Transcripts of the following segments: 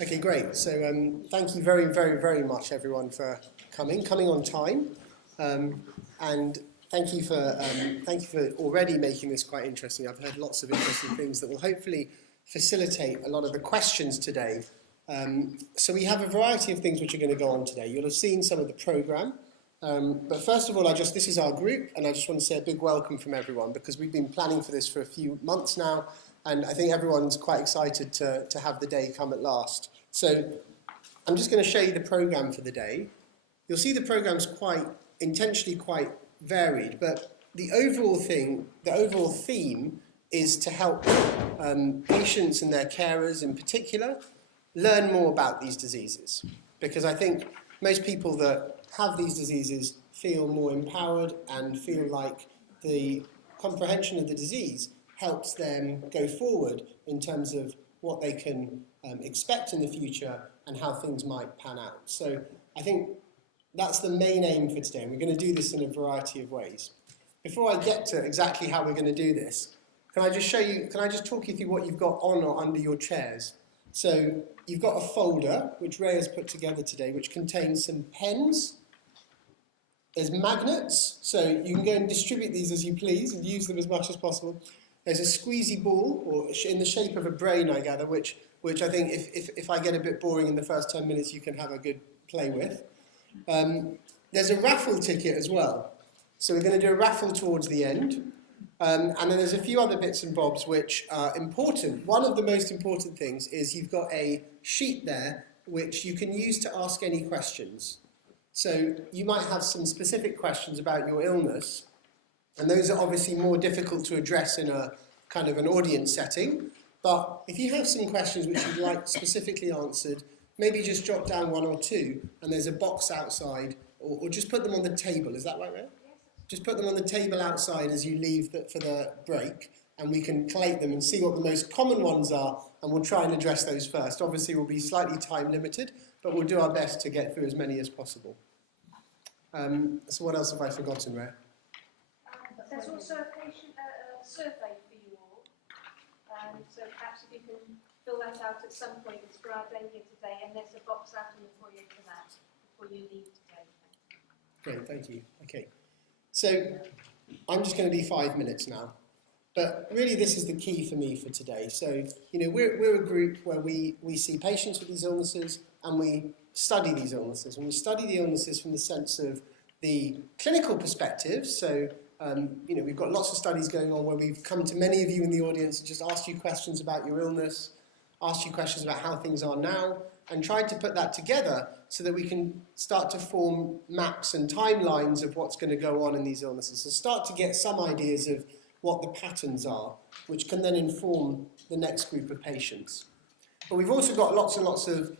Okay, great. So thank you very, very, very much, everyone, for coming on time, and thank you for already making this quite interesting. I've heard lots of interesting things that will hopefully facilitate a lot of the questions today. So we have a variety of things which are going to go on today. You'll have seen some of the programme, but first of all, this is our group, and I just want to say a big welcome from everyone because we've been planning for this for a few months now. And I think everyone's quite excited to have the day come at last. So I'm just going to show you the programme for the day. You'll see the programme's intentionally quite varied, but the overall theme is to help patients and their carers in particular learn more about these diseases. Because I think most people that have these diseases feel more empowered and feel like the comprehension of the disease helps them go forward in terms of what they can expect in the future and how things might pan out. So I think that's the main aim for today. We're going to do this in a variety of ways. Before I get to exactly how we're going to do this, can I just talk you through what you've got on or under your chairs? So you've got a folder, which Ray has put together today, which contains some pens. There's magnets, so you can go and distribute these as you please and use them as much as possible. There's a squeezy ball, or in the shape of a brain, I gather, which I think if I get a bit boring in the first 10 minutes, you can have a good play with. There's a raffle ticket as well. So we're going to do a raffle towards the end. And then there's a few other bits and bobs which are important. One of the most important things is you've got a sheet there which you can use to ask any questions. So you might have some specific questions about your illness, and those are obviously more difficult to address in a kind of an audience setting. But if you have some questions which you'd like specifically answered, maybe just jot down one or two, and there's a box outside, or just put them on the table. Is that right, Ray? Yes. Just put them on the table outside as you leave for the break, and we can collate them and see what the most common ones are, and we'll try and address those first. Obviously, we'll be slightly time limited, but we'll do our best to get through as many as possible. So what else have I forgotten, Ray? There's also a patient survey for you all, so perhaps if you can fill that out at some point. It's for our day here today, and there's a box out in the foyer for that before you leave today. Great, thank you. Okay, so I'm just going to do 5 minutes now, but really this is the key for me for today. So, you know, we're a group where we see patients with these illnesses and we study these illnesses, and we study the illnesses from the sense of the clinical perspective. So you know, we've got lots of studies going on where we've come to many of you in the audience and just asked you questions about your illness, asked you questions about how things are now, and tried to put that together so that we can start to form maps and timelines of what's going to go on in these illnesses. So start to get some ideas of what the patterns are, which can then inform the next group of patients. But we've also got lots and lots of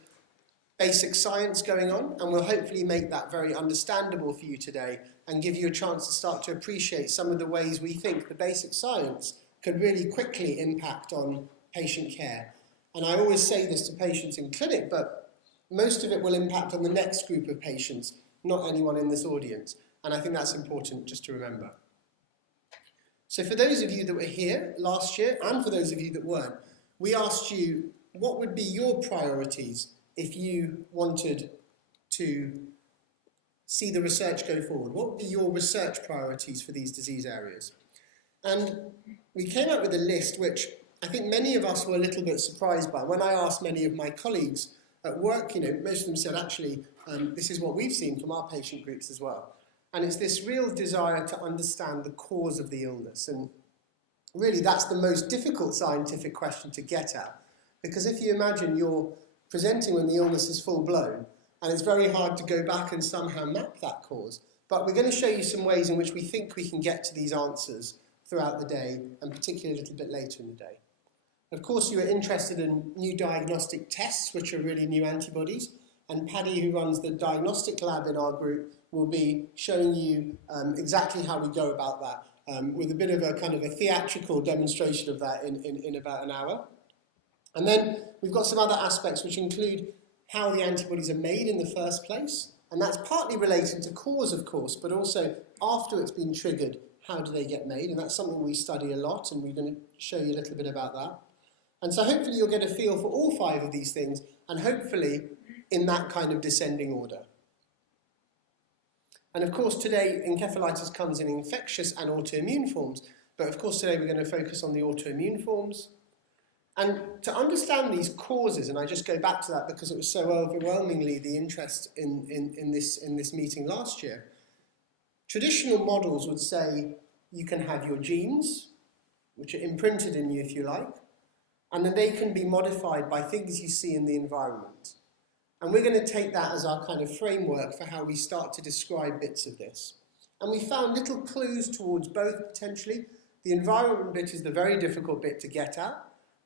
basic science going on, and we'll hopefully make that very understandable for you today and give you a chance to start to appreciate some of the ways we think the basic science can really quickly impact on patient care. And I always say this to patients in clinic, but most of it will impact on the next group of patients, not anyone in this audience. And I think that's important just to remember. So for those of you that were here last year, and for those of you that weren't, we asked you what would be your priorities if you wanted to see the research go forward. What would be your research priorities for these disease areas? And we came up with a list which I think many of us were a little bit surprised by. When I asked many of my colleagues at work, you know, most of them said, actually, this is what we've seen from our patient groups as well. And it's this real desire to understand the cause of the illness. And really, that's the most difficult scientific question to get at. Because if you imagine you're presenting when the illness is full-blown, and it's very hard to go back and somehow map that cause. But we're going to show you some ways in which we think we can get to these answers throughout the day, and particularly a little bit later in the day. Of course, you are interested in new diagnostic tests, which are really new antibodies, and Paddy, who runs the diagnostic lab in our group, will be showing you exactly how we go about that, with a bit of a kind of a theatrical demonstration of that in about an hour. And then we've got some other aspects which include how the antibodies are made in the first place, and that's partly related to cause, of course, but also after it's been triggered, how do they get made? And that's something we study a lot, and we're going to show you a little bit about that. And so hopefully you'll get a feel for all 5 of these things, and hopefully in that kind of descending order. And of course today encephalitis comes in infectious and autoimmune forms, but of course today we're going to focus on the autoimmune forms. And to understand these causes, and I just go back to that because it was so overwhelmingly the interest in this meeting last year, traditional models would say you can have your genes, which are imprinted in you if you like, and then they can be modified by things you see in the environment. And we're going to take that as our kind of framework for how we start to describe bits of this. And we found little clues towards both potentially. The environment bit is the very difficult bit to get at,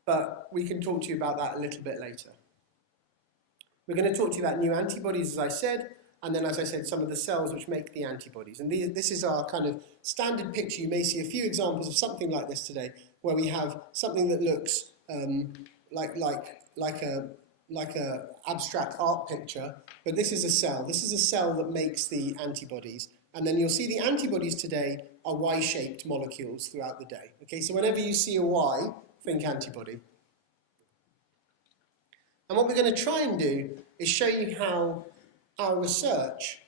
but we can talk to you about that a little bit later. We're going to talk to you about new antibodies, as I said, and then, as I said, some of the cells which make the antibodies. And this is our kind of standard picture. You may see a few examples of something like this today, where we have something that looks like a abstract art picture, but this is a cell. This is a cell that makes the antibodies. And then you'll see the antibodies today are Y-shaped molecules throughout the day. Okay, so whenever you see a Y, think antibody. And what we're going to try and do is show you how our research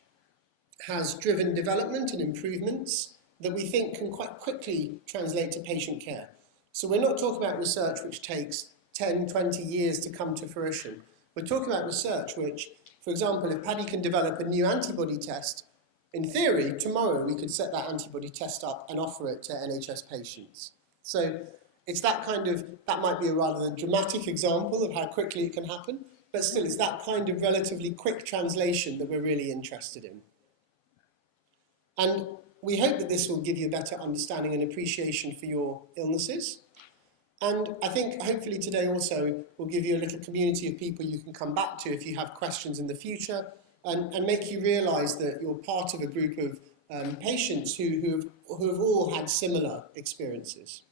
has driven development and improvements that we think can quite quickly translate to patient care. So we're not talking about research which takes 10, 20 years to come to fruition. We're talking about research which, for example, if Paddy can develop a new antibody test, in theory, tomorrow we could set that antibody test up and offer it to NHS patients. So it's that kind of, that might be a rather dramatic example of how quickly it can happen, but still it's that kind of relatively quick translation that we're really interested in. And we hope that this will give you a better understanding and appreciation for your illnesses. And I think hopefully today also will give you a little community of people you can come back to if you have questions in the future, and make you realise that you're part of a group of patients who have all had similar experiences.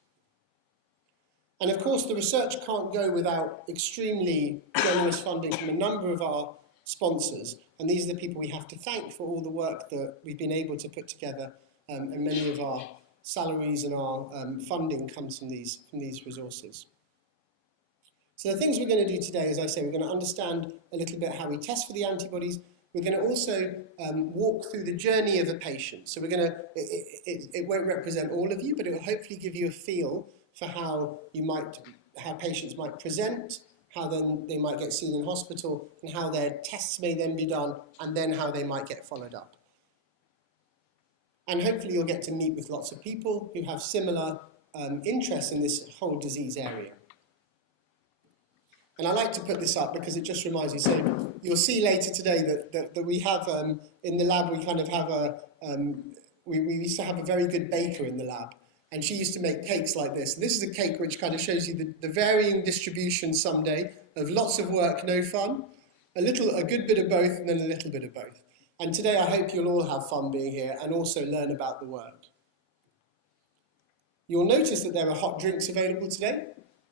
And of course the research can't go without extremely generous funding from a number of our sponsors, and these are the people we have to thank for all the work that we've been able to put together, and many of our salaries and our funding comes from these resources. So the things we're going to do today, as I say, we're going to understand a little bit how we test for the antibodies. We're going to also walk through the journey of a patient. So we're going to, it won't represent all of you, but it will hopefully give you a feel for how patients might present, how then they might get seen in hospital, and how their tests may then be done, and then how they might get followed up. And hopefully you'll get to meet with lots of people who have similar interests in this whole disease area. And I like to put this up because it just reminds me. So you'll see later today that we have, in the lab, we kind of have we used to have a very good baker in the lab. And she used to make cakes like this. And this is a cake which kind of shows you the varying distribution someday of lots of work, no fun, a good bit of both, and then a little bit of both. And today I hope you'll all have fun being here and also learn about the work. You'll notice that there are hot drinks available today.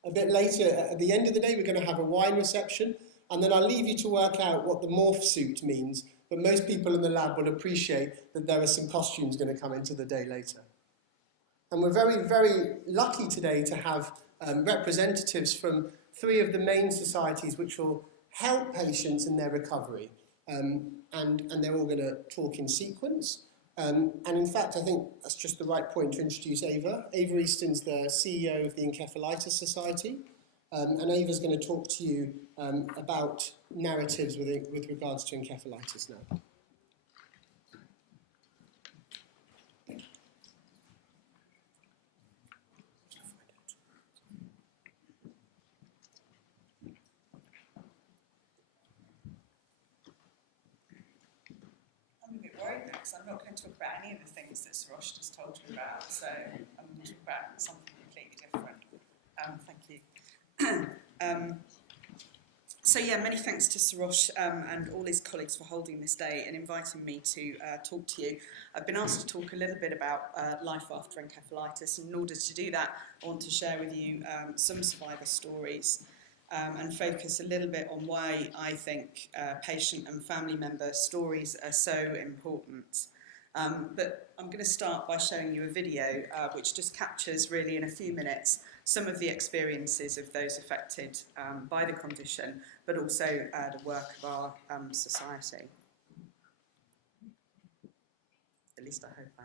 A bit later, at the end of the day, we're going to have a wine reception, and then I'll leave you to work out what the morph suit means, but most people in the lab will appreciate that there are some costumes going to come into the day later. And we're very, very lucky today to have representatives from 3 of the main societies which will help patients in their recovery. And they're all going to talk in sequence. And in fact, I think that's just the right point to introduce Ava. Ava Easton's the CEO of the Encephalitis Society. And Ava's going to talk to you about narratives with regards to encephalitis now. Because I'm not going to talk about any of the things that Sarosh just told you about, so I'm going to talk about something completely different. Thank you. So yeah, many thanks to Sarosh and all his colleagues for holding this day and inviting me to talk to you. I've been asked to talk a little bit about life after encephalitis, and in order to do that, I want to share with you some survivor stories. And focus a little bit on why I think patient and family member stories are so important. But I'm going to start by showing you a video which just captures really in a few minutes some of the experiences of those affected by the condition, but also the work of our society. At least I hope I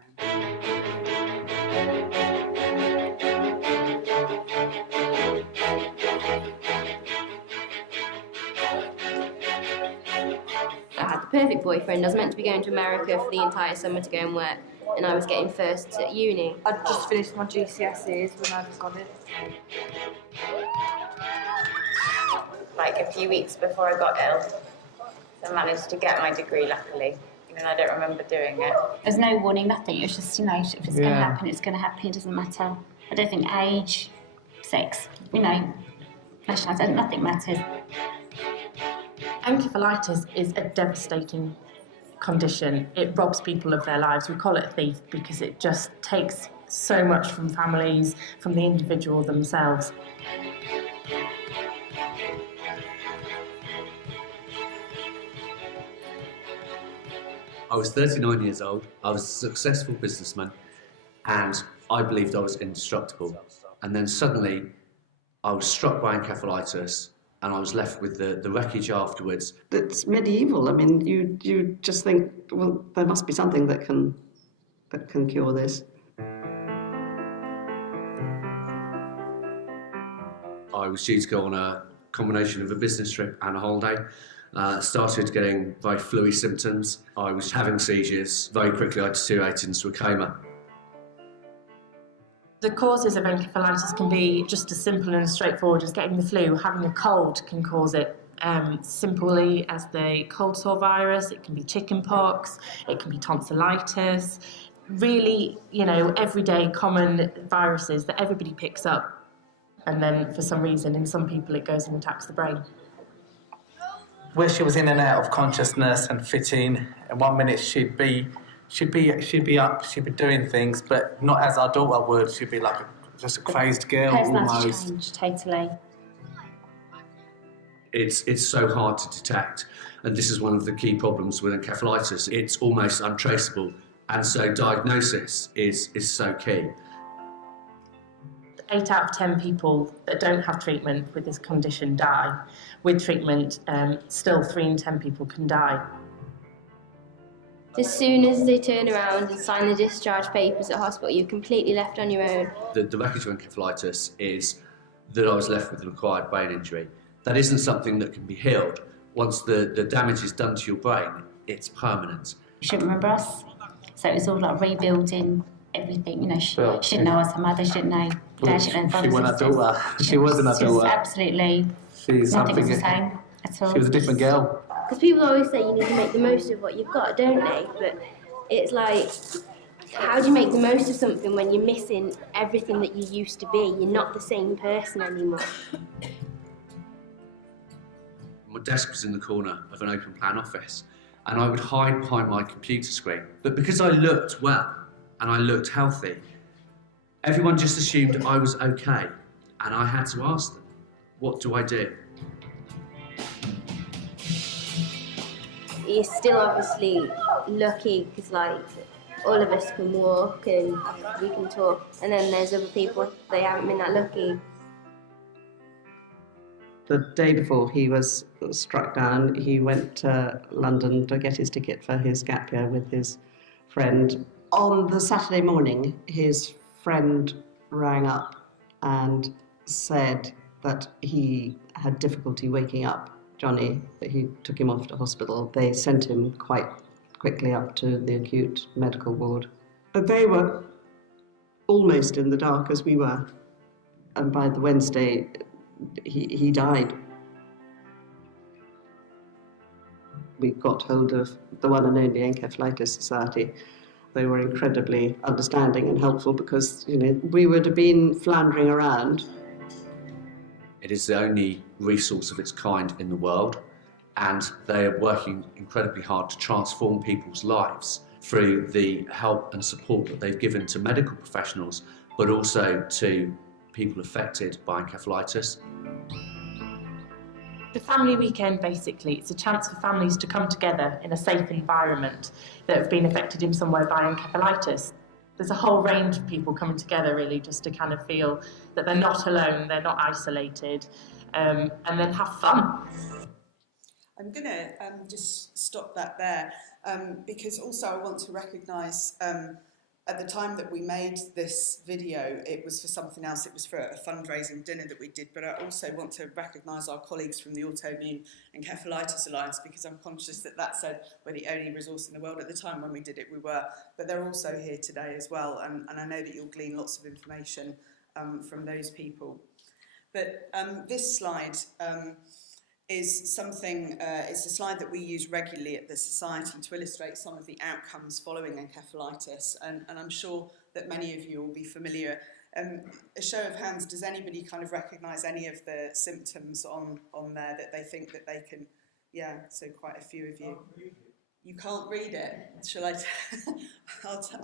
had the perfect boyfriend. I was meant to be going to America for the entire summer to go and work, and I was getting firsts at uni. I'd just finished my GCSEs when I got it. Like a few weeks before I got ill, so I managed to get my degree, luckily. And I don't remember doing it. There's no warning, nothing. It was just, you know, if it's going to happen, it's going to happen. It doesn't matter. I don't think age, sex, you know, nationality, nothing matters. Encephalitis is a devastating condition. It robs people of their lives. We call it a thief because it just takes so much from families, from the individual themselves. I was 39 years old, I was a successful businessman, and I believed I was indestructible. And then suddenly, I was struck by encephalitis, and I was left with the wreckage afterwards. It's medieval. I mean, you just think, well, there must be something that can cure this. I was due to go on a combination of a business trip and a holiday. Started getting very fluey symptoms. I was having seizures. Very quickly I deteriorated into a coma. The causes of encephalitis can be just as simple and as straightforward as getting the flu. Having a cold can cause it. Simply as the cold sore virus, it can be chicken pox, it can be tonsillitis. Really, you know, everyday common viruses that everybody picks up. And then for some reason, in some people, it goes and attacks the brain. Where she was in and out of consciousness and fitting, and 1 minute she'd be up, she'd be doing things, but not as our daughter would. She'd be like just a crazed girl Personality almost. change, totally. It's so hard to detect, and this is one of the key problems with encephalitis. It's almost untraceable, and so diagnosis is so key. 8 out of 10 people that don't have treatment with this condition die. With treatment, still 3 in 10 people can die. As soon as they turn around and sign the discharge papers at hospital, you're completely left on your own. The wreckage of encephalitis is that I was left with an acquired brain injury. That isn't something that can be healed. Once the damage is done to your brain, it's permanent. She didn't remember us, so it was all like rebuilding everything. You know, she didn't know us, her mother, she didn't know dad, she didn't know She wasn't our daughter. She wasn't our daughter. Absolutely. She's nothing was something. the same at all. She was a different girl. Because people always say you need to make the most of what you've got, don't they? But it's like, how do you make the most of something when you're missing everything that you used to be? You're not the same person anymore. My desk was in the corner of an open plan office, and I would hide behind my computer screen. But because I looked well and I looked healthy, everyone just assumed I was okay, and I had to ask them, what do I do? You're still obviously lucky because, like, all of us can walk and we can talk, and then there's other people, they haven't been that lucky. The day before he was struck down, he went to London to get his ticket for his gap year with his friend. On the Saturday morning, his friend rang up and said that he had difficulty waking up Johnny. He took him off to hospital. They sent him quite quickly up to the acute medical ward. They were almost in the dark as we were, and by the Wednesday, he died. We got hold of the one and only Encephalitis Society. They were incredibly understanding and helpful because, you know, we would have been floundering around. It is the only resource of its kind in the world, and they are working incredibly hard to transform people's lives through the help and support that they've given to medical professionals, but also to people affected by encephalitis. The family weekend, basically, it's a chance for families to come together in a safe environment that have been affected in some way by encephalitis. there's a whole range of people coming together really just to kind of feel that they're not alone, they're not isolated, and then have fun. I'm going to just stop that there because also I want to recognise at the time that we made this video, it was for something else. It was for a fundraising dinner that we did, but I also want to recognise our colleagues from the Autoimmune Encephalitis Alliance, because I'm conscious that we're the only resource in the world. At the time when we did it, we were, but they're also here today as well, and I know that you'll glean lots of information from those people. But this slide is something, it's a slide that we use regularly at the Society to illustrate some of the outcomes following encephalitis, and I'm sure that many of you will be familiar. A show of hands, does anybody kind of recognise any of the symptoms on there that they think that they can, yeah, so quite a few of you. You can't read it, shall I?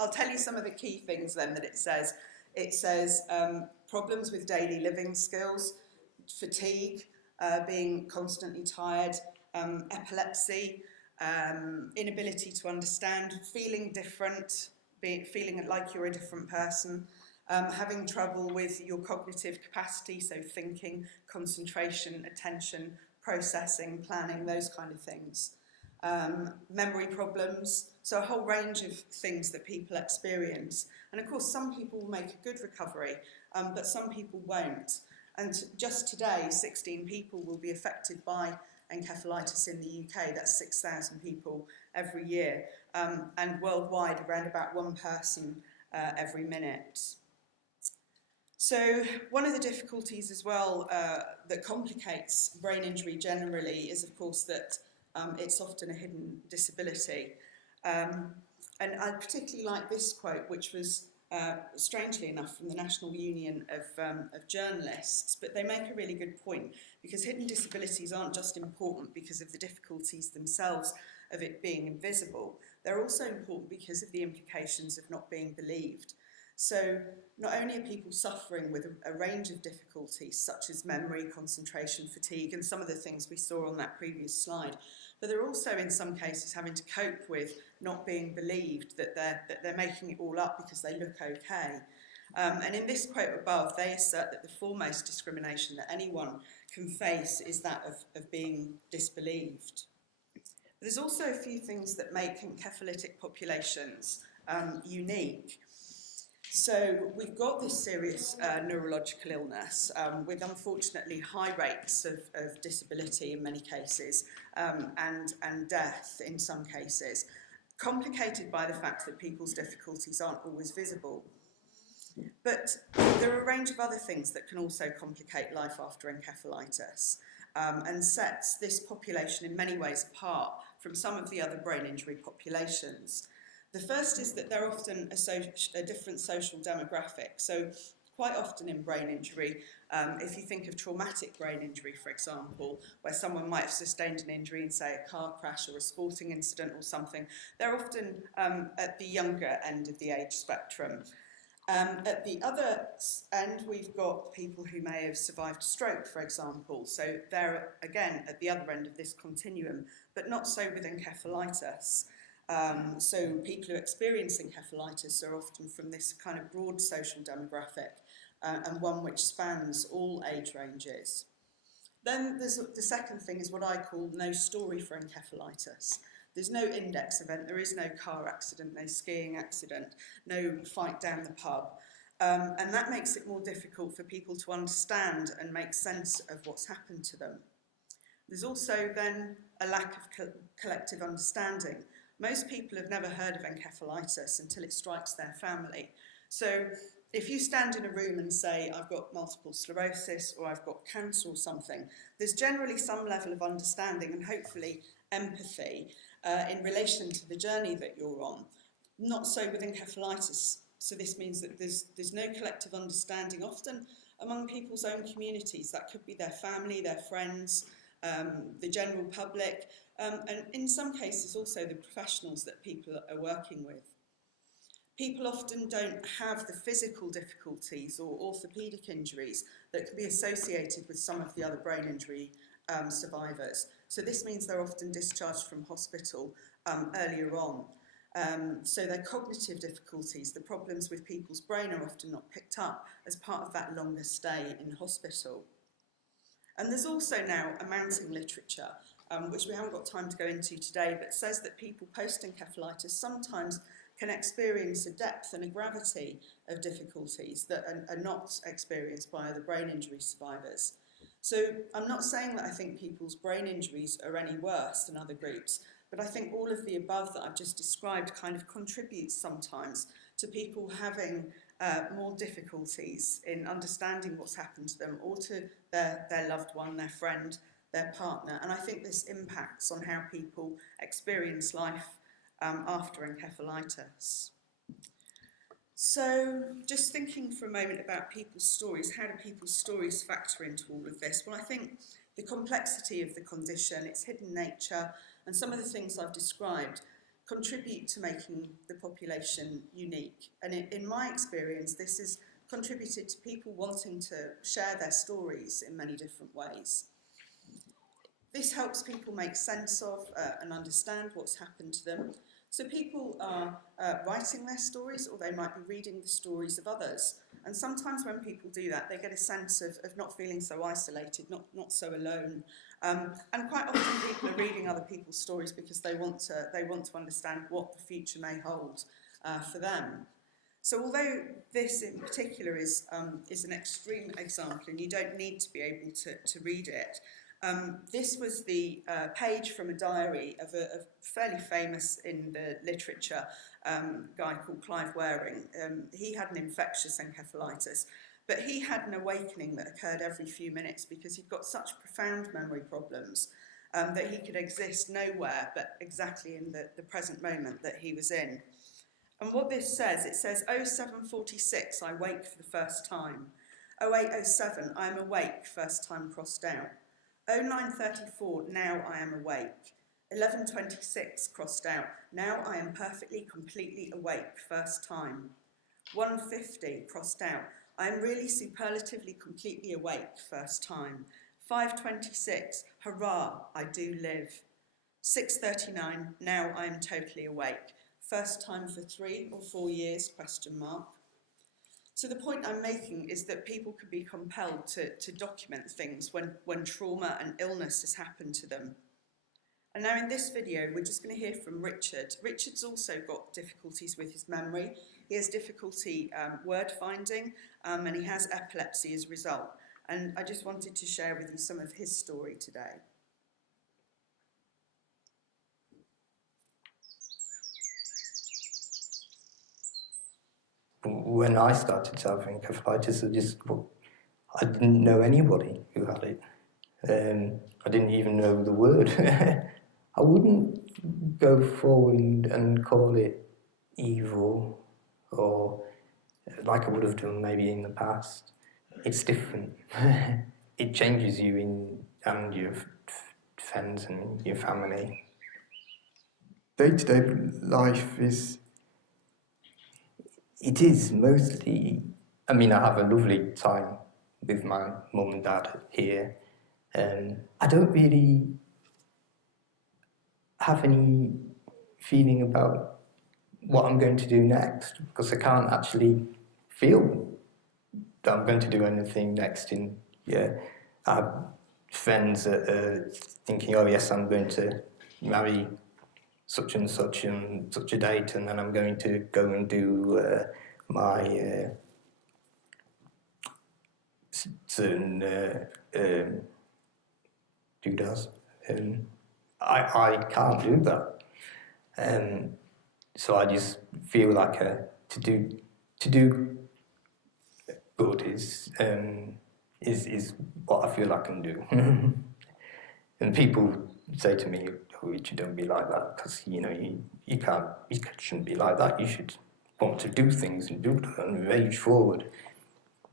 I'll tell you some of the key things then that it says. It says problems with daily living skills, fatigue, being constantly tired, epilepsy, inability to understand, feeling different, feeling like you're a different person, having trouble with your cognitive capacity, so thinking, concentration, attention, processing, planning, those kind of things. Memory problems, so a whole range of things that people experience. And of course, some people will make a good recovery, but some people won't. And just today, 16 people will be affected by encephalitis in the UK. That's 6,000 people every year. And worldwide, around about one person every minute. So one of the difficulties as well that complicates brain injury generally is, of course, that it's often a hidden disability. And I particularly like this quote, which was strangely enough from the National Union of Journalists, but they make a really good point, because hidden disabilities aren't just important because of the difficulties themselves of it being invisible, they're also important because of the implications of not being believed. So not only are people suffering with a range of difficulties such as memory, concentration, fatigue, and some of the things we saw on that previous slide, but they're also in some cases having to cope with not being believed, that they're making it all up because they look okay. And in this quote above, they assert that the foremost discrimination that anyone can face is that of being disbelieved. But there's also a few things that make encephalitic populations unique. So we've got this serious neurological illness with unfortunately high rates of disability in many cases and death in some cases, complicated by the fact that people's difficulties aren't always visible. But there are a range of other things that can also complicate life after encephalitis and sets this population in many ways apart from some of the other brain injury populations. The first is that they're often a different social demographic. So quite often in brain injury, if you think of traumatic brain injury, for example, where someone might have sustained an injury in, say, a car crash or a sporting incident or something, they're often at the younger end of the age spectrum. At the other end, we've got people who may have survived stroke, for example. So they're, again, at the other end of this continuum, but not so with encephalitis. So people who experience encephalitis are often from this kind of broad social demographic and one which spans all age ranges. Then there's the second thing is what I call no story for encephalitis. There's no index event, there is no car accident, no skiing accident, no fight down the pub. And that makes it more difficult for people to understand and make sense of what's happened to them. There's also then a lack of collective understanding. Most people have never heard of encephalitis until it strikes their family. So if you stand in a room and say, I've got multiple sclerosis or I've got cancer or something, there's generally some level of understanding and hopefully empathy in relation to the journey that you're on. Not so with encephalitis. So this means that there's no collective understanding, often among people's own communities. That could be their family, their friends, the general public, and in some cases also the professionals that people are working with. People often don't have the physical difficulties or orthopaedic injuries that can be associated with some of the other brain injury survivors. So this means they're often discharged from hospital earlier on. So their cognitive difficulties, the problems with people's brain are often not picked up as part of that longer stay in hospital. And there's also now a mounting literature, which we haven't got time to go into today, but says that people post-encephalitis sometimes can experience a depth and a gravity of difficulties that are not experienced by other brain injury survivors. So I'm not saying that I think people's brain injuries are any worse than other groups, but I think all of the above that I've just described kind of contributes sometimes to people having more difficulties in understanding what's happened to them or to their loved one, their friend, their partner. And I think this impacts on how people experience life after encephalitis. So just thinking for a moment about people's stories, how do people's stories factor into all of this? Well, I think the complexity of the condition, its hidden nature, and some of the things I've described contribute to making the population unique. And in my experience, this has contributed to people wanting to share their stories in many different ways. This helps people make sense of and understand what's happened to them. So people are writing their stories, or they might be reading the stories of others. And sometimes when people do that, they get a sense of not feeling so isolated, not so alone. And quite often people are reading other people's stories because they want to understand what the future may hold for them. So although this in particular is an extreme example, and you don't need to be able to read it, this was the page from a diary of a fairly famous in the literature guy called Clive Waring. He had an infectious encephalitis, but he had an awakening that occurred every few minutes because he'd got such profound memory problems that he could exist nowhere but exactly in the present moment that he was in. And what this says, it says, 0746, I wake for the first time. 0807, I am awake, first time crossed out. 0934, now I am awake. 1126, crossed out. Now I am perfectly, completely awake, first time. 150, crossed out. I am really superlatively, completely awake, first time. 526, hurrah, I do live. 639, now I am totally awake. First time for 3 or 4 years, question mark. So the point I'm making is that people can be compelled to document things when trauma and illness has happened to them. And now in this video, we're just going to hear from Richard. Richard's also got difficulties with his memory. He has difficulty word finding, and he has epilepsy as a result. And I just wanted to share with you some of his story today. When I started to have encephalitis, I didn't know anybody who had it. I didn't even know the word. I wouldn't go forward and call it evil, or like I would have done maybe in the past. It's different. It changes you and your friends and your family. Day-to-day life is mostly, I mean, I have a lovely time with my mum and dad here. I don't really have any feeling about what I'm going to do next, because I can't actually feel that I'm going to do anything next. I have friends that are thinking, oh yes, I'm going to marry such and such a date, and then I'm going to go and do my certain doodads. I can't do that. So I just feel like to do good is what I feel I can do. And people say to me, oh, Richard, don't be like that, because you shouldn't be like that. You should want to do things and do them and rage forward.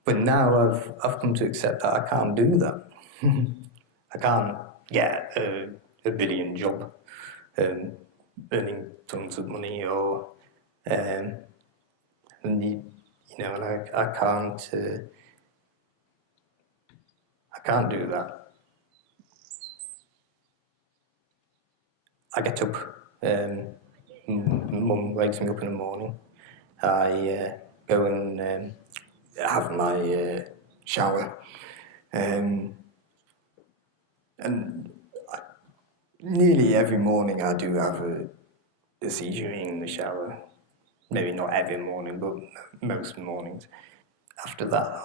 But now I've come to accept that I can't do that. I can't get a billion job, earning tons of money, or and I can't do that. I get up mum wakes me up in the morning. I go and have my shower. And nearly every morning I do have a seizure in the shower. Maybe not every morning, but most mornings. After that,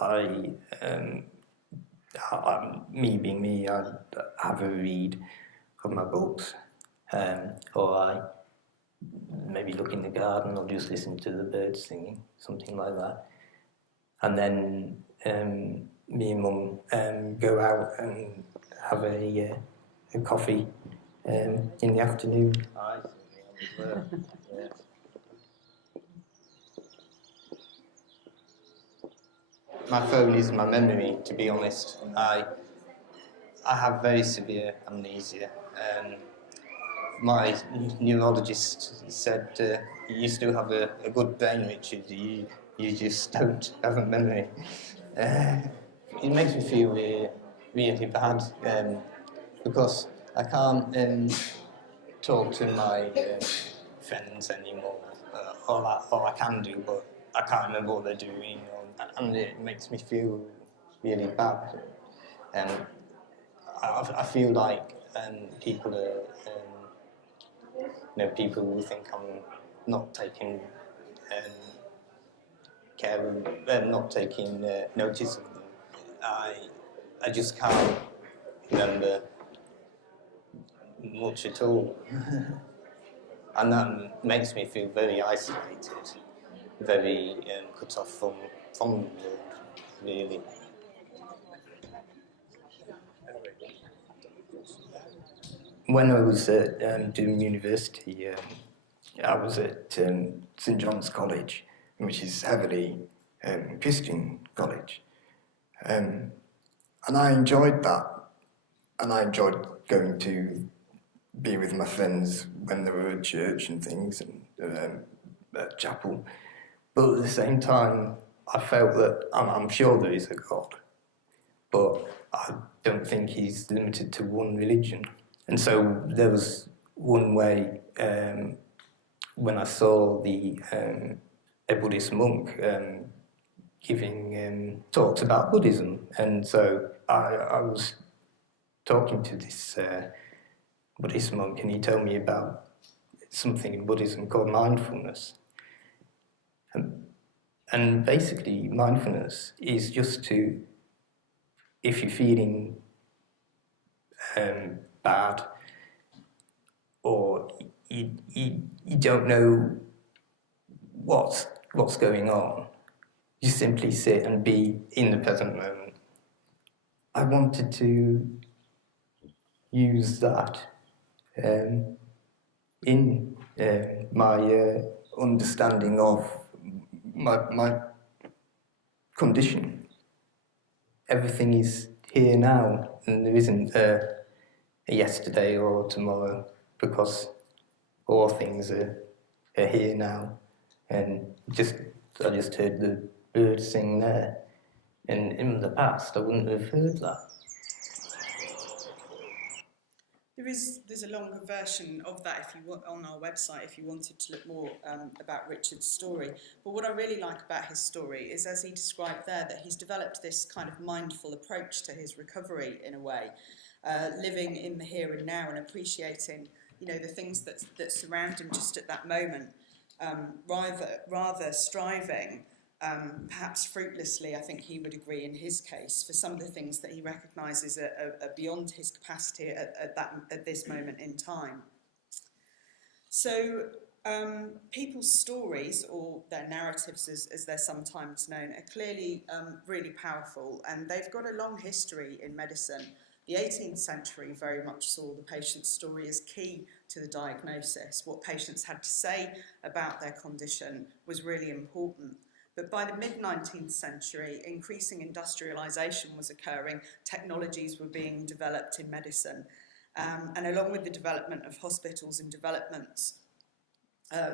me being me, I have a read of my books, or I maybe look in the garden or just listen to the birds singing, something like that. And then me and Mum go out and have a coffee in the afternoon. My phone is my memory, to be honest. I have very severe amnesia. My neurologist said, you still have a good brain, Richard, you just don't have a memory. It makes me feel really bad, because I can't talk to my friends anymore, or I can do, but I can't remember what they're doing, and it makes me feel really bad. I feel like people are, people will think I'm not taking care of, not taking notice of them. I just can't remember much at all. And that makes me feel very isolated, very cut off from the world, really. When I was doing university, I was at St John's College, which is heavily Christian college. And I enjoyed that, and I enjoyed going to be with my friends when they were at church and things, and at chapel. But at the same time, I felt that I'm sure there is a God, but I don't think he's limited to one religion. And so there was one way when I saw a Buddhist monk giving talks about Buddhism, and so I was talking to this Buddhist monk, and he told me about something in Buddhism called mindfulness. And basically, mindfulness is just to, if you're feeling bad, or you don't know what's going on, you simply sit and be in the present moment. I wanted to use that in my understanding of my condition. Everything is here now, and there isn't a yesterday or tomorrow, because all things are here now. And I just heard the birds sing there, and in the past I wouldn't have heard that. There's a longer version of that if you want on our website if you wanted to look more about Richard's story. But what I really like about his story is, as he described there, that he's developed this kind of mindful approach to his recovery in a way, living in the here and now and appreciating, the things that surround him just at that moment, rather striving. Perhaps fruitlessly, I think he would agree in his case, for some of the things that he recognises are beyond his capacity at this moment in time. So people's stories, or their narratives as they're sometimes known, are clearly really powerful, and they've got a long history in medicine. The 18th century very much saw the patient's story as key to the diagnosis. What patients had to say about their condition was really important. But by the mid-19th century, increasing industrialisation was occurring, technologies were being developed in medicine, and along with the development of hospitals and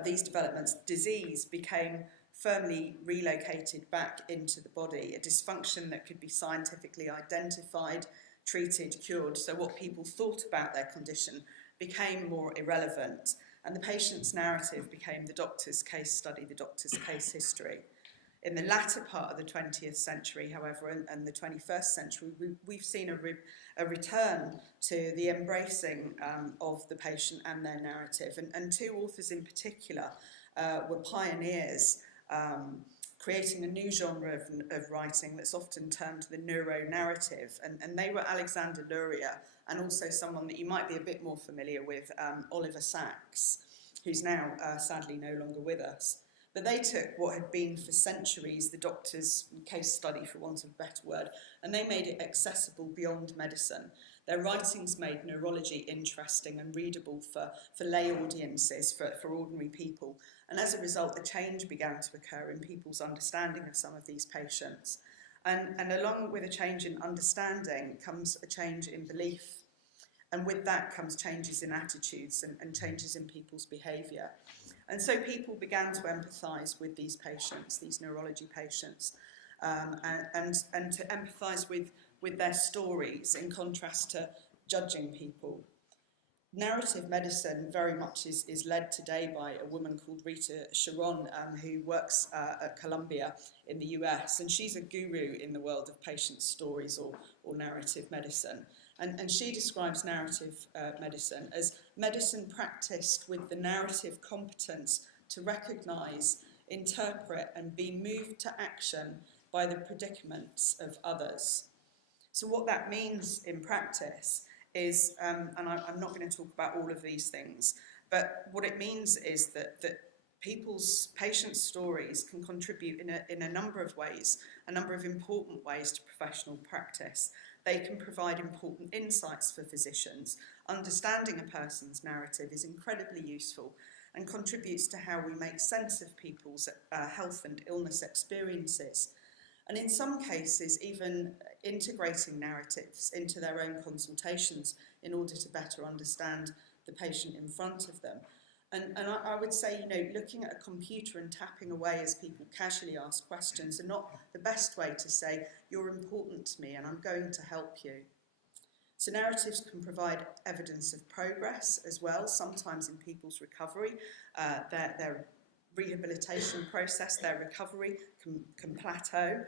these developments, disease became firmly relocated back into the body, a dysfunction that could be scientifically identified, treated, cured. So what people thought about their condition became more irrelevant. and the patient's narrative became the doctor's case study, the doctor's case history. In the latter part of the 20th century, however, and the 21st century, we've seen a return to the embracing of the patient and their narrative. And two authors in particular were pioneers, creating a new genre of writing that's often termed the neuro-narrative. And they were Alexander Luria and also someone that you might be a bit more familiar with, Oliver Sacks, who's now sadly no longer with us. But they took what had been for centuries the doctor's case study, for want of a better word, and they made it accessible beyond medicine. Their writings made neurology interesting and readable for lay audiences, for ordinary people. And as a result, a change began to occur in people's understanding of some of these patients. And along with a change in understanding comes a change in belief. And with that comes changes in attitudes and changes in people's behaviour. And so people began to empathise with these patients, these neurology patients, and to empathise with their stories in contrast to judging people. Narrative medicine very much is led today by a woman called Rita Sharon, who works at Columbia in the US, and she's a guru in the world of patient stories or narrative medicine. And she describes narrative medicine as medicine practiced with the narrative competence to recognise, interpret and be moved to action by the predicaments of others. So what that means in practice is, and I'm not going to talk about all of these things, but what it means is that patients' stories can contribute in a number of ways, a number of important ways to professional practice. They can provide important insights for physicians. Understanding a person's narrative is incredibly useful and contributes to how we make sense of people's health and illness experiences. And in some cases, even integrating narratives into their own consultations in order to better understand the patient in front of them. And I would say, looking at a computer and tapping away as people casually ask questions are not the best way to say, you're important to me and I'm going to help you. So narratives can provide evidence of progress as well, sometimes in people's recovery, their rehabilitation process, their recovery can plateau,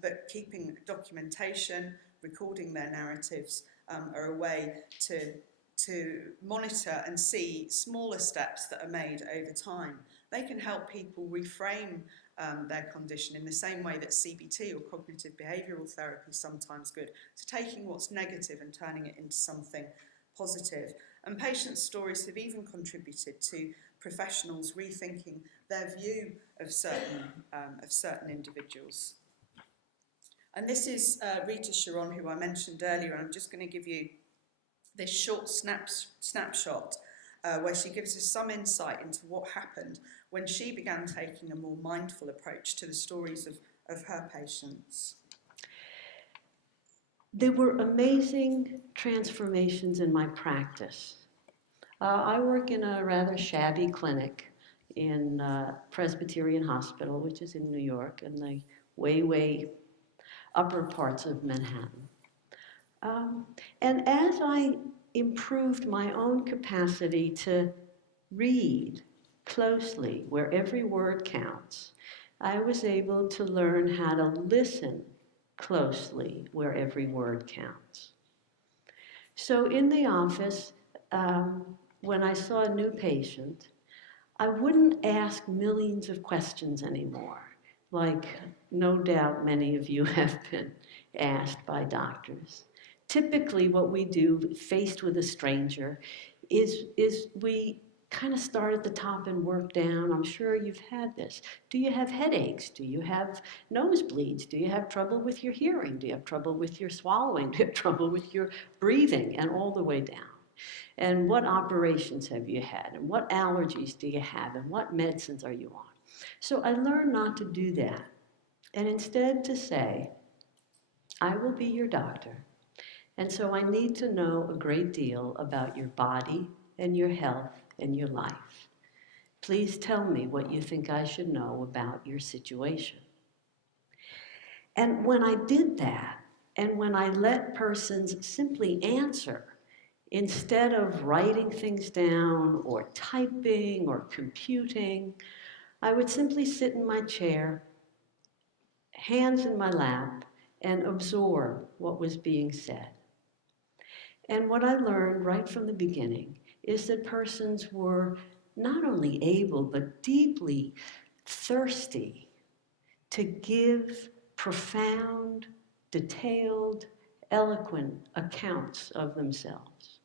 but keeping documentation, recording their narratives are a way to monitor and see smaller steps that are made over time. They can help people reframe their condition in the same way that CBT or cognitive behavioural therapy is sometimes good, to taking what's negative and turning it into something positive. And patient stories have even contributed to professionals rethinking their view of certain individuals. And this is Rita Sharon, who I mentioned earlier, and I'm just going to give you this short snapshot where she gives us some insight into what happened when she began taking a more mindful approach to the stories of her patients. There were amazing transformations in my practice. I work in a rather shabby clinic in Presbyterian Hospital, which is in New York, in the way upper parts of Manhattan. And as I improved my own capacity to read closely where every word counts, I was able to learn how to listen closely where every word counts. So in the office, when I saw a new patient, I wouldn't ask millions of questions anymore, like no doubt many of you have been asked by doctors. Typically what we do faced with a stranger is we kind of start at the top and work down. I'm sure you've had this. Do you have headaches? Do you have nosebleeds? Do you have trouble with your hearing? Do you have trouble with your swallowing? Do you have trouble with your breathing? And all the way down. And what operations have you had? And what allergies do you have? And what medicines are you on? So I learned not to do that. And instead to say, I will be your doctor. And so I need to know a great deal about your body and your health and your life. Please tell me what you think I should know about your situation. And when I did that, and when I let persons simply answer Instead of writing things down or typing or computing, I would simply sit in my chair, hands in my lap, and absorb what was being said. And what I learned right from the beginning is that persons were not only able, but deeply thirsty to give profound, detailed, eloquent accounts of themselves.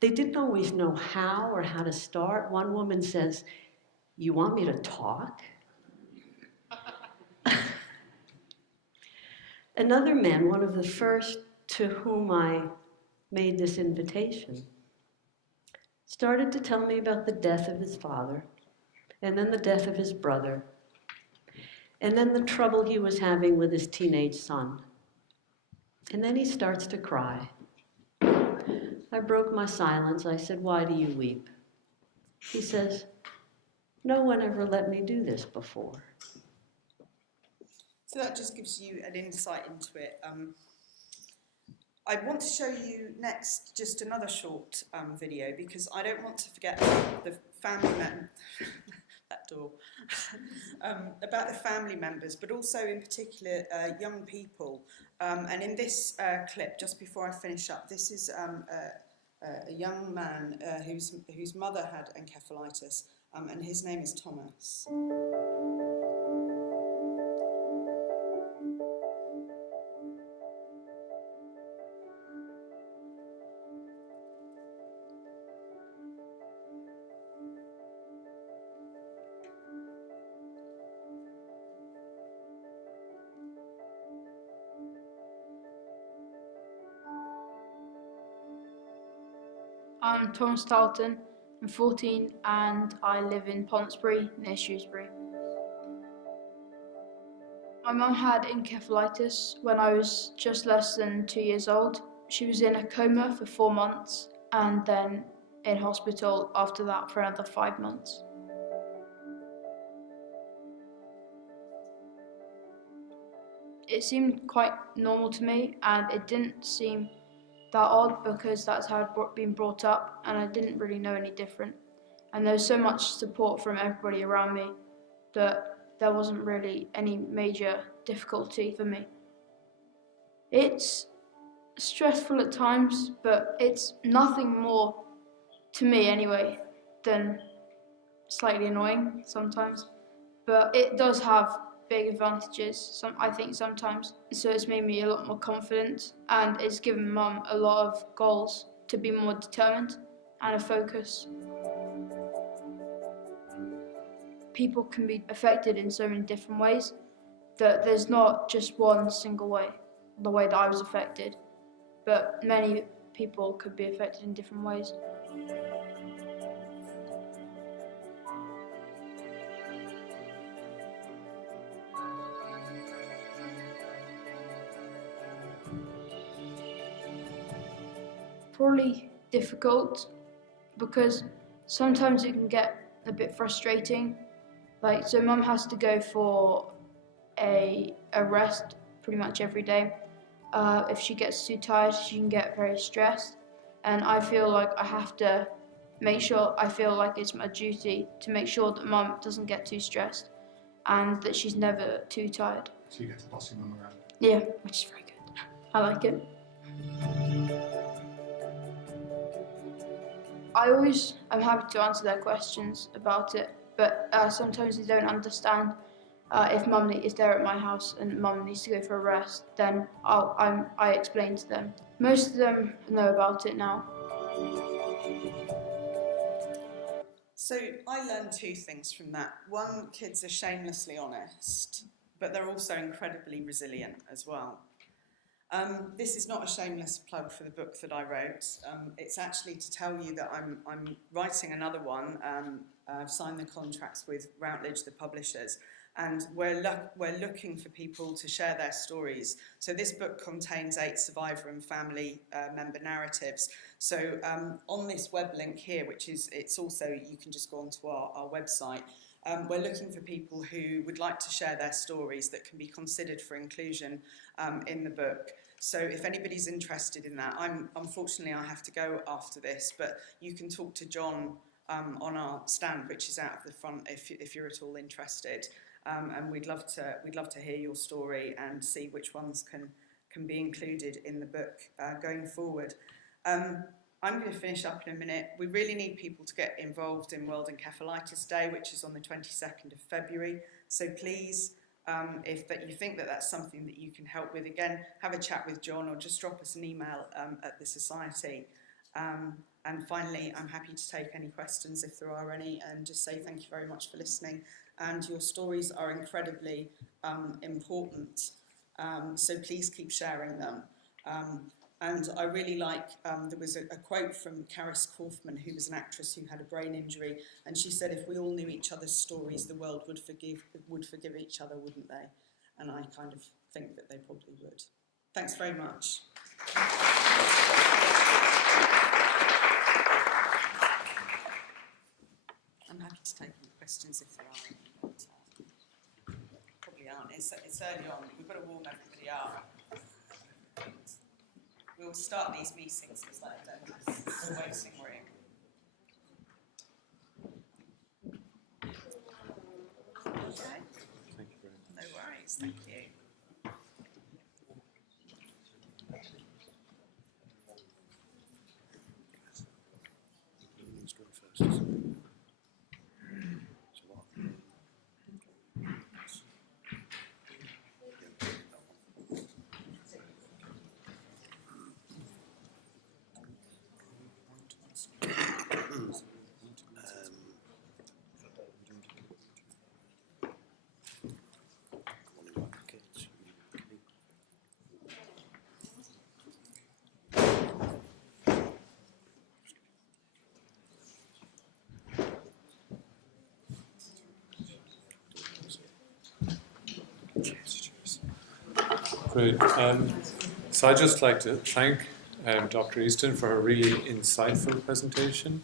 They didn't always know how or how to start. One woman says, "You want me to talk?" Another man, one of the first to whom I made this invitation, started to tell me about the death of his father, and then the death of his brother, and then the trouble he was having with his teenage son. And then he starts to cry. I broke my silence. I said, "Why do you weep?" He says, "No one ever let me do this before." So that just gives you an insight into it. I want to show you next just another short video, because I don't want to forget the family that door about the family members, but also in particular young people. And in this clip, just before I finish up, this is a young man whose mother had encephalitis, and his name is Thomas. I'm Thomas Tarleton, I'm 14 and I live in Pontesbury near Shrewsbury. My mum had encephalitis when I was just less than 2 years old. She was in a coma for 4 months and then in hospital after that for another 5 months. It seemed quite normal to me, and it didn't seem that odd because that's how I'd been brought up, and I didn't really know any different. And there was so much support from everybody around me that there wasn't really any major difficulty for me. It's stressful at times, but it's nothing more, to me anyway, than slightly annoying sometimes. But it does have big advantages, I think sometimes. So it's made me a lot more confident, and it's given Mum a lot of goals to be more determined and a focus. People can be affected in so many different ways that there's not just one single way, the way that I was affected, but many people could be affected in different ways. Probably difficult because sometimes it can get a bit frustrating. Like, so Mum has to go for a rest pretty much every day. If she gets too tired, she can get very stressed, and I feel like I have to make sure, I feel like it's my duty to make sure that Mum doesn't get too stressed and that she's never too tired. So you get to boss your mum around? Yeah, which is very good. I like it. I always am happy to answer their questions about it, but sometimes they don't understand. If Mum is there at my house and Mum needs to go for a rest, then I explain to them. Most of them know about it now. So I learned two things from that. One, kids are shamelessly honest, but they're also incredibly resilient as well. This is not a shameless plug for the book that I wrote. It's actually to tell you that I'm writing another one. I've signed the contracts with Routledge, the publishers, and we're looking for people to share their stories. So this book contains 8 survivor and family member narratives. So on this web link here, which is, it's also, you can just go onto our website, We're looking for people who would like to share their stories that can be considered for inclusion in the book. So if anybody's interested in that, unfortunately I have to go after this, but you can talk to John on our stand, which is out of the front, if you're at all interested. And we'd love to hear your story and see which ones can be included in the book going forward. I'm going to finish up in a minute. We really need people to get involved in World Encephalitis Day, which is on the 22nd of February. So please, if you think that that's something that you can help with, again, have a chat with John or just drop us an email at the Society. And finally, I'm happy to take any questions if there are any, and just say thank you very much for listening. And your stories are incredibly important, so please keep sharing them. And I really like, there was a quote from Caris Kaufman, who was an actress who had a brain injury, and she said, if we all knew each other's stories, the world would forgive each other, wouldn't they? And I kind of think that they probably would. Thanks very much. I'm happy to take any questions if there are any, but probably aren't. It's early on. We've got to warm everybody up. We'll start these meetings as like a waiting room. Okay. Thank you very much. No worries. Thank you. Great. So I'd just like to thank Dr. Easton for her really insightful presentation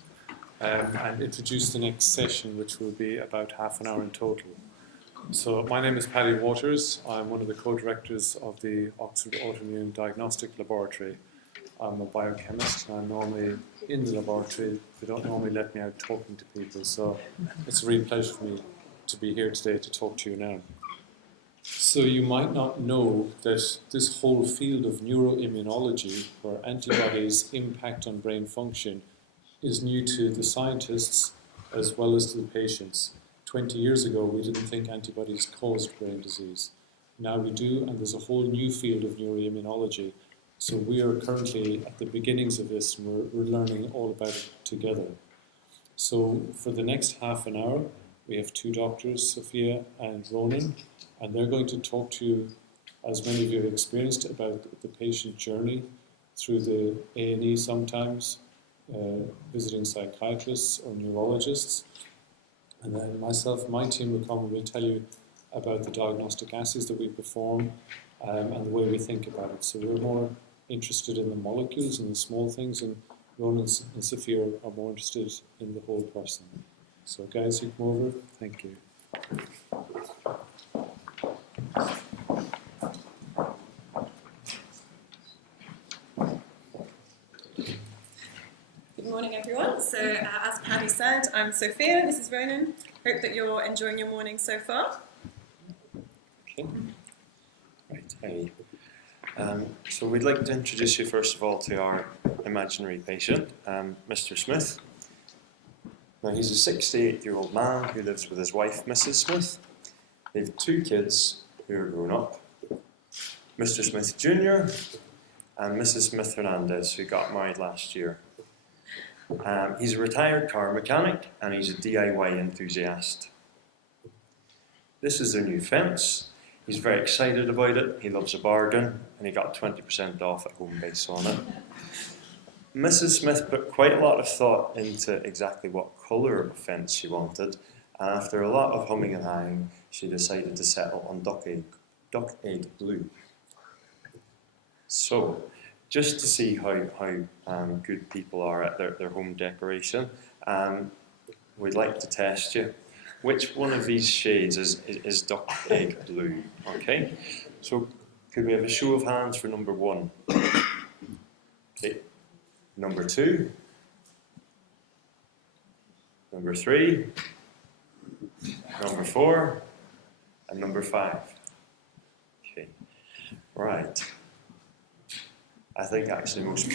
and introduce the next session, which will be about half an hour in total. So my name is Paddy Waters. I'm one of the co-directors of the Oxford Autoimmune Diagnostic Laboratory. I'm a biochemist and I'm normally in the laboratory. They don't normally let me out talking to people, so it's a real pleasure for me to be here today to talk to you now. So you might not know that this whole field of neuroimmunology, where antibodies impact on brain function, is new to the scientists as well as to the patients. 20 years ago, we didn't think antibodies caused brain disease. Now we do, and there's a whole new field of neuroimmunology. So we are currently at the beginnings of this, and we're learning all about it together. So for the next half an hour, we have two doctors, Sophia and Ronan, and they're going to talk to you, as many of you have experienced, about the patient journey through the A&E sometimes, visiting psychiatrists or neurologists. And then myself and my team will come and we'll tell you about the diagnostic assays that we perform and the way we think about it. So we're more interested in the molecules and the small things, and Ronan and Sophia are more interested in the whole person. So guys, you come over. Thank you. Good morning, everyone. So, as Paddy said, I'm Sophia. This is Ronan. Hope that you're enjoying your morning so far. Okay. Right. Hi. So we'd like to introduce you first of all to our imaginary patient, Mr. Smith. Now, he's a 68-year-old man who lives with his wife, Mrs. Smith. They have two kids who are grown up, Mr. Smith Jr. and Mrs. Smith Hernandez, who got married last year. He's a retired car mechanic and he's a DIY enthusiast. This is their new fence. He's very excited about it. He loves a bargain and he got 20% off at home base on it. Mrs. Smith put quite a lot of thought into exactly what colour of fence she wanted, and after a lot of humming and hawing, she decided to settle on duck egg blue. So, just to see how good people are at their home decoration, we'd like to test you. which one of these shades is duck egg blue? Okay, so could we have a show of hands for number 1? Okay, number 2, number 3, number 4, and number 5. Okay, right. I think actually most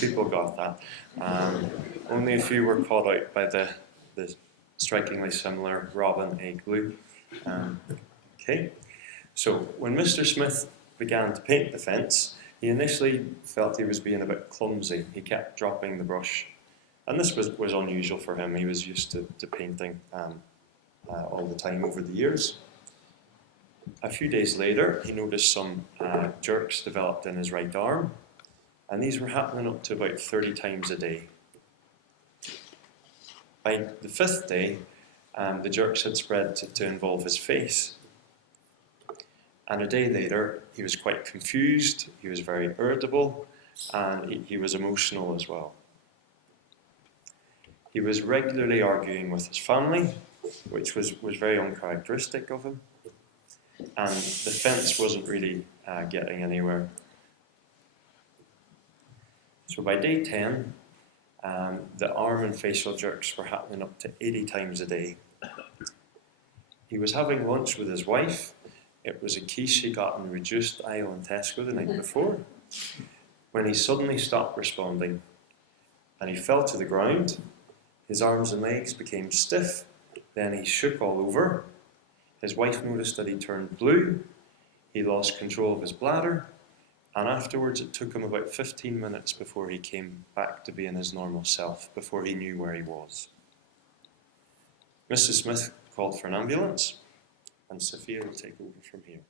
people got that. Only a few were caught out by the strikingly similar robin egg blue. Okay, so when Mr. Smith began to paint the fence, he initially felt he was being a bit clumsy. He kept dropping the brush, and this was unusual for him. He was used to painting all the time over the years. A few days later, he noticed some jerks developed in his right arm, and these were happening up to about 30 times a day. By the 5th day, the jerks had spread to involve his face. And a day later, he was quite confused, he was very irritable, and he was emotional as well. He was regularly arguing with his family, which was very uncharacteristic of him. And the fence wasn't really getting anywhere. So by day 10, the arm and facial jerks were happening up to 80 times a day. He was having lunch with his wife. It was a quiche he got in reduced aisle in Tesco the night before, when he suddenly stopped responding, and he fell to the ground. His arms and legs became stiff, then he shook all over. His wife noticed that he turned blue, he lost control of his bladder, and afterwards it took him about 15 minutes before he came back to being his normal self, before he knew where he was. Mrs. Smith called for an ambulance, and Sophia will take over from here.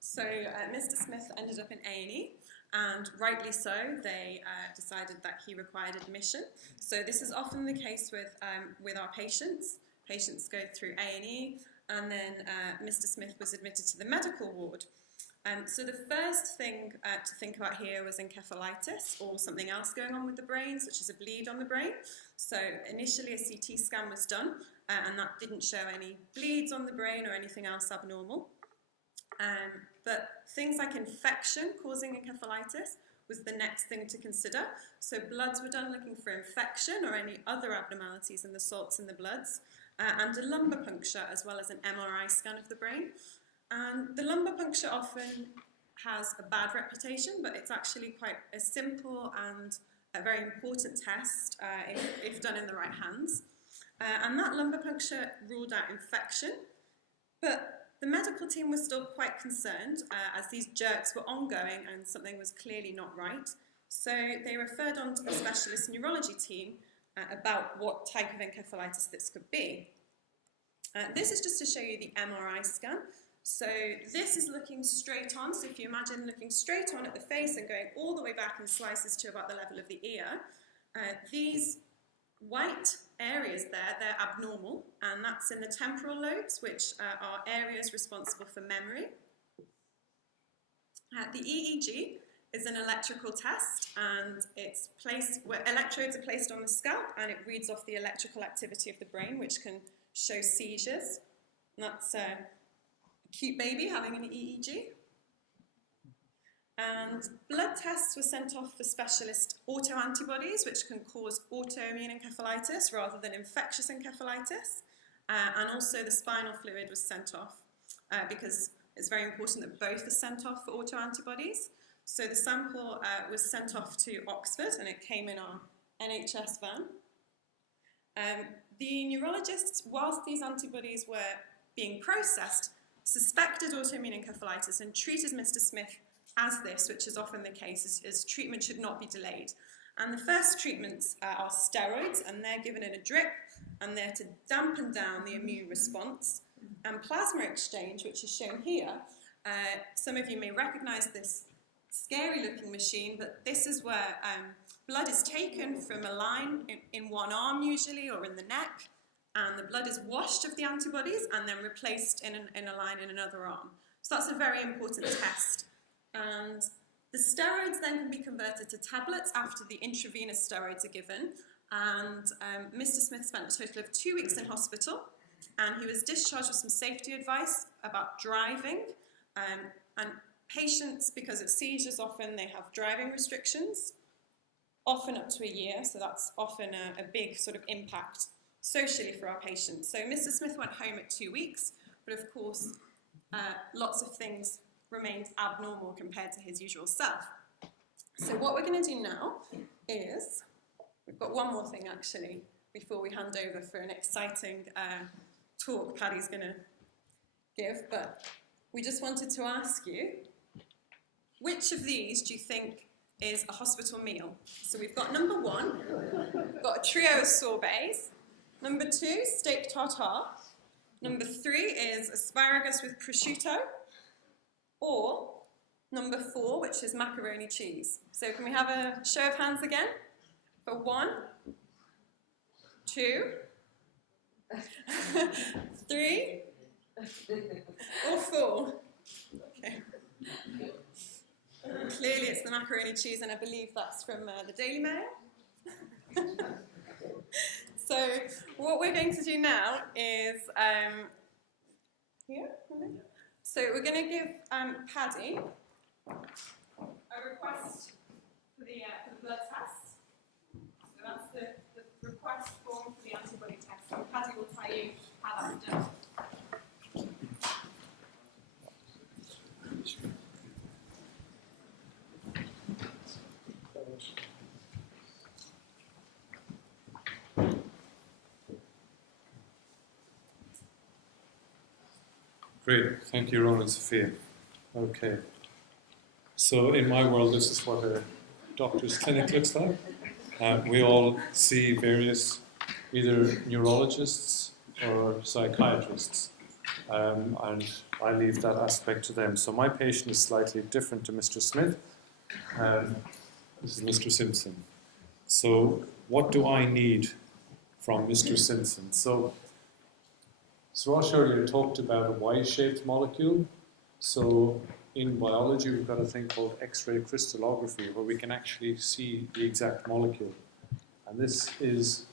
So Mr. Smith ended up in A&E, and rightly so. They decided that he required admission. So this is often the case with our patients. Patients go through A&E, and then Mr. Smith was admitted to the medical ward. So the first thing to think about here was encephalitis, or something else going on with the brain, such as a bleed on the brain. So initially a CT scan was done, and that didn't show any bleeds on the brain or anything else abnormal. But things like infection causing encephalitis was the next thing to consider. So bloods were done looking for infection or any other abnormalities in the salts in the bloods, and a lumbar puncture as well as an MRI scan of the brain. And the lumbar puncture often has a bad reputation, but it's actually quite a simple and a very important test if done in the right hands. And that lumbar puncture ruled out infection, but the medical team was still quite concerned as these jerks were ongoing and something was clearly not right. So they referred on to the specialist neurology team about what type of encephalitis this could be. This is just to show you the MRI scan. So this is looking straight on. So if you imagine looking straight on at the face and going all the way back in slices to about the level of the ear, these white areas there, they're abnormal, and that's in the temporal lobes, which are areas responsible for memory. The EEG is an electrical test, and it's placed where electrodes are placed on the scalp, and it reads off the electrical activity of the brain, which can show seizures. And that's a cute baby having an EEG. And blood tests were sent off for specialist autoantibodies, which can cause autoimmune encephalitis rather than infectious encephalitis. And also the spinal fluid was sent off because it's very important that both are sent off for autoantibodies. So the sample was sent off to Oxford, and it came in our NHS van. The neurologists, whilst these antibodies were being processed, suspected autoimmune encephalitis and treated Mr. Smith as this, which is often the case, as treatment should not be delayed. And the first treatments are steroids, and they're given in a drip, and they're to dampen down the immune response. And plasma exchange, which is shown here, some of you may recognise this scary-looking machine, but this is where blood is taken from a line in one arm usually, or in the neck, and the blood is washed of the antibodies and then replaced in a line in another arm. So that's a very important test. And the steroids then can be converted to tablets after the intravenous steroids are given, And Mr. Smith spent a total of 2 weeks in hospital, and he was discharged with some safety advice about driving. And patients, because of seizures, often they have driving restrictions, often up to a year, so that's often a big sort of impact socially for our patients. So Mr. Smith went home at 2 weeks, but of course lots of things remained abnormal compared to his usual self. So what we're going to do now is, we've got one more thing actually before we hand over for an exciting talk Paddy's going to give, but we just wanted to ask you, which of these do you think is a hospital meal? So we've got number 1, we've got a trio of sorbets. Number 2, steak tartare. Number 3 is asparagus with prosciutto. Or number 4, which is macaroni cheese. So can we have a show of hands again? For 1, 2, 3, or 4? Okay. Clearly it's the macaroni cheese, and I believe that's from the Daily Mail. So what we're going to do now is, so we're going to give Paddy a request for the blood test. So that's the request form for the antibody test. And Paddy will tell you how that's done. Great, thank you, Ron and Sophia. Okay, so in my world, this is what a doctor's clinic looks like. We all see various either neurologists or psychiatrists, and I leave that aspect to them. So my patient is slightly different to Mr. Smith. This is Mr. Simpson. So what do I need from Mr. Simpson? So Ross earlier talked about a Y-shaped molecule. So in biology, we've got a thing called X-ray crystallography, where we can actually see the exact molecule. And this is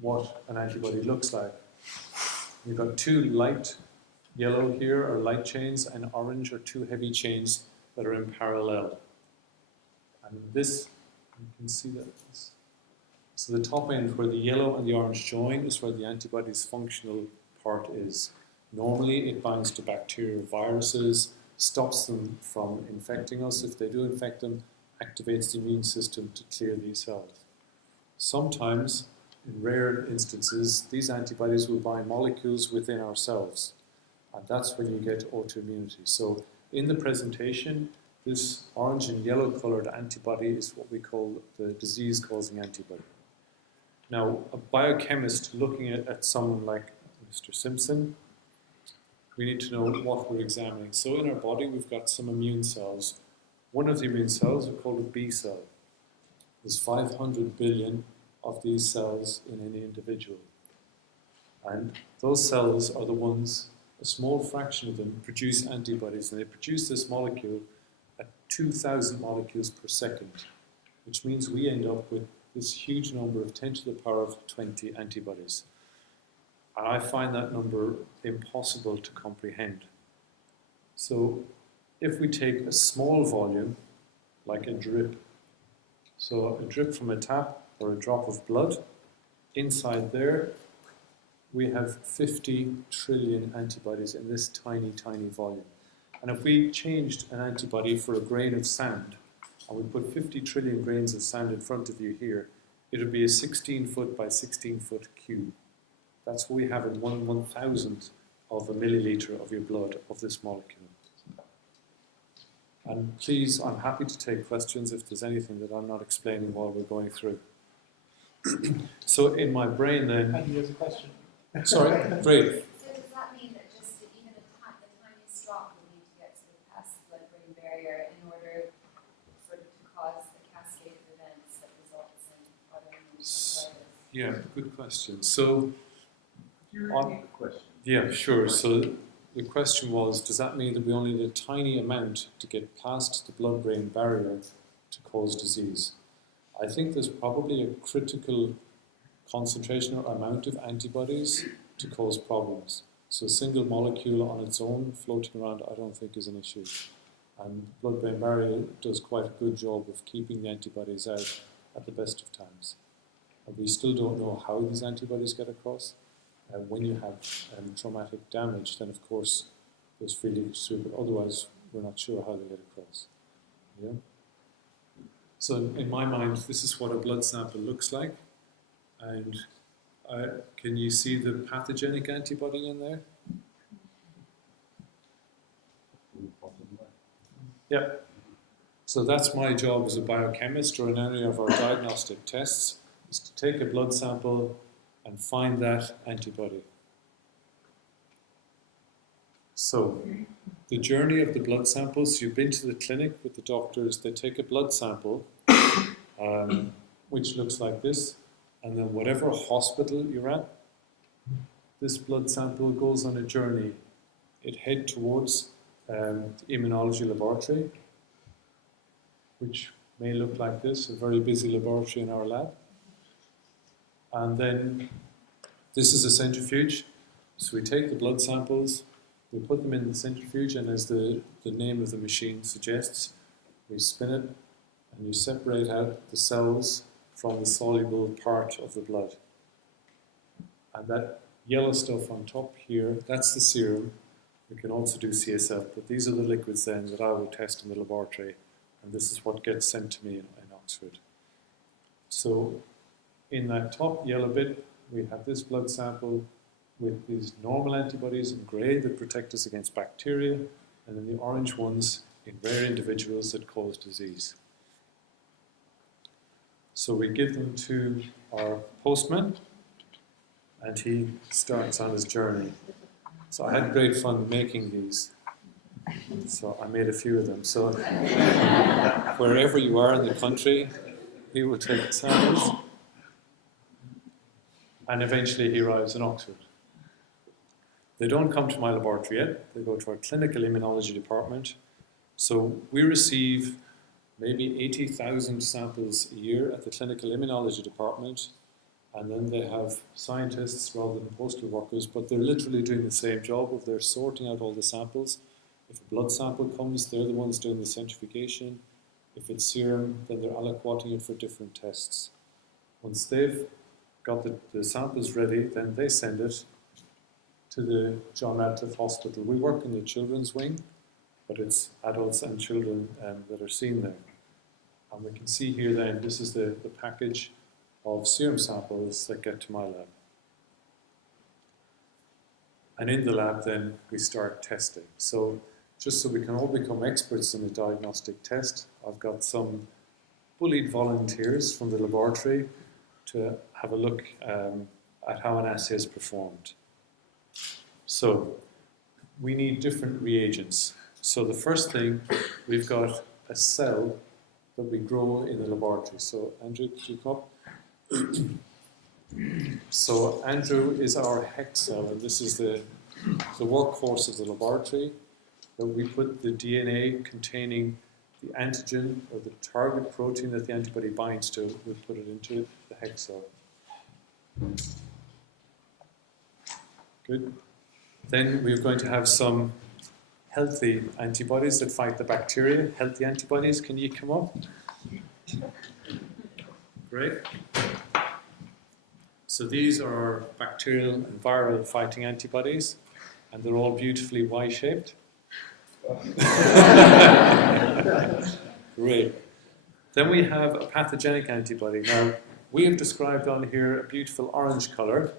what an antibody looks like. We've got 2 light yellow here, are light chains, and orange are 2 heavy chains that are in parallel. And this, you can see that. So the top end, where the yellow and the orange join, is where the antibody's functional part is. Normally it binds to bacteria or viruses, stops them from infecting us. If they do infect them, activates the immune system to clear these cells. Sometimes, in rare instances, these antibodies will bind molecules within our cells, and that's when you get autoimmunity. So in the presentation, this orange and yellow coloured antibody is what we call the disease-causing antibody. Now, a biochemist looking at someone like Mr. Simpson, we need to know what we're examining. So in our body, we've got some immune cells. One of the immune cells is called a B cell. There's 500 billion of these cells in any individual. And those cells are the ones, a small fraction of them, produce antibodies. And they produce this molecule at 2,000 molecules per second, which means we end up with this huge number of 10 to the power of 20 antibodies. And I find that number impossible to comprehend. So if we take a small volume, like a drip, so a drip from a tap or a drop of blood, inside there we have 50 trillion antibodies in this tiny, tiny volume. And if we changed an antibody for a grain of sand, and we put 50 trillion grains of sand in front of you here, it would be a 16-foot by 16-foot cube. That's what we have in 1/1000th of a milliliter of your blood of this molecule. And please, I'm happy to take questions if there's anything that I'm not explaining while we're going through. So in my brain then... And here's a question. Sorry, great. So does that mean that just even the tiniest drop will need to get sort of past the blood-brain barrier in order sort of to cause the cascade of events that results in autoimmune arthritis? Yeah, good question. So... Could you repeat the question? Yeah, sure. So the question was, does that mean that we only need a tiny amount to get past the blood-brain barrier to cause disease? I think there's probably a critical concentration or amount of antibodies to cause problems. So a single molecule on its own floating around, I don't think is an issue. And blood-brain barrier does quite a good job of keeping the antibodies out at the best of times. And we still don't know how these antibodies get across. When you have traumatic damage, then of course there's free leakage through, but otherwise we're not sure how they get across. Yeah? So in my mind, this is what a blood sample looks like. And can you see the pathogenic antibody in there? Yeah. So that's my job as a biochemist or in any of our diagnostic tests, is to take a blood sample and find that antibody. So the journey of the blood samples, you've been to the clinic with the doctors, they take a blood sample, which looks like this, and then whatever hospital you're at, this blood sample goes on a journey. It heads towards the immunology laboratory, which may look like this, a very busy laboratory in our lab. And then this is a centrifuge. So we take the blood samples, we put them in the centrifuge, and as the name of the machine suggests, we spin it and you separate out the cells from the soluble part of the blood. And that yellow stuff on top here, that's the serum. We can also do CSF, but these are the liquids then that I will test in the laboratory, and this is what gets sent to me in Oxford. So in that top yellow bit, we have this blood sample with these normal antibodies in grey that protect us against bacteria, and then the orange ones in rare individuals that cause disease. So we give them to our postman, and he starts on his journey. So I had great fun making these. So I made a few of them. So wherever you are in the country, he will take samples, and eventually he arrives in Oxford. They don't come to my laboratory yet. They go to our clinical immunology department. So we receive maybe 80,000 samples a year at the clinical immunology department, and then they have scientists rather than postal workers, but they're literally doing the same job of they're sorting out all the samples. If a blood sample comes, they're the ones doing the centrifugation. If it's serum, then they're aliquoting it for different tests. Once they've got the samples ready, then they send it to the John Radcliffe Hospital. We work in the children's wing, but it's adults and children that are seen there. And we can see here then, this is the package of serum samples that get to my lab. And in the lab then, we start testing. So just so we can all become experts in the diagnostic test, I've got some bullied volunteers from the laboratory to have a look at how an assay is performed. So we need different reagents. So the first thing, we've got a cell that we grow in the laboratory. So Andrew, could you come up? So Andrew is our hex cell, and this is the workhorse of the laboratory, that we put the DNA containing the antigen or the target protein that the antibody binds to, we put it into the hex cell. Good. Then we're going to have some healthy antibodies that fight the bacteria. Healthy antibodies, can you come up? Great. So these are bacterial and viral fighting antibodies, and they're all beautifully Y-shaped. Great. Then we have a pathogenic antibody. Now, we have described on here a beautiful orange colour,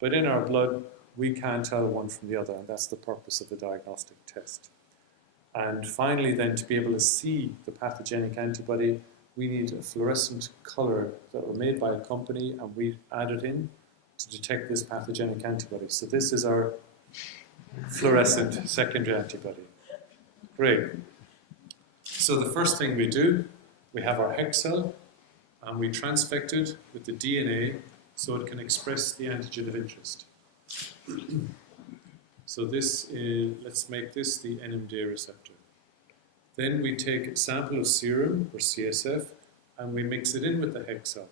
but in our blood, we can't tell one from the other, and that's the purpose of the diagnostic test. And finally then, to be able to see the pathogenic antibody, we need a fluorescent colour that were made by a company, and we add it in to detect this pathogenic antibody. So this is our fluorescent secondary antibody. Great. So the first thing we do, we have our hex cell, and we transfect it with the DNA so it can express the antigen of interest. So this is, let's make this the NMDA receptor. Then we take a sample of serum, or CSF, and we mix it in with the hex cell.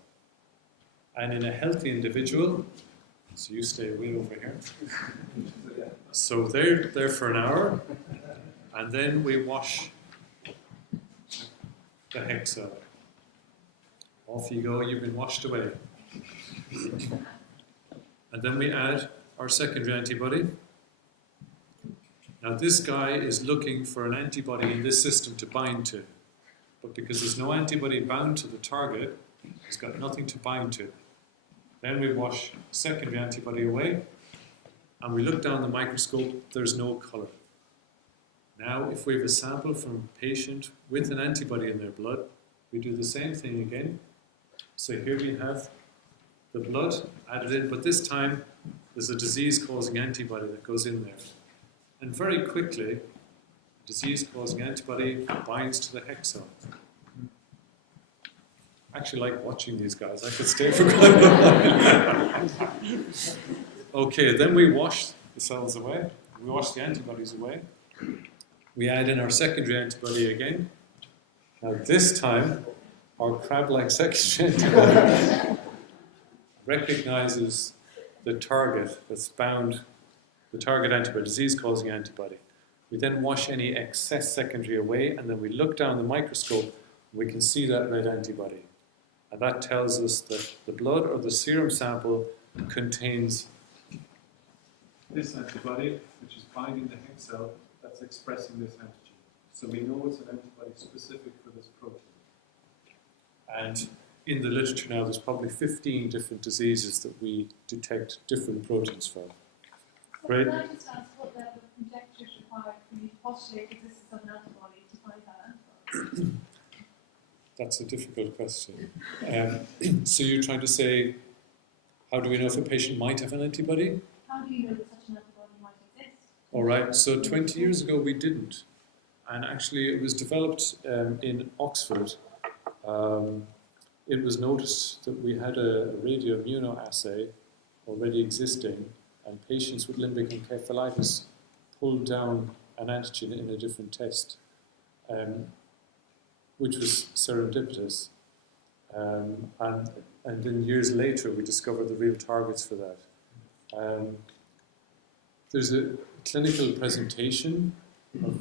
And in a healthy individual, so you stay way over here. So they're there for an hour, and then we wash the hex out. Off you go, you've been washed away. And then we add our secondary antibody. Now this guy is looking for an antibody in this system to bind to. But because there's no antibody bound to the target, he's got nothing to bind to. Then we wash secondary antibody away, and we look down the microscope, there's no colour. Now, if we have a sample from a patient with an antibody in their blood, we do the same thing again. So here we have the blood added in, but this time there's a disease-causing antibody that goes in there. And very quickly, disease-causing antibody binds to the hexone. I actually like watching these guys. I could stay for quite a while. Okay, then we wash the cells away. We wash the antibodies away. We add in our secondary antibody again. Now this time, our crab-like secondary antibody recognizes the target that's bound, the target antibody, disease-causing antibody. We then wash any excess secondary away, and then we look down the microscope, and we can see that red antibody. And that tells us that the blood or the serum sample contains this antibody, which is binding the hex cell that's expressing this antigen. So we know it's an antibody specific for this protein. And in the literature now, there's probably 15 different diseases that we detect different proteins for. Great. Can I just ask what level of conjecture is required for you to postulate the existence of an antibody to find that antibody? That's a difficult question. So you're trying to say, how do we know if a patient might have an antibody? How do you know that such an antibody might exist? All right, so 20 years ago we didn't. And actually it was developed in Oxford. It was noticed that we had a radioimmunoassay already existing, and patients with limbic encephalitis pulled down an antigen in a different test, which was serendipitous. And then years later, we discovered the real targets for that. There's a clinical presentation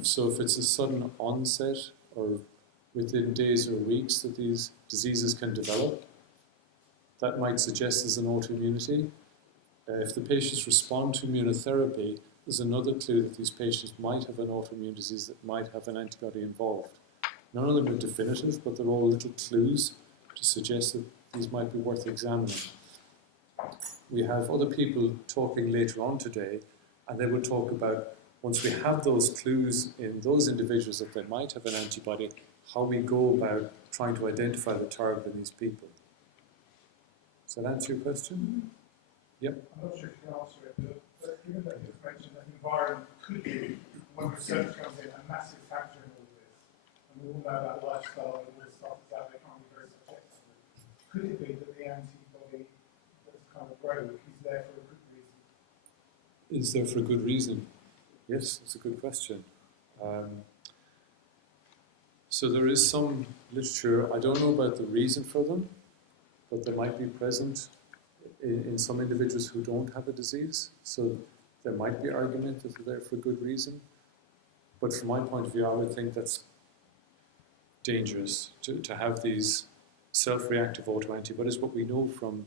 so if it's a sudden onset or within days or weeks that these diseases can develop, that might suggest there's an autoimmunity. If the patients respond to immunotherapy, there's another clue that these patients might have an autoimmune disease that might have an antibody involved. None of them are definitive, but they're all little clues to suggest that these might be worth examining. We have other people talking later on today, and they will talk about, once we have those clues in those individuals that they might have an antibody, how we go about trying to identify the target in these people. Does that answer your question? Yep. I'm not sure if you can answer it, but given that you've mentioned that environment could be, when research comes in, a massive factor in all this, and we all know about lifestyle and all the stuff that's out there can't be very subjective. Could it be that the antibody that's kind of growing is there for a good reason? Is there for a good reason? Yes, that's a good question. So there is some literature, I don't know about the reason for them, but they might be present in some individuals who don't have a disease. So there might be argument that they're there for a good reason. But from my point of view, I would think that's dangerous to have these self-reactive autoantibodies. What we know from,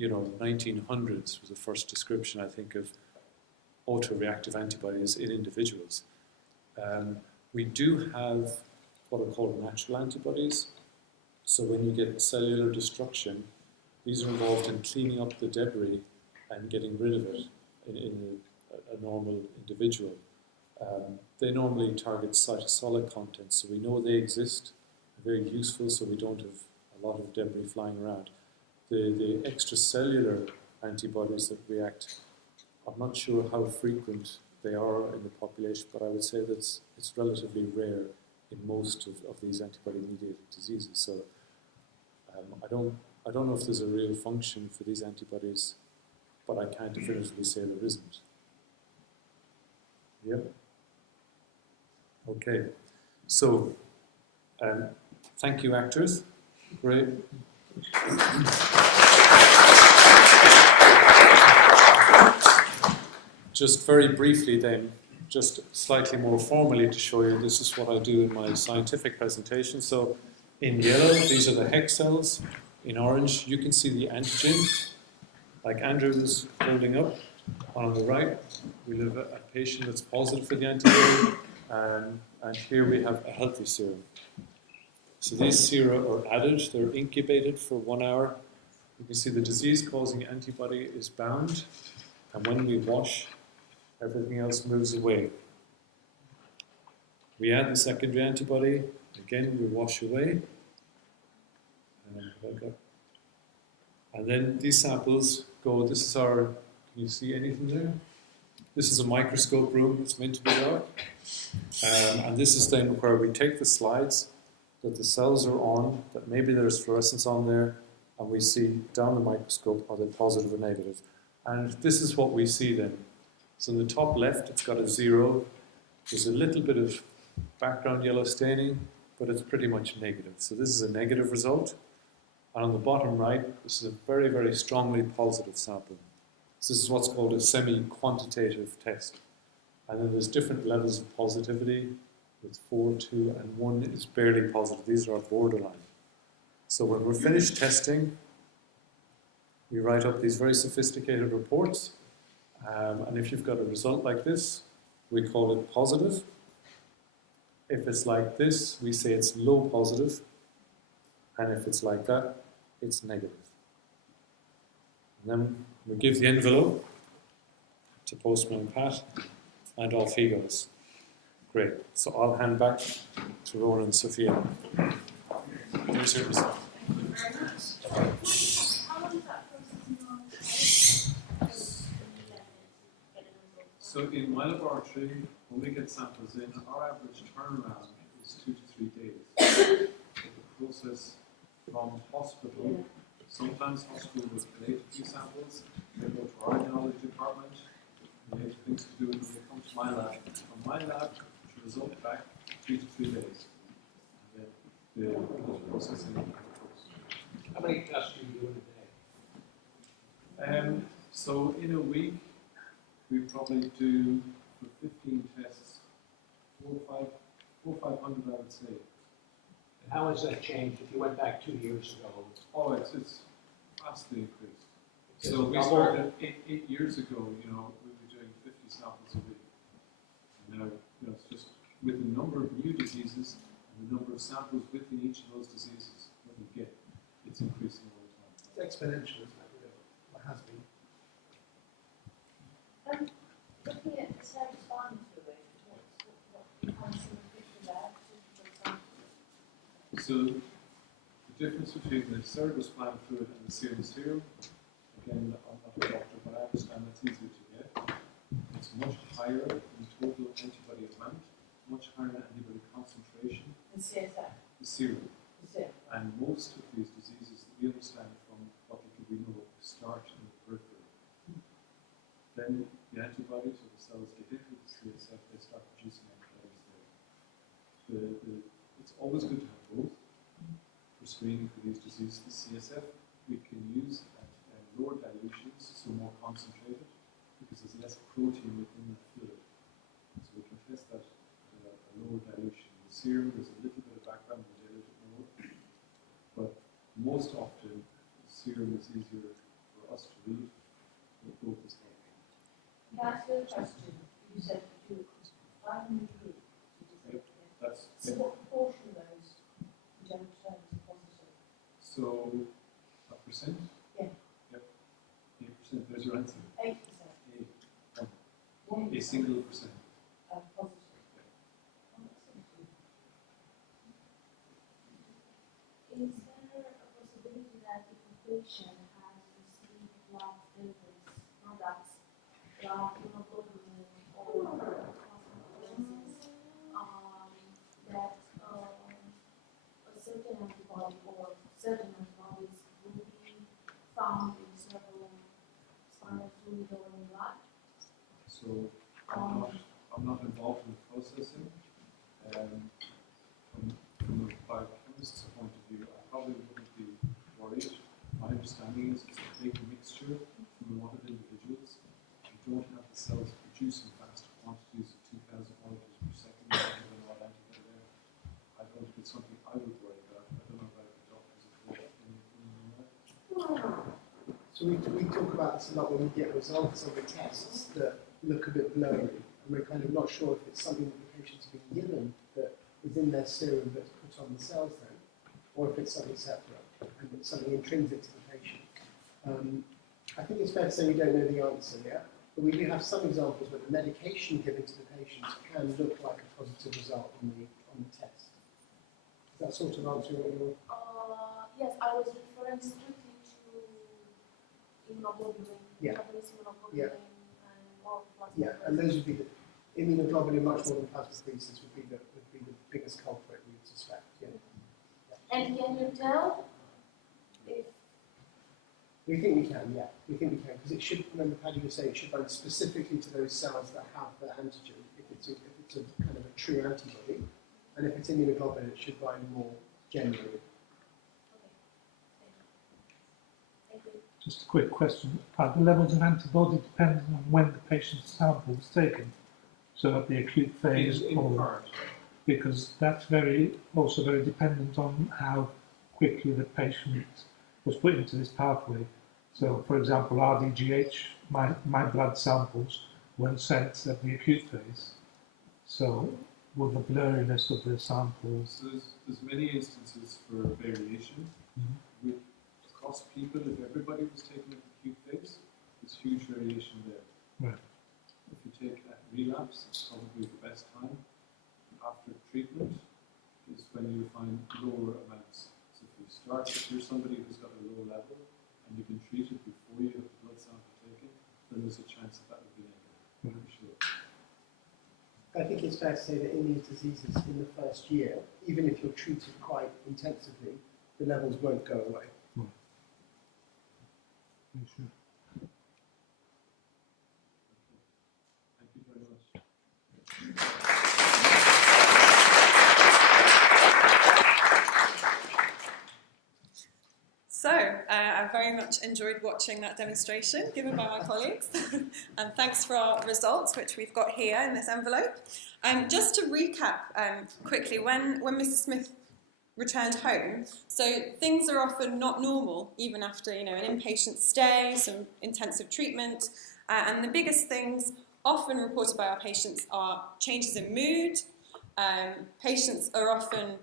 1900s was the first description, I think, of autoreactive antibodies in individuals. We do have what are called natural antibodies. So when you get cellular destruction, these are involved in cleaning up the debris and getting rid of it in a normal individual. They normally target cytosolic content, so we know they exist, they're very useful, so we don't have a lot of debris flying around. The extracellular antibodies that react, I'm not sure how frequent they are in the population, but I would say that it's relatively rare in most of these antibody-mediated diseases. So I don't know if there's a real function for these antibodies, but I can't definitively say there isn't. Yeah? Okay. So, thank you, actors. Great. just very briefly then, just slightly more formally to show you, this is what I do in my scientific presentation. So in yellow, these are the hex cells. In orange, you can see the antigen, like Andrew was holding up. On the right, we have a patient that's positive for the antibody, and here we have a healthy serum. So these sera are added, they're incubated for 1 hour. You can see the disease-causing antibody is bound, and when we wash, everything else moves away. We add the secondary antibody, again we wash away. And then these samples go, this is our, can you see anything there? This is a microscope room, it's meant to be dark. And this is then where we take the slides that the cells are on, that maybe there's fluorescence on there, and we see down the microscope are they positive or negative. And this is what we see then. So in the top left, it's got a 0. There's a little bit of background yellow staining, but it's pretty much negative. So this is a negative result. And on the bottom right, this is a very, very strongly positive sample. So this is what's called a semi-quantitative test. And then there's different levels of positivity, with 4, 2, and 1 is barely positive. These are our borderline. So when we're finished testing, we write up these very sophisticated reports. And if you've got a result like this, we call it positive. If it's like this, we say it's low positive. And if it's like that, it's negative. And then we give the envelope to Postman Pat, and off he goes. Great. So I'll hand back to Ronan and Sophia. Here's your result. So in my laboratory, when we get samples in, our average turnaround is 2 to 3 days. The process from hospital, sometimes hospital will collate a few samples, they go to our immunology department, they have things to do when they come to my lab. From my lab, the result back 3 to 3 days. And then the processing. How many tests do you do in a day? So in a week, we probably do for 15 tests, 400 or 500, I would say. And how has that changed if you went back 2 years ago? Oh, it's vastly increased. So we started 8 years ago, we were doing 50 samples a week. And now, it's just with the number of new diseases and the number of samples within each of those diseases that we get, it's increasing all the time. It's exponential, isn't it, really? What has been? Looking at the spinal fluid, what becomes beneficial there, for example? So the difference between the cerebrospinal fluid and the serum, again, I'm not a doctor, but I understand that's easier to get. It's much higher in total antibody amount, much higher in antibody concentration. The CSF? The serum. The serum. And most of these diseases, we understand from what we know, start in the periphery. Then the antibodies or the cells get into the CSF, they start producing antibodies there. It's always good to have both for screening for these diseases. The CSF we can use at lower dilutions, so more concentrated, because there's less protein within the fluid. So we can test that at a lower dilution. The serum, there's a little bit of background, we dilute it more, but most often the serum is easier for us to read, but both is helpful. Can I ask you a question? You said you primary group. So what proportion of those you don't turn to positive? So, a percent? Yeah. Yep. 8%, there's your answer. 8%? 8. A single percent. Positive. Is there a possibility that if a patient has received blood delivery products like hemoglobin or plasmapheresis, that a certain antibody or certain antibodies will be found in several spinal fluid or in blood? So I'm not involved in the processing. From a biochemist's point of view, I probably wouldn't be worried. My understanding is it's a big mixture from a lot of individuals. You don't have the cells about this a lot when we get results of the tests that look a bit blurry, and we're kind of not sure if it's something that the patient's been given that is in their serum that's put on the cells then, or if it's something separate and it's something intrinsic to the patient. I think it's fair to say we don't know the answer yet, but we do have some examples where the medication given to the patients can look like a positive result on the test. Is that sort of answering what you're... Yes, I was referring strictly to immunoglobulin, immunoglobulin and or plasma. Yeah, and those would be the immunoglobulin, much more than plasmapheresis, would be the biggest culprit we would suspect. Yeah. And can you tell if... We think we can, yeah. We think we can, because it should, remember Paddy was saying, it should bind specifically to those cells that have the antigen, if it's a kind of a true antibody, and if it's immunoglobulin, it should bind more generally. Just a quick question. Are the levels of antibody dependent on when the patient's sample was taken? So at the acute phase, or because that's also very dependent on how quickly the patient was put into this pathway. So, for example, RDGH, my blood samples weren't sent at the acute phase. So, with the blurriness of the samples. So there's many instances for variation. With across people, if everybody was taken at the acute phase, there's huge variation there. Right. If you take at relapse, it's probably the best time after treatment is when you find lower amounts. So if you're somebody who's got a low level and you've been treated before you have the blood sample taken, then there's a chance that would be negative, for sure. I think it's fair to say that in these diseases in the first year, even if you're treated quite intensively, the levels won't go away. Sure. Thank you very much. So, I very much enjoyed watching that demonstration given by my colleagues. And thanks for our results, which we've got here in this envelope. Just to recap quickly, when Mrs. Smith returned home, so things are often not normal, even after an inpatient stay, some intensive treatment. And the biggest things often reported by our patients are changes in mood. Patients are often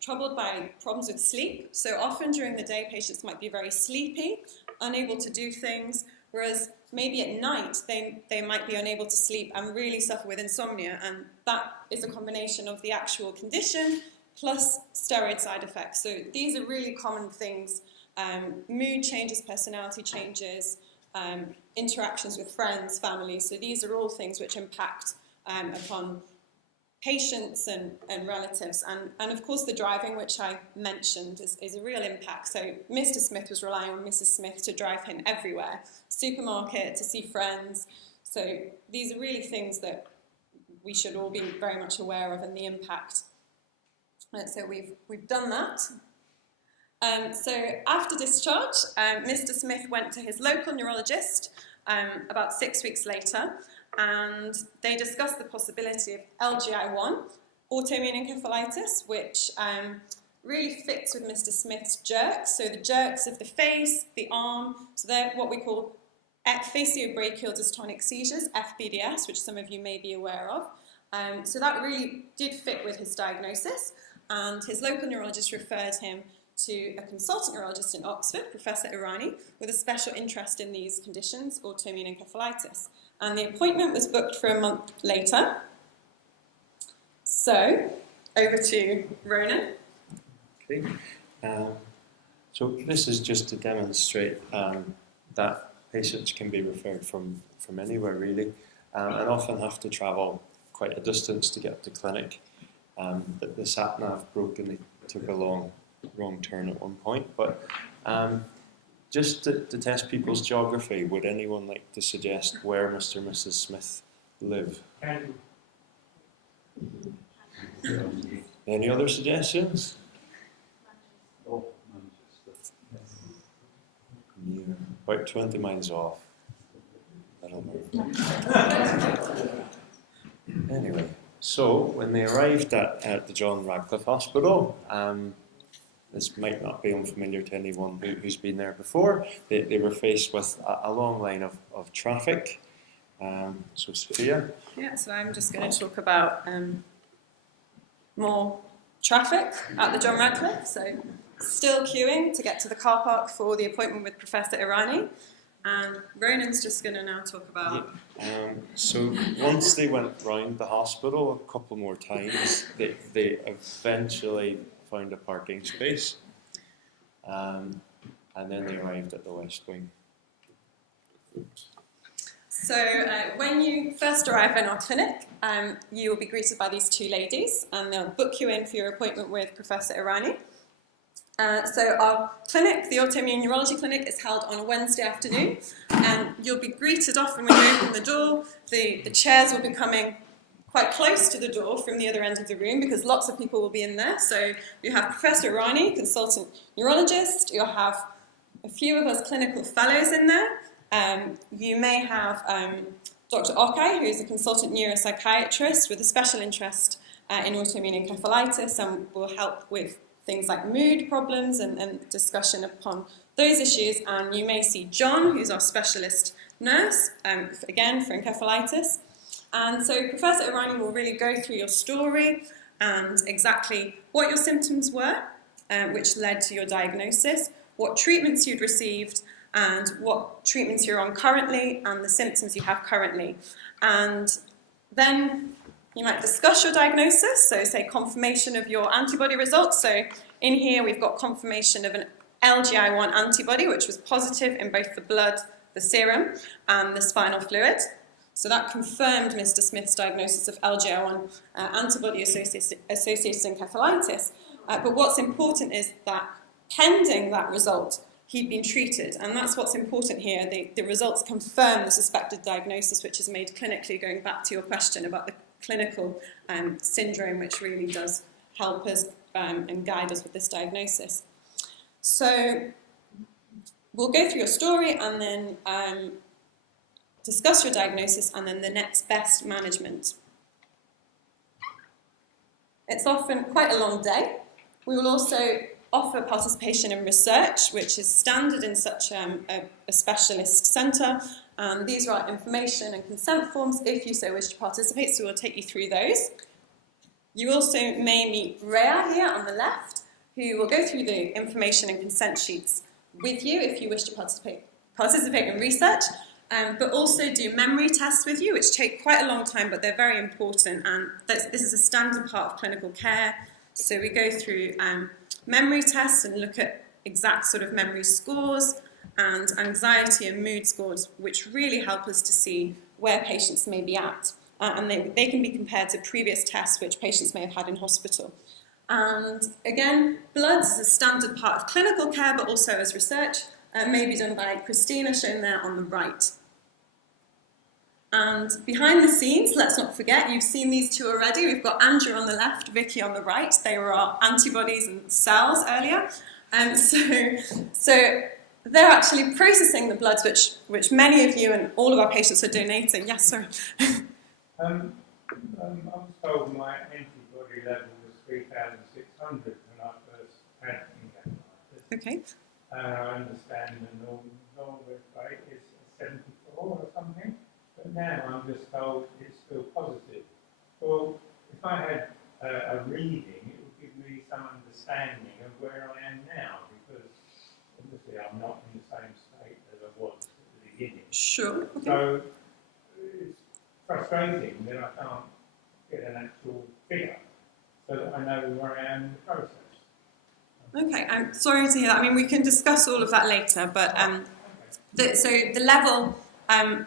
troubled by problems with sleep. So often during the day, patients might be very sleepy, unable to do things, whereas maybe at night they might be unable to sleep and really suffer with insomnia. And that is a combination of the actual condition plus steroid side effects. So these are really common things. Mood changes, personality changes, interactions with friends, family. So these are all things which impact upon patients and relatives. And of course the driving, which I mentioned, is a real impact. So Mr. Smith was relying on Mrs. Smith to drive him everywhere, supermarket, to see friends. So these are really things that we should all be very much aware of, and the impact. So we've done that. So after discharge, Mr. Smith went to his local neurologist about 6 weeks later, and they discussed the possibility of LGI1, autoimmune encephalitis, which really fits with Mr. Smith's jerks. So the jerks of the face, the arm, so they're what we call faciobrachial dystonic seizures, FBDS, which some of you may be aware of. So that really did fit with his diagnosis, and his local neurologist referred him to a consultant neurologist in Oxford, Professor Irani, with a special interest in these conditions, autoimmune encephalitis. And the appointment was booked for a month later. So, over to Ronan. Okay. So this is just to demonstrate that patients can be referred from anywhere really, and often have to travel quite a distance to get to clinic. The sat-nav broke and they took a wrong turn at one point. But just to test people's geography, would anyone like to suggest where Mr. and Mrs. Smith live? Any other suggestions? Yeah, about 20 miles off. I don't know. Anyway, so when they arrived at the John Radcliffe Hospital, this might not be unfamiliar to anyone who's been there before. They were faced with a long line of traffic. So Sophia? Yeah, so I'm just going to talk about more traffic at the John Radcliffe. So still queuing to get to the car park for the appointment with Professor Irani. And Ronan's just going to now talk about... So once they went round the hospital a couple more times, they eventually found a parking space. And then they arrived at the West Wing. So when you first arrive in our clinic, you will be greeted by these two ladies, and they'll book you in for your appointment with Professor Irani. So our clinic, the autoimmune neurology clinic, is held on a Wednesday afternoon, and you'll be greeted often when you open the door. The chairs will be coming quite close to the door from the other end of the room because lots of people will be in there. So you have Professor Irani, consultant neurologist, you'll have a few of us clinical fellows in there. You may have Dr. Okai, who's a consultant neuropsychiatrist with a special interest in autoimmune encephalitis and will help with things like mood problems and discussion upon those issues. And you may see John, who's our specialist nurse, again for encephalitis. And so Professor Irani will really go through your story and exactly what your symptoms were, which led to your diagnosis, what treatments you'd received, and what treatments you're on currently, and the symptoms you have currently. And then you might discuss your diagnosis, so say confirmation of your antibody results. So in here we've got confirmation of an LGI1 antibody, which was positive in both the blood, the serum, and the spinal fluid. So that confirmed Mr. Smith's diagnosis of LGI1 antibody-associated encephalitis. But what's important is that pending that result, he'd been treated, and that's what's important here. The results confirm the suspected diagnosis, which is made clinically, going back to your question about the clinical syndrome, which really does help us and guide us with this diagnosis. So we'll go through your story and then discuss your diagnosis and then the next best management. It's often quite a long day. We will also offer participation in research, which is standard in such a specialist centre. These are our information and consent forms if you so wish to participate, so we'll take you through those. You also may meet Rhea here on the left, who will go through the information and consent sheets with you if you wish to participate in research, but also do memory tests with you, which take quite a long time, but they're very important, and this is a standard part of clinical care. So we go through memory tests and look at exact sort of memory scores and anxiety and mood scores, which really help us to see where patients may be at. And they can be compared to previous tests which patients may have had in hospital. And again, bloods is a standard part of clinical care, but also as research, may be done by Christina, shown there on the right. And behind the scenes, let's not forget, you've seen these two already. We've got Andrew on the left, Vicky on the right. They were our antibodies and cells earlier. So they're actually processing the bloods, which many of you and all of our patients are donating. Yes, sir. I was told my antibody level was 3,600 when I first had encephalitis. Okay. I understand the normal rate is 74 or something. But now I'm just told it's still positive. Well, if I had a reading, it would give me some understanding of where I am now, because obviously I'm not in the same state as I was at the beginning. Sure. Okay. So it's frustrating that I can't get an actual figure so that I know where I am in the process. Okay, I'm sorry to hear that. I mean, we can discuss all of that later, but so the level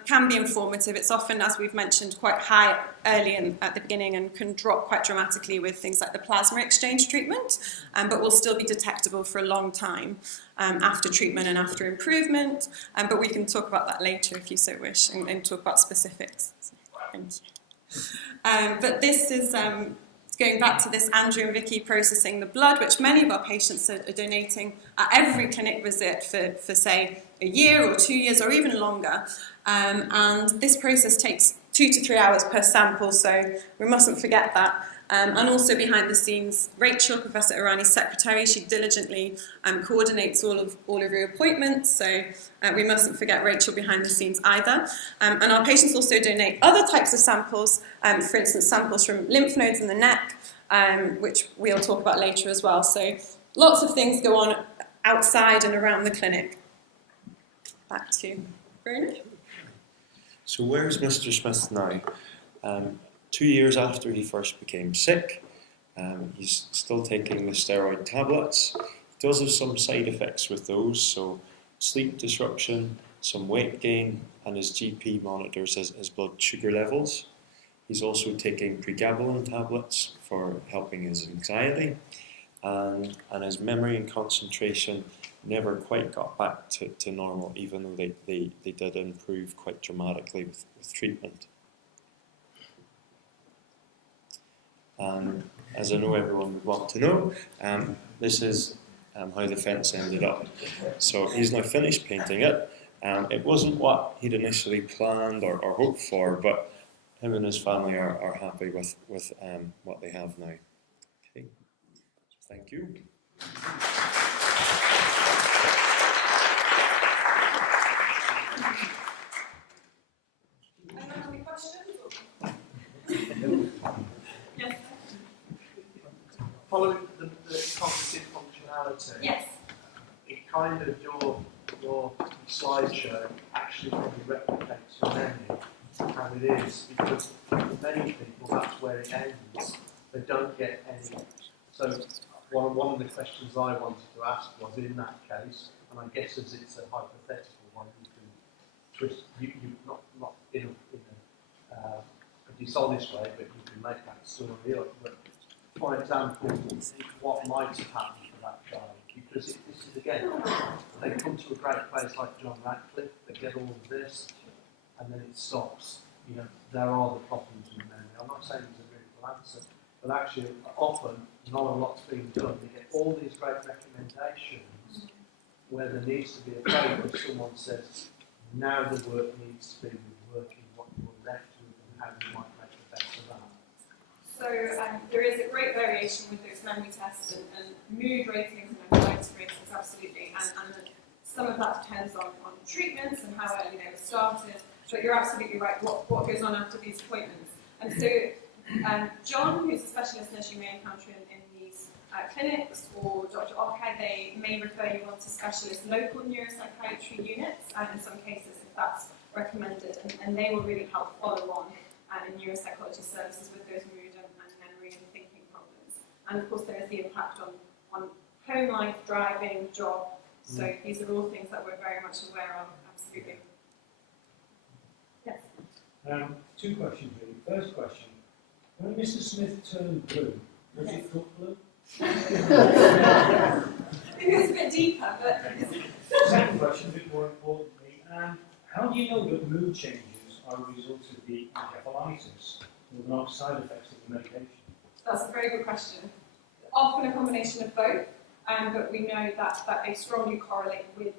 can be informative. It's often, as we've mentioned, quite high early and at the beginning and can drop quite dramatically with things like the plasma exchange treatment, but will still be detectable for a long time after treatment and after improvement. But we can talk about that later if you so wish and talk about specifics. Thank you. But this is going back to this Andrew and Vicky processing the blood, which many of our patients are donating at every clinic visit for say, a year or 2 years or even longer. And this process takes 2 to 3 hours per sample, so we mustn't forget that. And also behind the scenes, Rachel, Professor Irani's secretary, she diligently coordinates all of your appointments, so we mustn't forget Rachel behind the scenes either. And our patients also donate other types of samples, for instance, samples from lymph nodes in the neck, which we'll talk about later as well. So lots of things go on outside and around the clinic. Back to Bruno. So where's Mr. Smith now? 2 years after he first became sick, he's still taking the steroid tablets. He does have some side effects with those, so sleep disruption, some weight gain, and his GP monitors his blood sugar levels. He's also taking pregabalin tablets for helping his anxiety, and his memory and concentration never quite got back to normal, even though they did improve quite dramatically with treatment. As I know everyone would want to know, this is how the fence ended up. So he's now finished painting it. It wasn't what he'd initially planned or hoped for, but him and his family are happy with what they have now. Okay, so thank you. Anyone have any questions? Yes. Following the cognitive functionality, yes, it kind of your slideshow actually probably replicates your memory how it is, because for many people that's where it ends. They don't get any. So one of the questions I wanted to ask was, in that case, and I guess as it's a hypothetical one, you can twist you not in a dishonest way, but you can make that story up. But for example, what might have happened for that child? Because this is again, they come to a great place like John Radcliffe, they get all of this, and then it stops. You know, there are the problems with memory. I'm not saying there's a miracle answer, but actually, often not a lot's being done. They get all these great recommendations where there needs to be a point where someone says, now the work needs to be working what you're left with and how you might make the best of that. so there is a great variation with those memory tests and mood ratings and anxiety ratings, absolutely, and some of that depends on treatments and how early they were started, but you're absolutely right, what goes on after these appointments. And so John, who's a specialist nurse you may encounter in these clinics, or Dr. Okai, they may refer you on to specialist local neuropsychiatry units, in some cases if that's recommended, and they will really help follow on in neuropsychology services with those mood and memory and thinking problems. And of course there is the impact on home life, driving, job, so these are all things that we're very much aware of, absolutely. Yes? Two questions really. First question, when Mr. Smith turned blue, was it foot blue? I think it's a bit deeper, but... Second question, a bit more importantly, how do you know that mood changes are a result of the encephalitis or not side effects of the medication? That's a very good question. Often a combination of both, but we know that they strongly correlate with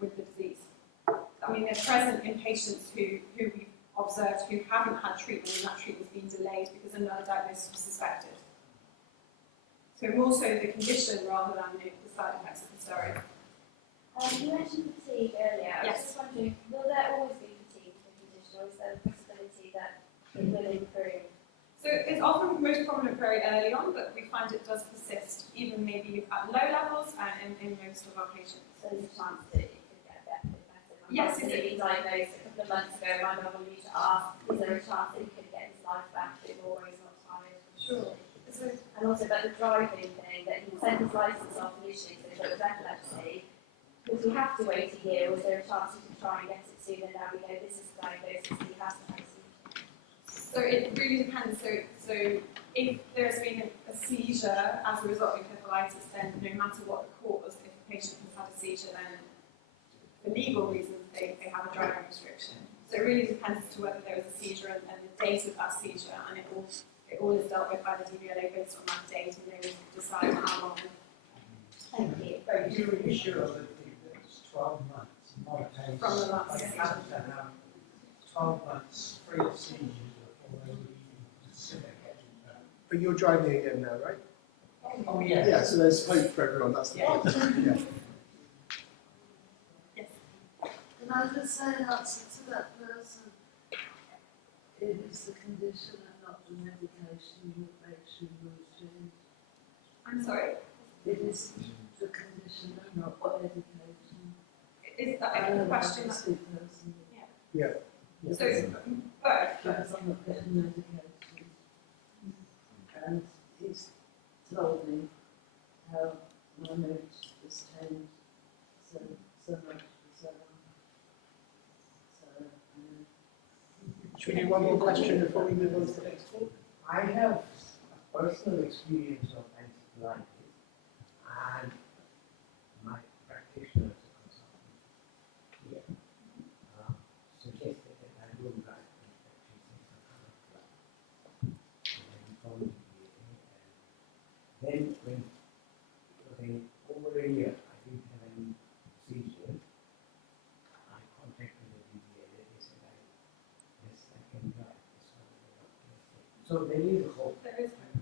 the disease. I mean, they're present in patients who we've observed who haven't had treatment, and that treatment's been delayed because another diagnosis was suspected. So more so the condition rather than the side effects of the steroid. You mentioned fatigue earlier. I was Yes. just wondering, will there always be fatigue with the condition, or is there a possibility that it will improve? So it's often most prominent very early on, but we find it does persist, even maybe at low levels in most of our patients. So there's a chance that it could get better. Yes, it it been diagnosed a couple of months ago. My mum will need to ask, is there a chance that he could get his life back a bit more, or he's not tired? Sure. And also about the driving thing, that he sent his licence off initially so that it was epilepsy. Would he have to wait a year, or is there a chance he could try and get it sooner? Now we know this is the diagnosis, he has to have a seizure. So it really depends. So if there's been a seizure as a result of encephalitis, then no matter what the cause, if the patient has had a seizure, then for legal reasons they have a driving restriction. So it really depends as to whether there was a seizure and the date of that seizure, and it all is dealt with by the DVLA based on that date, and they will decide how long. Thank you. Are you really sure that it's 12 months, not a case From the last like seizure. have to have 12 months free of seizures before they would even consider getting But you're driving again now, right? Oh, yes. Yeah, so there's hope for everyone, that's the point. Yeah. Can I just say in answer to that person, it is the condition and not the medication that makes you mood change. I'm sorry? It is the condition and not the medication. Is that a question? Person. Yeah. So it's both? Because I'm not getting medication. And he's told me how my mood has changed so much for so long. Should we do one more question before we move on to the next one? I have a personal experience of encephalitis, and my practitioner as a consultant here suggested that I do like then when over a year I didn't have any seizures, I contacted the DBA and they said I can drive. So there is hope. There is hope.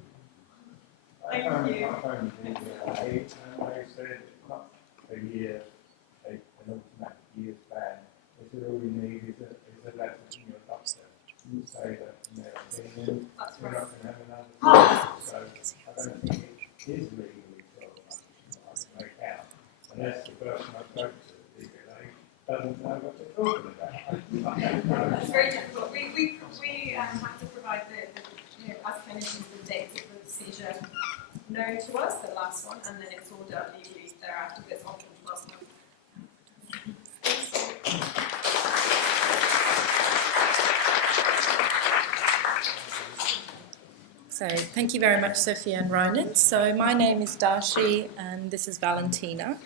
I found DBA and they said not a year, an automatic year's ban. They said all you need is a letter from your doctor. You say that in their opinion, you're not going to have another. So I don't think it is legally sort of make out, unless the person I spoke to, the DBA, doesn't know what they're talking about. It's very difficult. We have to provide as clinicians the dates of the seizure known to us, the last one, and then it's all done legally thereafter. It's often 12 months. So thank you very much, Sophia and Ronan. So my name is Darshi and this is Valentina.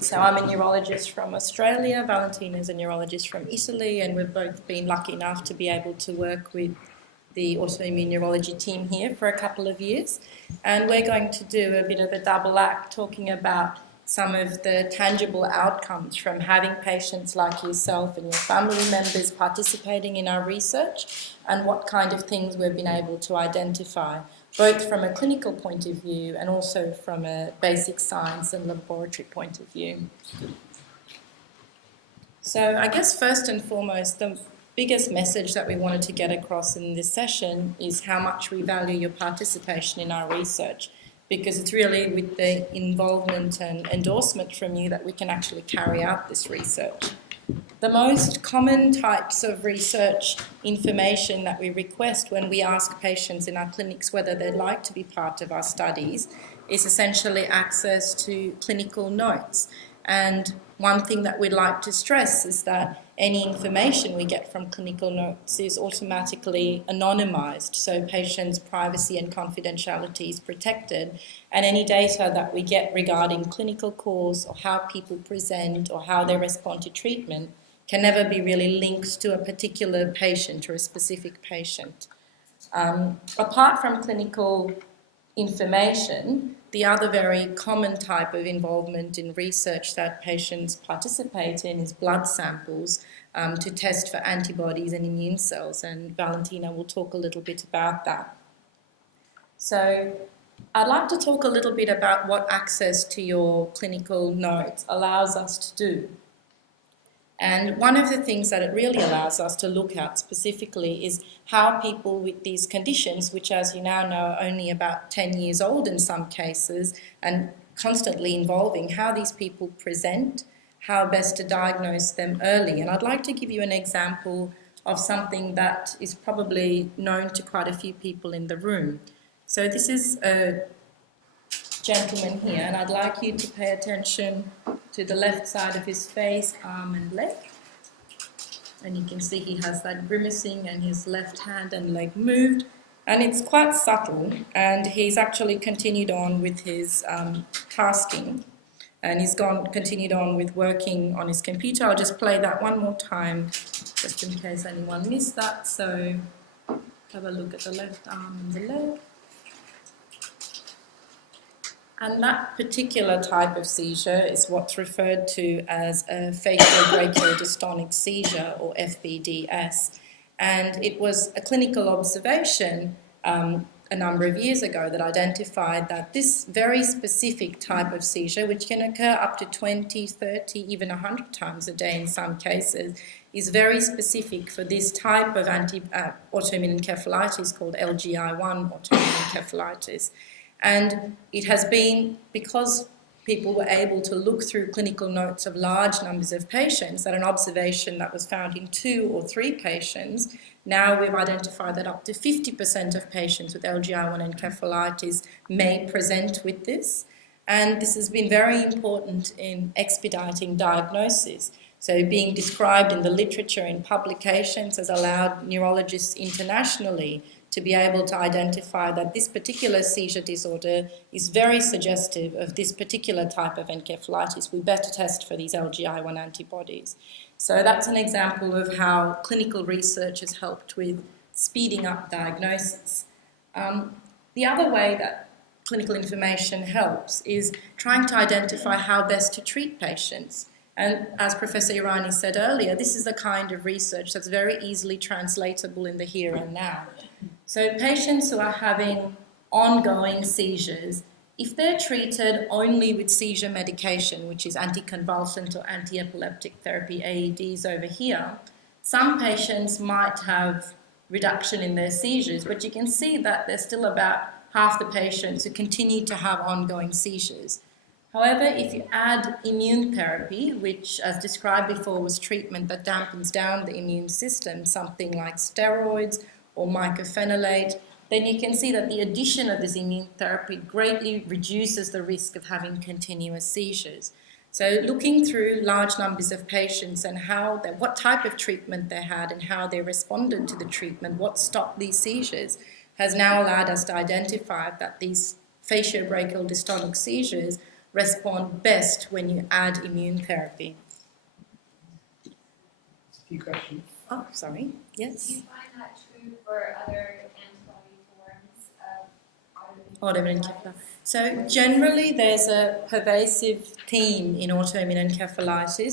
So I'm a neurologist from Australia, Valentina is a neurologist from Italy, and we've both been lucky enough to be able to work with the autoimmune neurology team here for a couple of years. And we're going to do a bit of a double act talking about some of the tangible outcomes from having patients like yourself and your family members participating in our research, and what kind of things we've been able to identify, both from a clinical point of view and also from a basic science and laboratory point of view. So I guess first and foremost, the biggest message that we wanted to get across in this session is how much we value your participation in our research, because it's really with the involvement and endorsement from you that we can actually carry out this research. The most common types of research information that we request when we ask patients in our clinics whether they'd like to be part of our studies is essentially access to clinical notes. And one thing that we'd like to stress is that any information we get from clinical notes is automatically anonymized, so patients' privacy and confidentiality is protected, and any data that we get regarding clinical course or how people present or how they respond to treatment can never be really linked to a particular patient or a specific patient. Apart from clinical information, the other very common type of involvement in research that patients participate in is blood samples to test for antibodies and immune cells, and Valentina will talk a little bit about that. So I'd like to talk a little bit about what access to your clinical notes allows us to do. And one of the things that it really allows us to look at specifically is how people with these conditions, which as you now know are only about 10 years old in some cases and constantly evolving, how these people present, how best to diagnose them early. And I'd like to give you an example of something that is probably known to quite a few people in the room. So this is a gentleman here, and I'd like you to pay attention to the left side of his face, arm and leg. And you can see he has that grimacing and his left hand and leg moved. And it's quite subtle, and he's actually continued on with his tasking. And he's continued on with working on his computer. I'll just play that one more time, just in case anyone missed that. So have a look at the left arm and the leg. And that particular type of seizure is what's referred to as a facial brachiodystonic seizure, or FBDS. And it was a clinical observation a number of years ago that identified that this very specific type of seizure, which can occur up to 20, 30, even 100 times a day in some cases, is very specific for this type of autoimmune encephalitis called LGI1 autoimmune encephalitis. And it has been, because people were able to look through clinical notes of large numbers of patients, that an observation that was found in 2 or 3 patients, now we've identified that up to 50% of patients with LGI1 encephalitis may present with this. And this has been very important in expediting diagnosis. So being described in the literature in publications has allowed neurologists internationally to be able to identify that this particular seizure disorder is very suggestive of this particular type of encephalitis. We better test for these LGI1 antibodies. So that's an example of how clinical research has helped with speeding up diagnosis. The other way that clinical information helps is trying to identify how best to treat patients. And as Professor Irani said earlier, this is the kind of research that's very easily translatable in the here and now. So patients who are having ongoing seizures, if they're treated only with seizure medication, which is anticonvulsant or anti-epileptic therapy, AEDs over here, some patients might have reduction in their seizures, but you can see that there's still about half the patients who continue to have ongoing seizures. However, if you add immune therapy, which as described before was treatment that dampens down the immune system, something like steroids or mycophenolate, then you can see that the addition of this immune therapy greatly reduces the risk of having continuous seizures. So looking through large numbers of patients and what type of treatment they had and how they responded to the treatment, what stopped these seizures, has now allowed us to identify that these fatiobrachial dystonic seizures respond best when you add immune therapy. A few questions. Oh, sorry. Yes. Do you find that true for other antibody forms of Autoimmune encephalitis. So generally there's a pervasive theme in autoimmune encephalitis.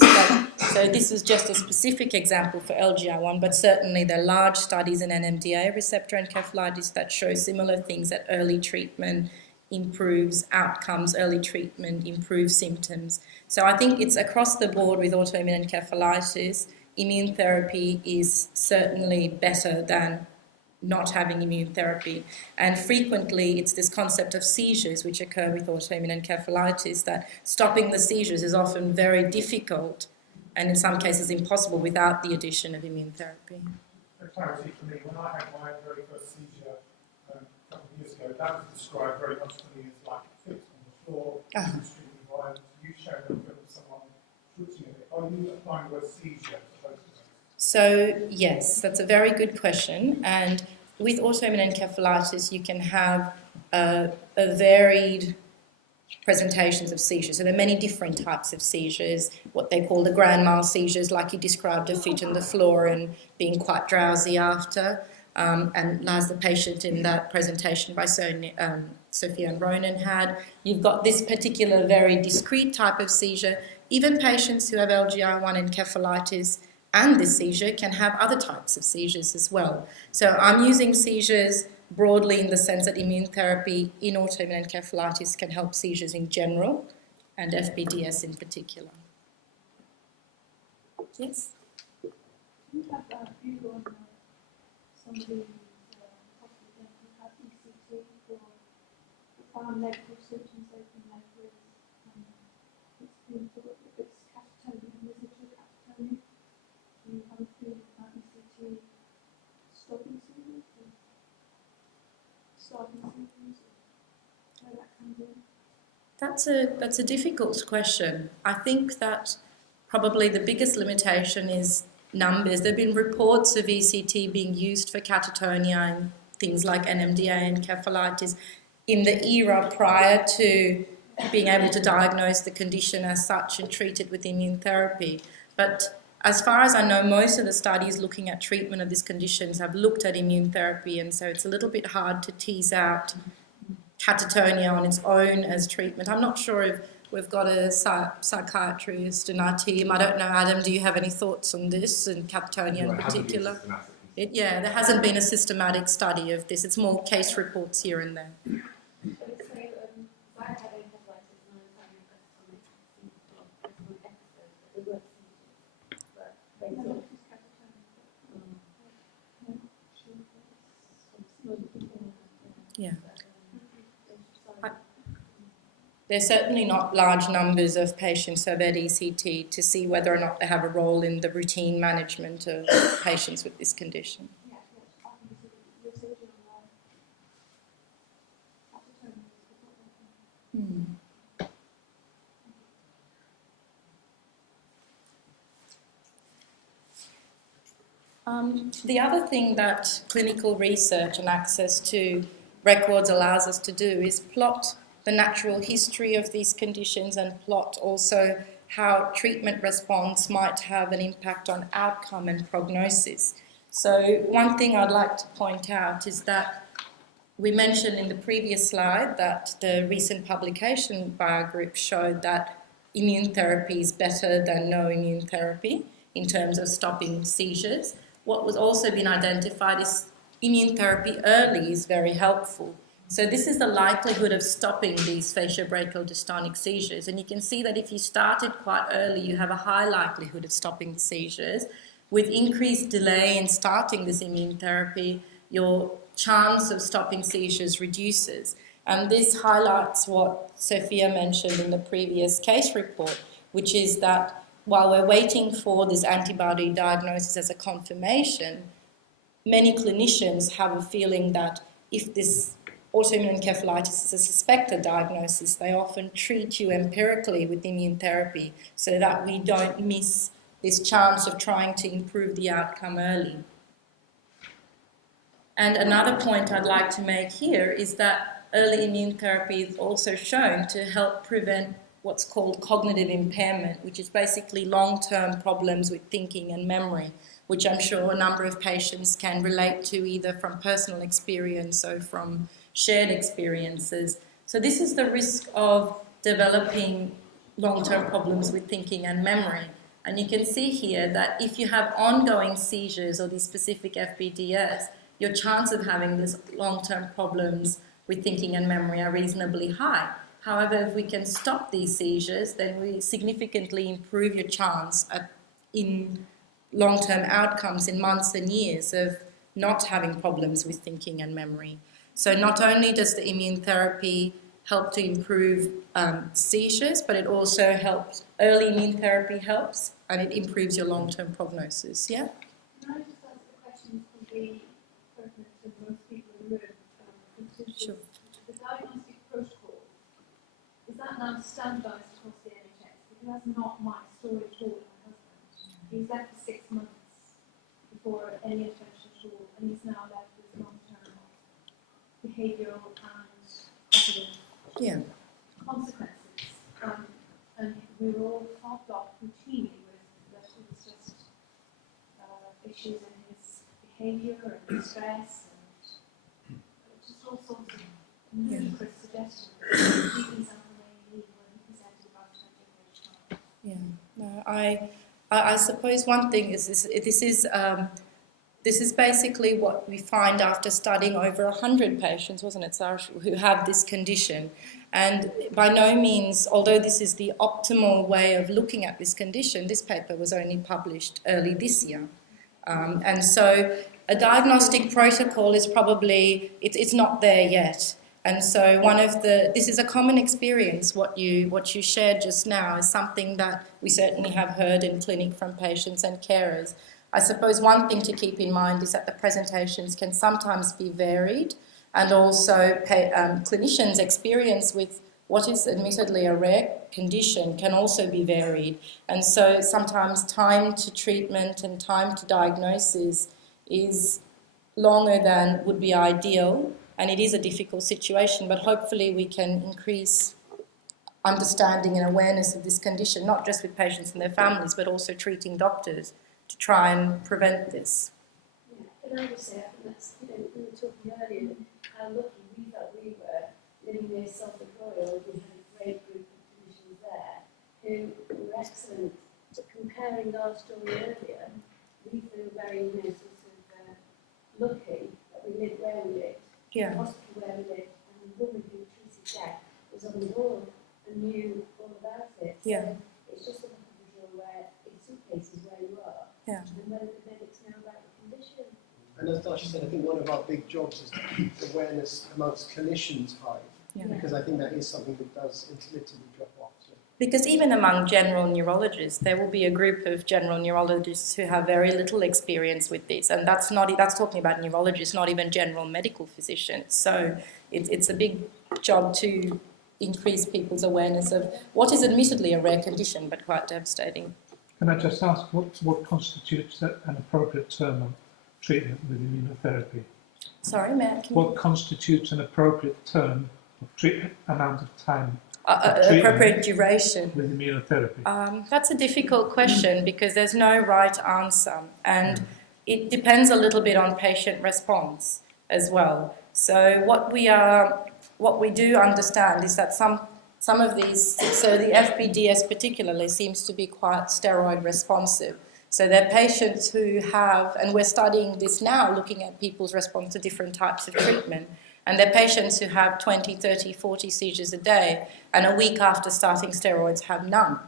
So this is just a specific example for LGI1, but certainly there are large studies in NMDA receptor encephalitis that show similar things, that early treatment improves outcomes, early treatment improves symptoms. So I think it's across the board with autoimmune encephalitis. Immune therapy is certainly better than not having immune therapy. And frequently it's this concept of seizures which occur with autoimmune encephalitis, that stopping the seizures is often very difficult and in some cases impossible without the addition of immune therapy. For clarity for me, when I had my very first seizure a couple of years ago, that was described very much to me as like a fit on the floor, extremely violent. You showed a film of someone twitching a bit. Are you applying the word seizure? So yes, that's a very good question. And with autoimmune encephalitis, you can have a varied presentations of seizures. So there are many different types of seizures, what they call the grand mal seizures, like you described, a fit on the floor and being quite drowsy after. And as the patient in that presentation by Sophia and Ronan had, you've got this particular very discrete type of seizure. Even patients who have LGI1 encephalitis and this seizure can have other types of seizures as well. So I'm using seizures broadly in the sense that immune therapy in autoimmune encephalitis can help seizures in general and FBDS in particular. Yes? Do you have a view on somebody who's possibly going to have ECT for profound negative symptoms open label? It's been thought that it's catatonia, residual catatonia. Do you have a feeling about ECT stopping seizures or starting seizures, or where that comes in? That's a difficult question. I think that probably the biggest limitation is numbers. There have been reports of ECT being used for catatonia and things like NMDA encephalitis in the era prior to being able to diagnose the condition as such and treat it with immune therapy. But as far as I know, most of the studies looking at treatment of these conditions have looked at immune therapy, and so it's a little bit hard to tease out catatonia on its own as treatment. I'm not sure if we've got a psychiatrist in our team. I don't know, Adam, do you have any thoughts on this and catatonia in particular? Yeah, there hasn't been a systematic study of this. It's more case reports here and there. Yeah. There's certainly not large numbers of patients who have had ECT to see whether or not they have a role in the routine management of patients with this condition. The other thing that clinical research and access to records allows us to do is plot the natural history of these conditions and plot also how treatment response might have an impact on outcome and prognosis. So one thing I'd like to point out is that we mentioned in the previous slide that the recent publication by our group showed that immune therapy is better than no immune therapy in terms of stopping seizures. What was also been identified is immune therapy early is very helpful. So this is the likelihood of stopping these fatiobrachial dystonic seizures. And you can see that if you started quite early, you have a high likelihood of stopping the seizures. With increased delay in starting this immune therapy, your chance of stopping seizures reduces. And this highlights what Sophia mentioned in the previous case report, which is that while we're waiting for this antibody diagnosis as a confirmation, many clinicians have a feeling that if this autoimmune encephalitis is a suspected diagnosis, they often treat you empirically with immune therapy so that we don't miss this chance of trying to improve the outcome early. And another point I'd like to make here is that early immune therapy is also shown to help prevent what's called cognitive impairment, which is basically long-term problems with thinking and memory, which I'm sure a number of patients can relate to either from personal experience or from shared experiences. So this is the risk of developing long-term problems with thinking and memory. And you can see here that if you have ongoing seizures or these specific FBDS, your chance of having these long-term problems with thinking and memory are reasonably high. However, if we can stop these seizures, then we significantly improve your chance in long-term outcomes in months and years of not having problems with thinking and memory. So not only does the immune therapy help to improve seizures, but it also helps, early immune therapy helps, and it improves your long-term prognosis. Yeah? Can I just ask a question that will be pertinent to most people in the room? Sure. The diagnostic protocol, is that now standardised across the NHS? Because that's not my story at all with my husband. He was left for 6 months before any intervention at all, and he's now left with long-term behavioural and cognitive consequences. And we were all fobbed off routinely with that it was just issues in his behaviour and stress and just all sorts of ludicrous suggestions. Keeping something when he presented about 20 times. Yeah. No, I suppose one thing is this is basically what we find after studying over 100 patients, wasn't it, Sarah, who have this condition. And by no means, although this is the optimal way of looking at this condition, this paper was only published early this year. And so a diagnostic protocol is probably, it's not there yet. And so this is a common experience, what you shared just now is something that we certainly have heard in clinic from patients and carers. I suppose one thing to keep in mind is that the presentations can sometimes be varied, and also clinicians' experience with what is admittedly a rare condition can also be varied. And so sometimes time to treatment and time to diagnosis is longer than would be ideal, and it is a difficult situation, but hopefully we can increase understanding and awareness of this condition, not just with patients and their families, but also treating doctors to try and prevent this. Yeah, and I would say, I think that's, we were talking earlier, how lucky we felt we were living near Sufton. We had a great group of clinicians there who were excellent. But comparing our story earlier, we feel very, sort of lucky that we lived where we lived, Yeah. the hospital where we lived, and the woman who treated Jack was on the wall and knew all about it. Yeah. So it's just a luck of the draw where, in some cases, where you are, Yeah. and then it's now about the condition. And as Dasha said, I think one of our big jobs is to keep awareness amongst clinicians high, Yeah. because I think that is something that does intermittently drop off. So. Because even among general neurologists, there will be a group of general neurologists who have very little experience with this, and that's talking about neurologists, not even general medical physicians. So it's a big job to increase people's awareness of what is admittedly a rare condition, but quite devastating. Can I just ask what constitutes an appropriate term of treatment with immunotherapy? Sorry, Matt. What constitutes an appropriate term of treatment, amount of time? Appropriate duration. With immunotherapy? That's a difficult question because there's no right answer, and it depends a little bit on patient response as well. So what we do understand is that some of these, so the FBDS particularly seems to be quite steroid responsive. So they're patients who have, and we're studying this now, looking at people's response to different types of treatment. And they're patients who have 20, 30, 40 seizures a day, and a week after starting steroids have none.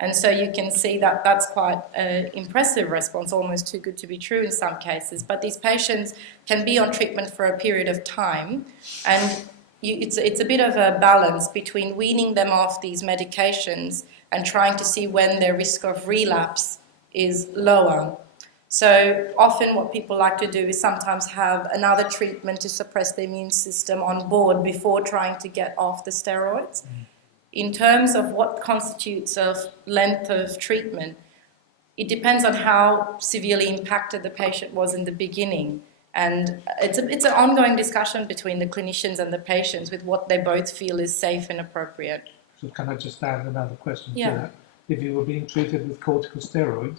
And so you can see that that's quite an impressive response, almost too good to be true in some cases. But these patients can be on treatment for a period of time, and it's a bit of a balance between weaning them off these medications and trying to see when their risk of relapse is lower. So often what people like to do is sometimes have another treatment to suppress the immune system on board before trying to get off the steroids. In terms of what constitutes a length of treatment, it depends on how severely impacted the patient was in the beginning. And it's an ongoing discussion between the clinicians and the patients with what they both feel is safe and appropriate. So can I just add another question Yeah. to that? If you were being treated with corticosteroids,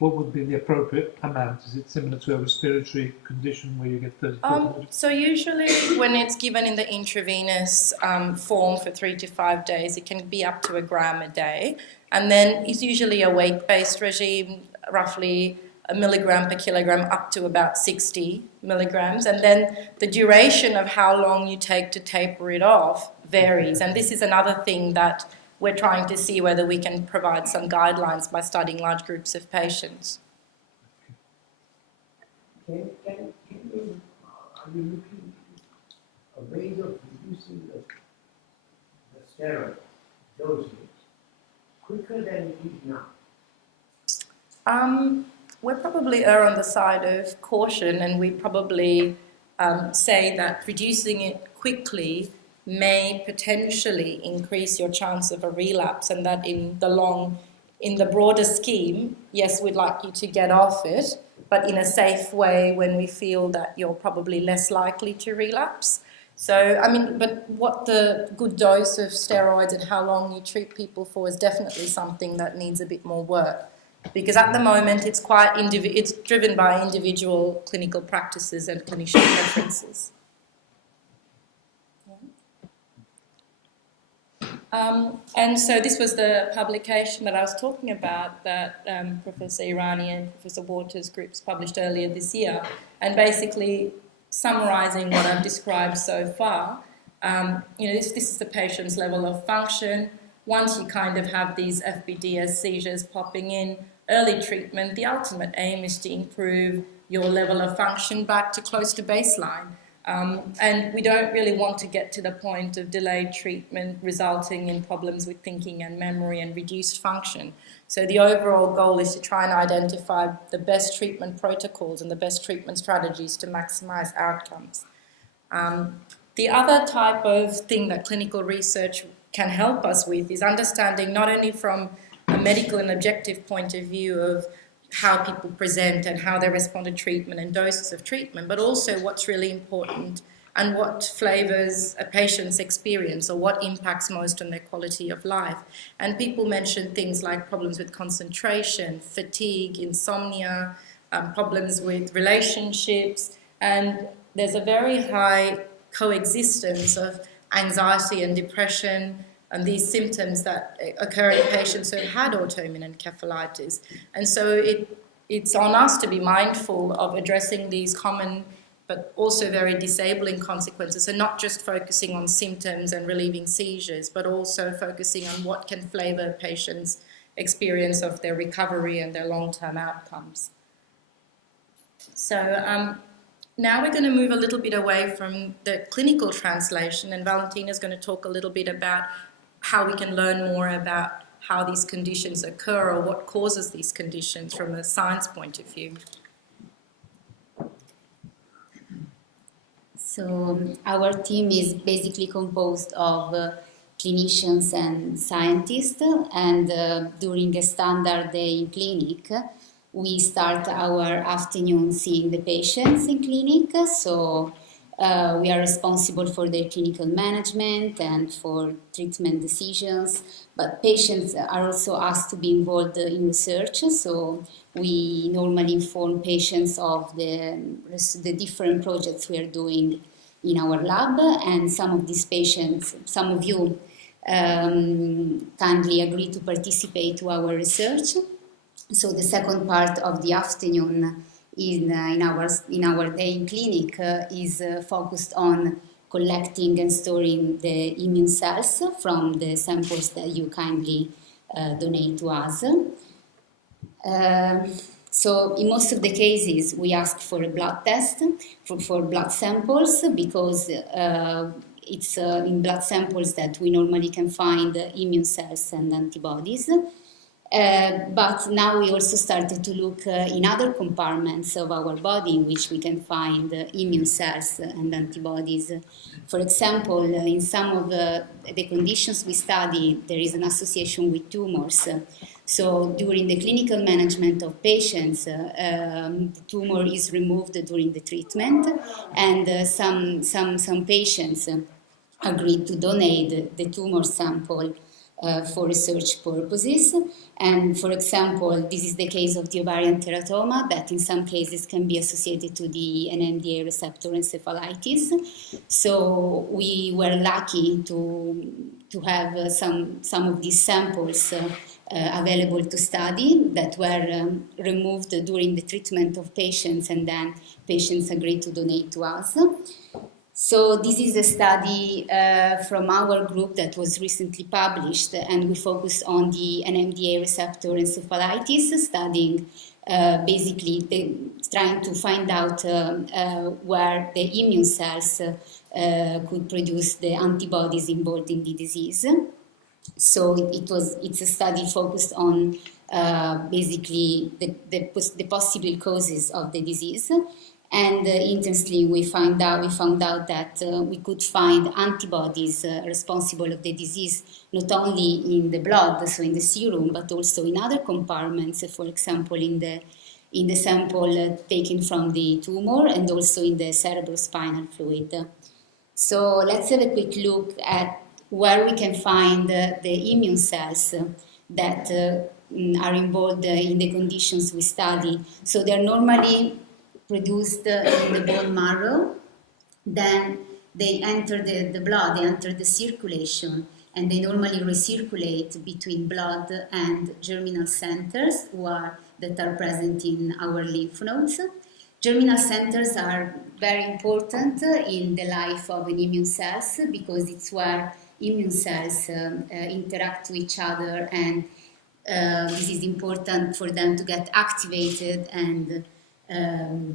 what would be the appropriate amount? Is it similar to a respiratory condition where you get 30 So usually when it's given in the intravenous form for 3 to 5 days, it can be up to 1 gram a day. And then it's usually a weight-based regime, roughly 1 milligram per kilogram up to about 60 milligrams. And then the duration of how long you take to taper it off varies. And this is another thing that we're trying to see whether we can provide some guidelines by studying large groups of patients. Are you looking at ways of reducing the steroid dosage quicker than it is now? We're probably err on the side of caution, and we probably say that reducing it quickly may potentially increase your chance of a relapse, and that in the broader scheme, yes, we'd like you to get off it, but in a safe way when we feel that you're probably less likely to relapse. So, I mean, but what the good dose of steroids and how long you treat people for is definitely something that needs a bit more work. Because at the moment it's it's driven by individual clinical practices and clinician preferences. And so this was the publication that I was talking about that Professor Irani and Professor Waters' groups published earlier this year, and basically summarising what I've described so far. This is the patient's level of function. Once you kind of have these FBDS seizures popping in, early treatment, the ultimate aim is to improve your level of function back to close to baseline. And we don't really want to get to the point of delayed treatment resulting in problems with thinking and memory and reduced function. So the overall goal is to try and identify the best treatment protocols and the best treatment strategies to maximise outcomes. The other type of thing that clinical research can help us with is understanding not only from a medical and objective point of view of how people present and how they respond to treatment and doses of treatment, but also what's really important and what flavours a patient's experience or what impacts most on their quality of life. And people mention things like problems with concentration, fatigue, insomnia, problems with relationships, and there's a very high coexistence of anxiety and depression and these symptoms that occur in patients who have had autoimmune encephalitis. And so it's on us to be mindful of addressing these common but also very disabling consequences, and not just focusing on symptoms and relieving seizures, but also focusing on what can flavour patients' experience of their recovery and their long-term outcomes. So now we're going to move a little bit away from the clinical translation, and Valentina is going to talk a little bit about how we can learn more about how these conditions occur or what causes these conditions from a science point of view. So our team is basically composed of clinicians and scientists, and during a standard day in clinic, we start our afternoon seeing the patients in clinic. So we are responsible for their clinical management and for treatment decisions, but patients are also asked to be involved in research. So we normally inform patients of the different projects we are doing in our lab, and some of these patients, some of you kindly agree to participate to our research. So the second part of the afternoon in our day in clinic is focused on collecting and storing the immune cells from the samples that you kindly donate to us. So in most of the cases, we ask for a blood test, for blood samples, because it's in blood samples that we normally can find immune cells and antibodies. But now we also started to look in other compartments of our body in which we can find immune cells and antibodies. For example, in some of the conditions we study, there is an association with tumors. So during the clinical management of patients, the tumor is removed during the treatment, and some patients agreed to donate the tumor sample for research purposes. And for example, this is the case of the ovarian teratoma, that in some cases can be associated to the NMDA receptor encephalitis. So we were lucky to have some of these samples available to study that were removed during the treatment of patients, and then patients agreed to donate to us. So this is a study from our group that was recently published, and we focus on the NMDA receptor encephalitis, studying basically trying to find out where the immune cells could produce the antibodies involved in the disease. So it's a study focused on basically the possible causes of the disease. And interestingly, we found out that we could find antibodies responsible of the disease not only in the blood, so in the serum, but also in other compartments. For example, in the sample taken from the tumor, and also in the cerebrospinal fluid. So let's have a quick look at where we can find the immune cells that are involved in the conditions we study. So they're normally produced in the bone marrow, then they enter the blood, they enter the circulation, and they normally recirculate between blood and germinal centers that are present in our lymph nodes. Germinal centers are very important in the life of an immune cells, because it's where immune cells interact with each other, and this is important for them to get activated and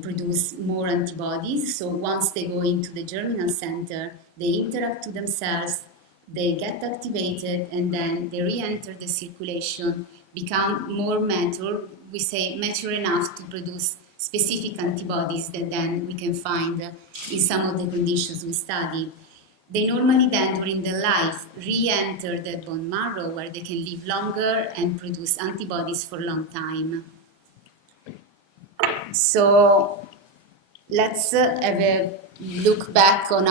produce more antibodies. So once they go into the germinal center, they interact with themselves, they get activated, and then they re-enter the circulation, become more mature, we say mature enough to produce specific antibodies that then we can find in some of the conditions we study. They normally then, during their life, re-enter the bone marrow, where they can live longer and produce antibodies for a long time. So let's have a look back on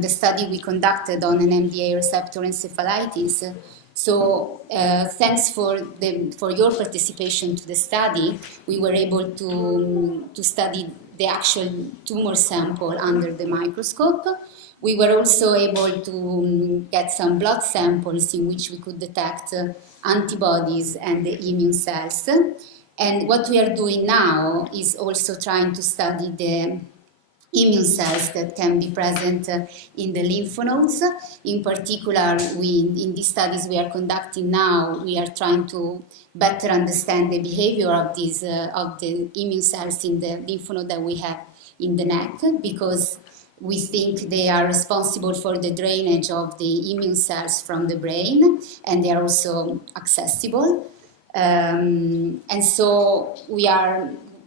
the study we conducted on an NMDA receptor encephalitis. So thanks for your participation to the study. We were able to study the actual tumor sample under the microscope. We were also able to get some blood samples in which we could detect antibodies and the immune cells. And what we are doing now is also trying to study the immune cells that can be present in the lymph nodes. In particular, in these studies we are conducting now, we are trying to better understand the behavior of these of the immune cells in the lymph node that we have in the neck, because we think they are responsible for the drainage of the immune cells from the brain, and they are also accessible. And so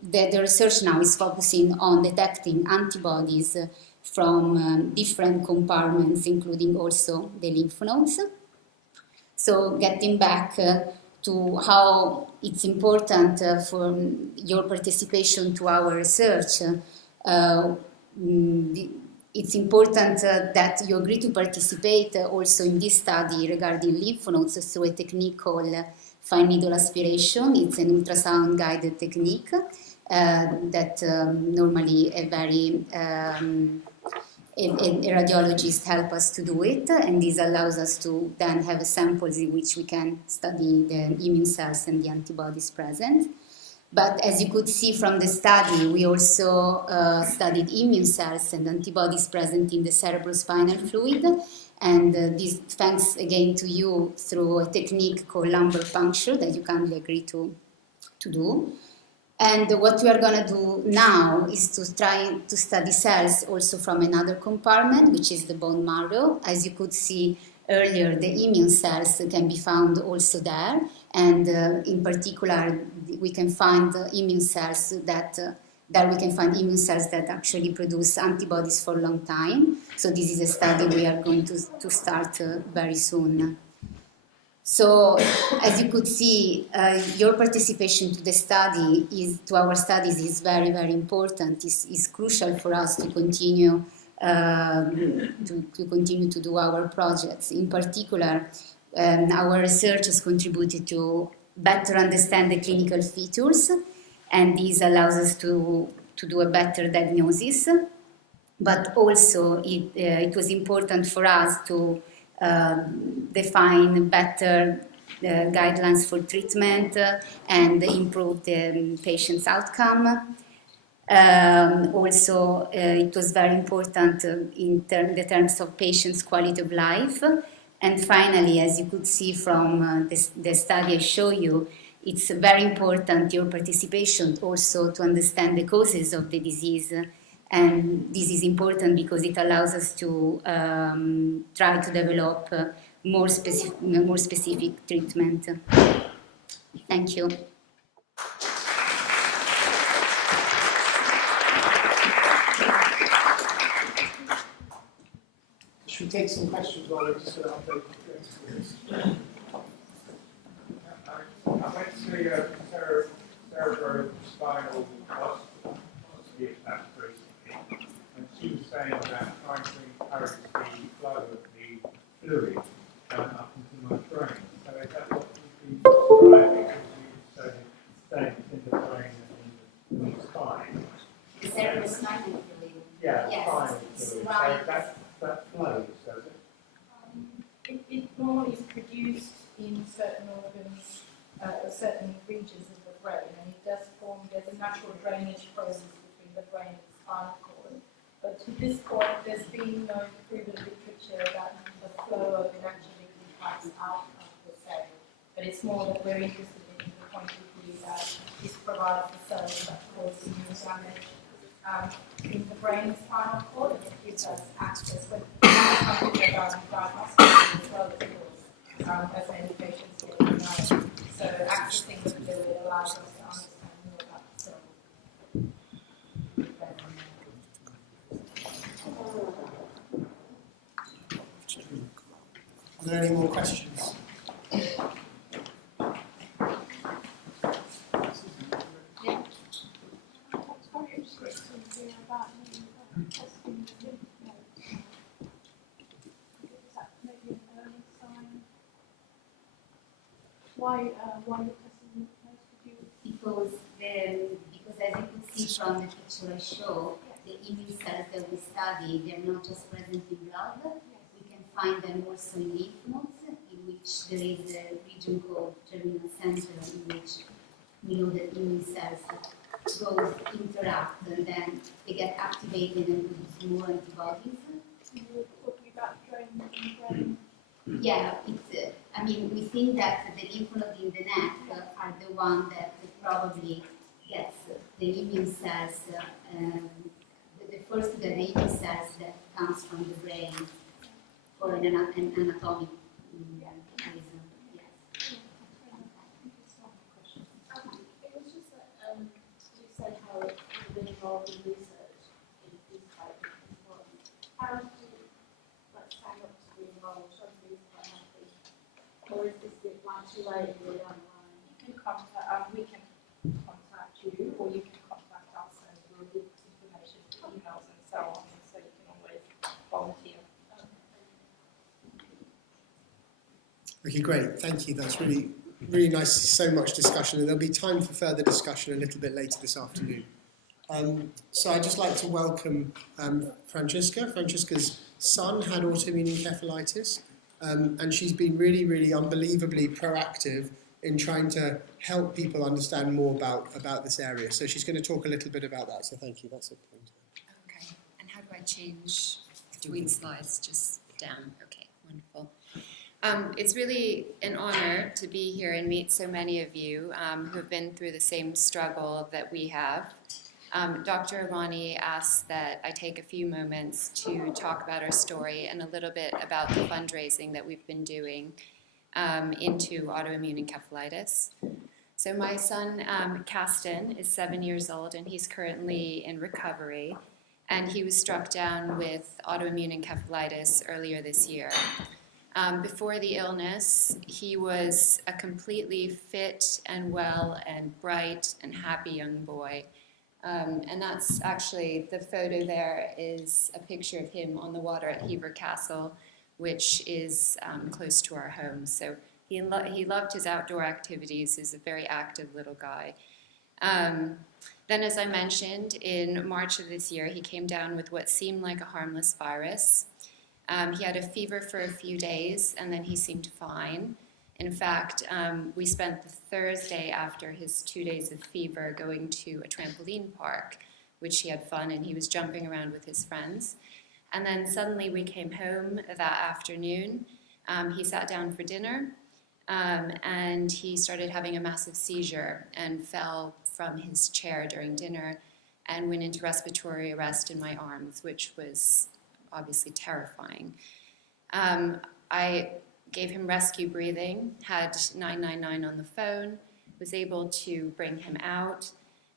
the research now is focusing on detecting antibodies from different compartments, including also the lymph nodes. So getting back to how it's important for your participation to our research, it's important that you agree to participate also in this study regarding lymph nodes through a technique called fine needle aspiration. It's an ultrasound guided technique that normally a radiologist help us to do it, and this allows us to then have samples in which we can study the immune cells and the antibodies present. But as you could see from the study, we also studied immune cells and antibodies present in the cerebrospinal fluid, and this thanks again to you through a technique called lumbar puncture that you kindly agree to do. And what we are going to do now is to try to study cells also from another compartment, which is the bone marrow. As you could see earlier, the immune cells can be found also there, and in particular, we can find immune cells that actually produce antibodies for a long time. So this is a study we are going to start very soon. So, as you could see, your participation to our studies is very, very important. It's crucial for us to continue to do our projects. In particular, our research has contributed to better understand the clinical features, and this allows us to do a better diagnosis. But also, it was important for us to define better guidelines for treatment and improve the patient's outcome. Also, it was very important in the terms of patients' quality of life. And finally, as you could see from the study I show you, it's very important, your participation, also to understand the causes of the disease. And this is important because it allows us to try to develop more specific treatment. Thank you. Should we take some questions while we're just going to update this? I went to the cerebrospinal hospital recently, and she was saying about trying to encourage the flow of the fluid up into my brain. So is that what you've been describing? So staying in the brain and in the spine. The cerebrospinal fluid. Yeah, yes, spinal fluid. Right. So that flows, does it? It normally is produced in certain organs, certain regions of the brain, and it does form, there's a natural drainage process between the brain and the spinal cord. But to this point, there's been no proven literature that the flow of it actually impacts outcome per se. But it's more that we're interested in the point of view that this provides the cells that cause immune damage in the brain and spinal cord, and it gives us access. But something about diagnostics as well, of course, as many patients get denied. So accessing the fluid allows us to understand more about the cell. Are there any more questions? Why the testing lymph nodes? Because as you could see from the picture I show, the immune cells that we study, they're not just present in blood. We can find them also in lymph nodes, in which there is a region called germinal center, in which we know that immune cells both interact and then they get activated and produce more antibodies. You were talking about draining the brain. Yeah, it's, I mean, we think that the lymph nodes in the neck are the one that probably gets the immune cells, the first to get the immune cells that comes from the brain for an anatomic reason. Yes. It was just that you said how you've been involved in research in this type of important. How did you sign up to be involved? Obviously, it's quite happy. Or is this bit like too late and you're down the line? You can contact, we can contact you, or you can contact us, and we'll give information to emails and so on, so you can always volunteer. Okay, great. Thank you. That's really, really nice. So much discussion, and there'll be time for further discussion a little bit later this afternoon. So I'd just like to welcome Francesca. Francesca's son had autoimmune encephalitis, and she's been really, really unbelievably proactive in trying to help people understand more about this area. So she's going to talk a little bit about that. So thank you. That's it. Okay. And how do I change between slides? Just down. Okay. Wonderful. It's really an honor to be here and meet so many of you who have been through the same struggle that we have. Dr. Irani asked that I take a few moments to talk about our story and a little bit about the fundraising that we've been doing into autoimmune encephalitis. So my son, Caston, is 7 years old, and he's currently in recovery. And he was struck down with autoimmune encephalitis earlier this year. Before the illness, he was a completely fit and well and bright and happy young boy. And that's actually, the photo there is a picture of him on the water at Hever Castle, which is close to our home. So he loved his outdoor activities. He's a very active little guy. Then, as I mentioned, in March of this year, he came down with what seemed like a harmless virus. He had a fever for a few days, and then he seemed fine. In fact, we spent the Thursday after his 2 days of fever going to a trampoline park, which he had fun, and he was jumping around with his friends. And then suddenly we came home that afternoon. He sat down for dinner, and he started having a massive seizure and fell from his chair during dinner and went into respiratory arrest in my arms, which was obviously terrifying. I gave him rescue breathing, had 999 on the phone, was able to bring him out.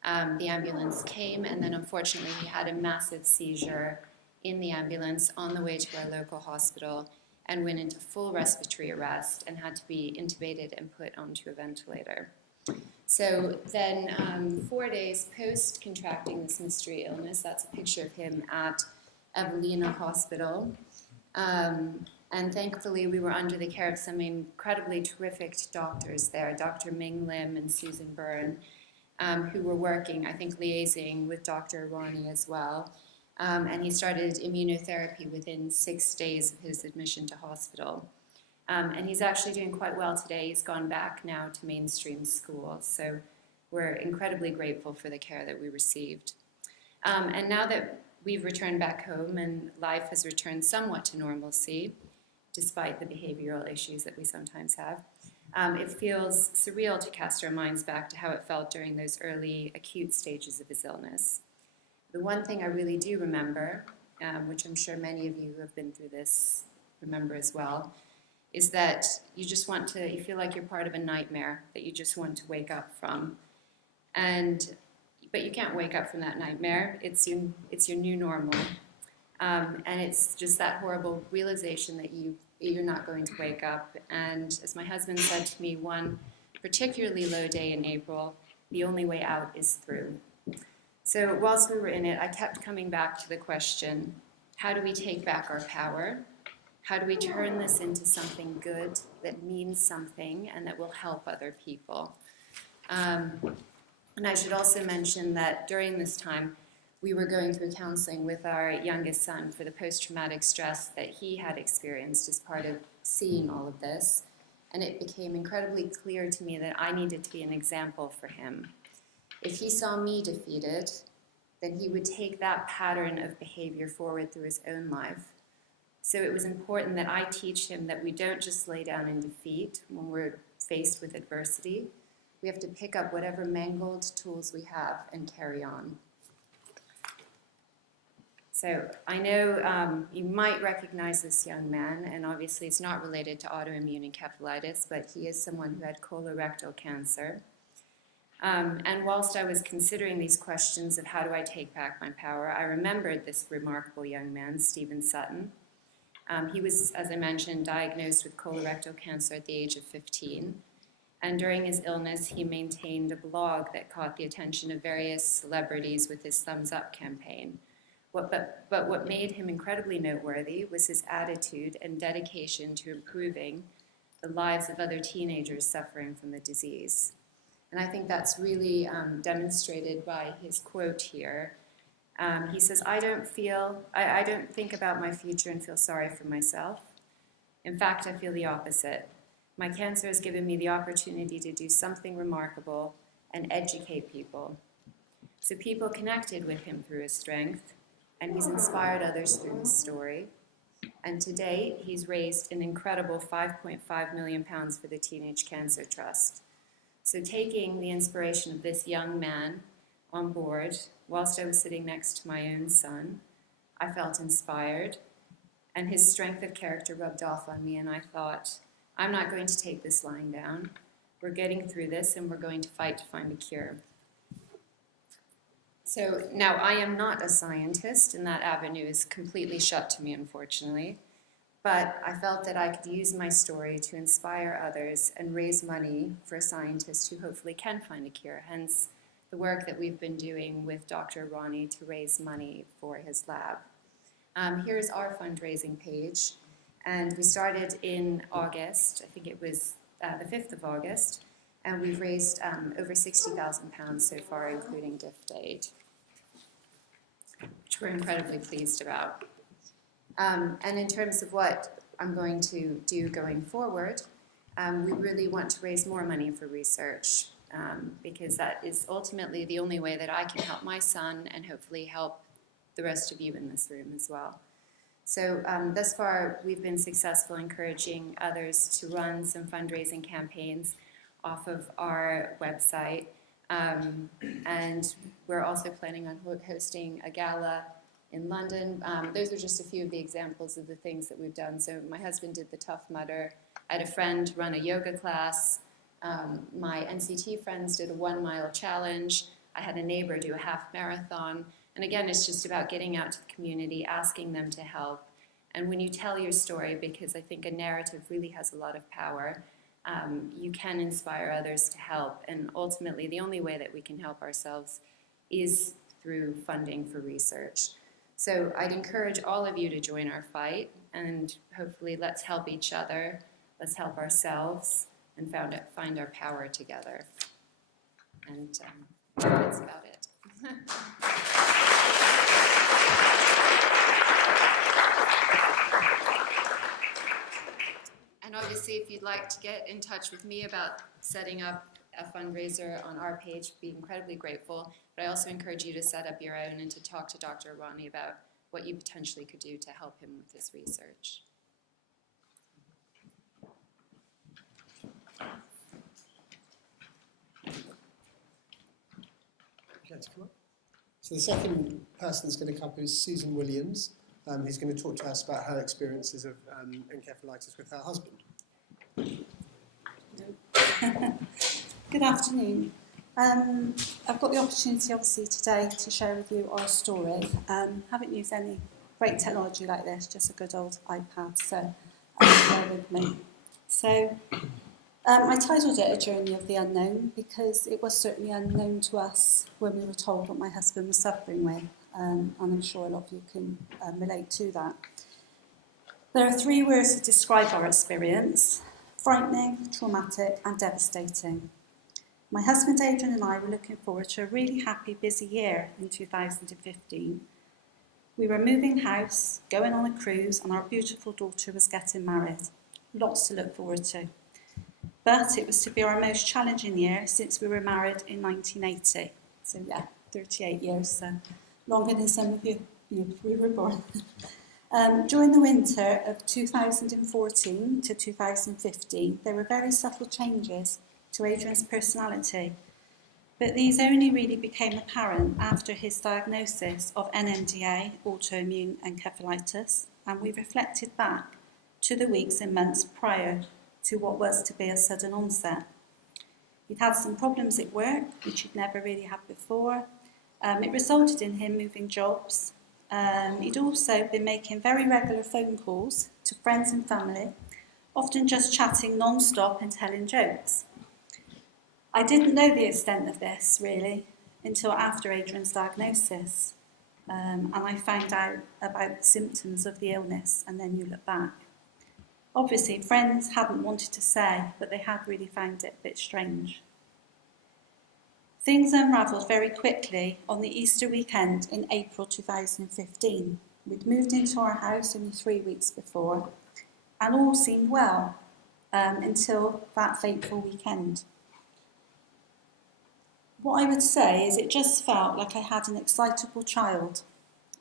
The ambulance came, and then unfortunately he had a massive seizure in the ambulance on the way to our local hospital and went into full respiratory arrest and had to be intubated and put onto a ventilator. So then 4 days post contracting this mystery illness, that's a picture of him at Evelina Hospital. And thankfully, we were under the care of some incredibly terrific doctors there, Dr. Ming Lim and Susan Byrne, who were working, I think, liaising with Dr. Irani as well. And he started immunotherapy within 6 days of his admission to hospital. And he's actually doing quite well today. He's gone back now to mainstream school. So we're incredibly grateful for the care that we received. And now that we've returned back home and life has returned somewhat to normalcy, despite the behavioral issues that we sometimes have, it feels surreal to cast our minds back to how it felt during those early acute stages of his illness. The one thing I really do remember, which I'm sure many of you who have been through this remember as well, is that you feel like you're part of a nightmare that you just want to wake up from. But you can't wake up from that nightmare. It's your new normal. And it's just that horrible realization that you're not going to wake up. And as my husband said to me one particularly low day in April, the only way out is through. So whilst we were in it, I kept coming back to the question, how do we take back our power? How do we turn this into something good that means something and that will help other people? And I should also mention that during this time, we were going through counseling with our youngest son for the post-traumatic stress that he had experienced as part of seeing all of this. and it became incredibly clear to me that I needed to be an example for him. If he saw me defeated, then he would take that pattern of behavior forward through his own life. So it was important that I teach him that we don't just lay down in defeat when we're faced with adversity. We have to pick up whatever mangled tools we have and carry on. So I know you might recognize this young man, and obviously it's not related to autoimmune encephalitis, but he is someone who had colorectal cancer. And whilst I was considering these questions of how do I take back my power, I remembered this remarkable young man, Stephen Sutton. He was, as I mentioned, diagnosed with colorectal cancer at the age of 15. And during his illness, he maintained a blog that caught the attention of various celebrities with his Thumbs Up campaign. But what made him incredibly noteworthy was his attitude and dedication to improving the lives of other teenagers suffering from the disease. And I think that's really demonstrated by his quote here. He says, I don't think about my future and feel sorry for myself. In fact, I feel the opposite. My cancer has given me the opportunity to do something remarkable and educate people. So people connected with him through his strength, and he's inspired others through his story. And to date, he's raised an incredible £5.5 million for the Teenage Cancer Trust. So taking the inspiration of this young man on board, whilst I was sitting next to my own son, I felt inspired, and his strength of character rubbed off on me, and I thought, I'm not going to take this lying down. We're getting through this, and we're going to fight to find a cure. So now I am not a scientist, and that avenue is completely shut to me, unfortunately. But I felt that I could use my story to inspire others and raise money for a scientist who hopefully can find a cure, hence the work that we've been doing with Dr. Ronnie to raise money for his lab. Here's our fundraising page, and we started in August, I think it was the 5th of August, and we've raised over £60,000 so far, including gift aid, which we're incredibly pleased about. And in terms of what I'm going to do going forward, we really want to raise more money for research, because that is ultimately the only way that I can help my son and hopefully help the rest of you in this room as well. So thus far, we've been successful encouraging others to run some fundraising campaigns off of our website. And we're also planning on hosting a gala in London. Those are just a few of the examples of the things that we've done. So my husband did the Tough Mudder. I had a friend run a yoga class. My NCT friends did a 1-mile challenge. I had a neighbor do a half marathon. And again, it's just about getting out to the community, asking them to help. And when you tell your story, because I think a narrative really has a lot of power, you can inspire others to help. And ultimately, the only way that we can help ourselves is through funding for research. So I'd encourage all of you to join our fight, and hopefully let's help each other, let's help ourselves, and find our power together. And that's about it. And obviously, if you'd like to get in touch with me about setting up a fundraiser on our page, be incredibly grateful. But I also encourage you to set up your own and to talk to Dr. Ronnie about what you potentially could do to help him with his research. So the second person that's going to come up is Susan Williams, who's going to talk to us about her experiences of encephalitis with her husband. Good afternoon. I've got the opportunity obviously today to share with you our story. Haven't used any great technology like this, just a good old iPad, so bear with me. So I titled it A Journey of the Unknown because it was certainly unknown to us when we were told what my husband was suffering with, and I'm sure a lot of you can relate to that. There are 3 words to describe our experience: frightening, traumatic and devastating. My husband Adrian and I were looking forward to a really happy, busy year in 2015. We were moving house, going on a cruise, and our beautiful daughter was getting married. Lots to look forward to. But it was to be our most challenging year since we were married in 1980. So yeah, 38 years, so longer than some of you we were born. During the winter of 2014 to 2015, there were very subtle changes to Adrian's personality, but these only really became apparent after his diagnosis of NMDA, autoimmune encephalitis, and we reflected back to the weeks and months prior to what was to be a sudden onset. He'd had some problems at work, which he'd never really had before. It resulted in him moving jobs. He'd also been making very regular phone calls to friends and family, often just chatting non-stop and telling jokes. I didn't know the extent of this, really, until after Adrian's diagnosis. And I found out about the symptoms of the illness, and then you look back. Obviously, friends hadn't wanted to say, but they had really found it a bit strange. Things unravelled very quickly on the Easter weekend in April 2015. We'd moved into our house only 3 weeks before, and all seemed well until that fateful weekend. What I would say is it just felt like I had an excitable child,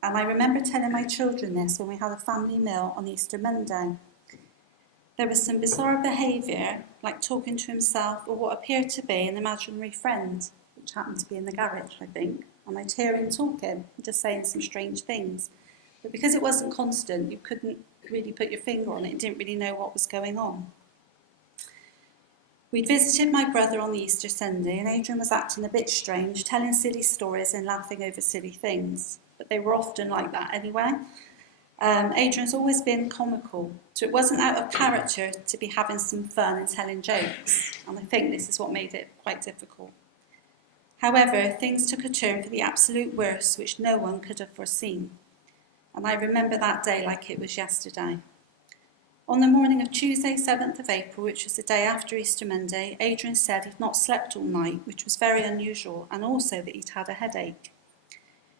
and I remember telling my children this when we had a family meal on Easter Monday. There was some bizarre behaviour, like talking to himself or what appeared to be an imaginary friend, which happened to be in the garage, I think, and I'd hear him talking, just saying some strange things. But because it wasn't constant, you couldn't really put your finger on it, you didn't really know what was going on. We'd visited my brother on the Easter Sunday, and Adrian was acting a bit strange, telling silly stories and laughing over silly things, but they were often like that anyway. Adrian's always been comical, so it wasn't out of character to be having some fun and telling jokes, and I think this is what made it quite difficult. However, things took a turn for the absolute worst, which no one could have foreseen, and I remember that day like it was yesterday. On the morning of Tuesday, 7th of April, which was the day after Easter Monday, Adrian said he'd not slept all night, which was very unusual, and also that he'd had a headache.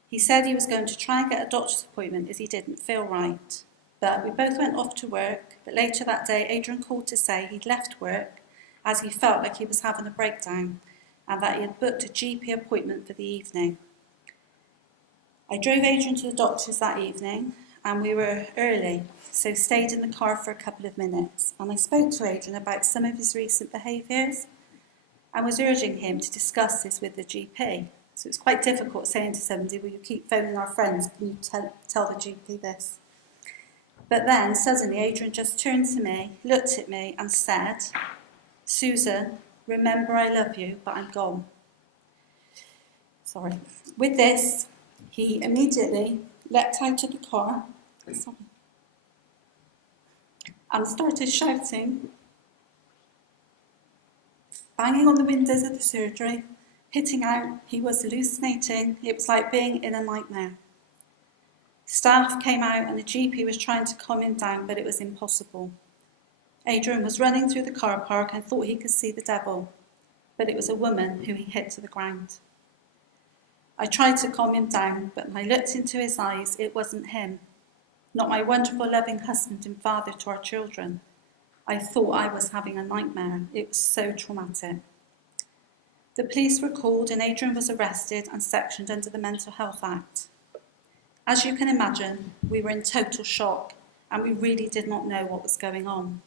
He said he was going to try and get a doctor's appointment as he didn't feel right. But we both went off to work, but later that day Adrian called to say he'd left work as he felt like he was having a breakdown and that he had booked a GP appointment for the evening. I drove Adrian to the doctor's that evening and we were early, so stayed in the car for a couple of minutes, and I spoke to Adrian about some of his recent behaviours and was urging him to discuss this with the GP. So it's quite difficult saying to somebody, will you keep phoning our friends, can you tell the GP this? But then suddenly Adrian just turned to me, looked at me and said, Susan, remember I love you, but I'm gone. Sorry. With this, he immediately leapt out of the car and started shouting, banging on the windows of the surgery, hitting out. He was hallucinating. It was like being in a nightmare. Staff came out and the GP was trying to calm him down, but it was impossible. Adrian was running through the car park and thought he could see the devil, but it was a woman who he hit to the ground. I tried to calm him down, but when I looked into his eyes, it wasn't him, not my wonderful, loving husband and father to our children. I thought I was having a nightmare. It was so traumatic. The police were called and Adrian was arrested and sectioned under the Mental Health Act. As you can imagine, we were in total shock and we really did not know what was going on.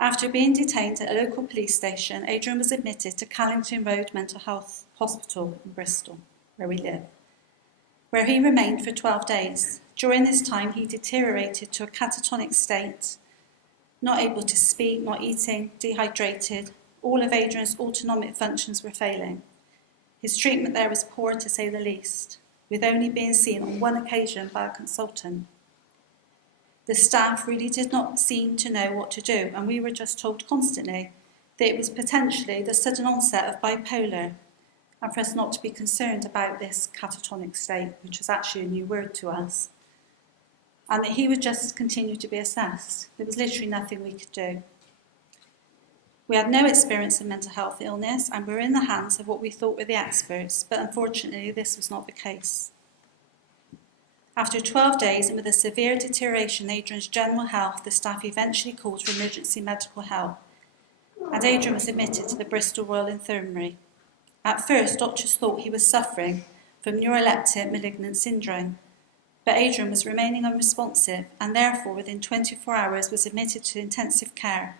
After being detained at a local police station, Adrian was admitted to Callington Road Mental Health Hospital in Bristol, where we live, where he remained for 12 days. During this time, he deteriorated to a catatonic state, not able to speak, not eating, dehydrated. All of Adrian's autonomic functions were failing. His treatment there was poor, to say the least, with only being seen on one occasion by a consultant. The staff really did not seem to know what to do, and we were just told constantly that it was potentially the sudden onset of bipolar, and for us not to be concerned about this catatonic state, which was actually a new word to us, and that he would just continue to be assessed. There was literally nothing we could do. We had no experience of mental health illness and we were in the hands of what we thought were the experts, but unfortunately this was not the case. After 12 days and with a severe deterioration in Adrian's general health, the staff eventually called for emergency medical help and Adrian was admitted to the Bristol Royal Infirmary. At first, doctors thought he was suffering from neuroleptic malignant syndrome, but Adrian was remaining unresponsive and therefore within 24 hours was admitted to intensive care.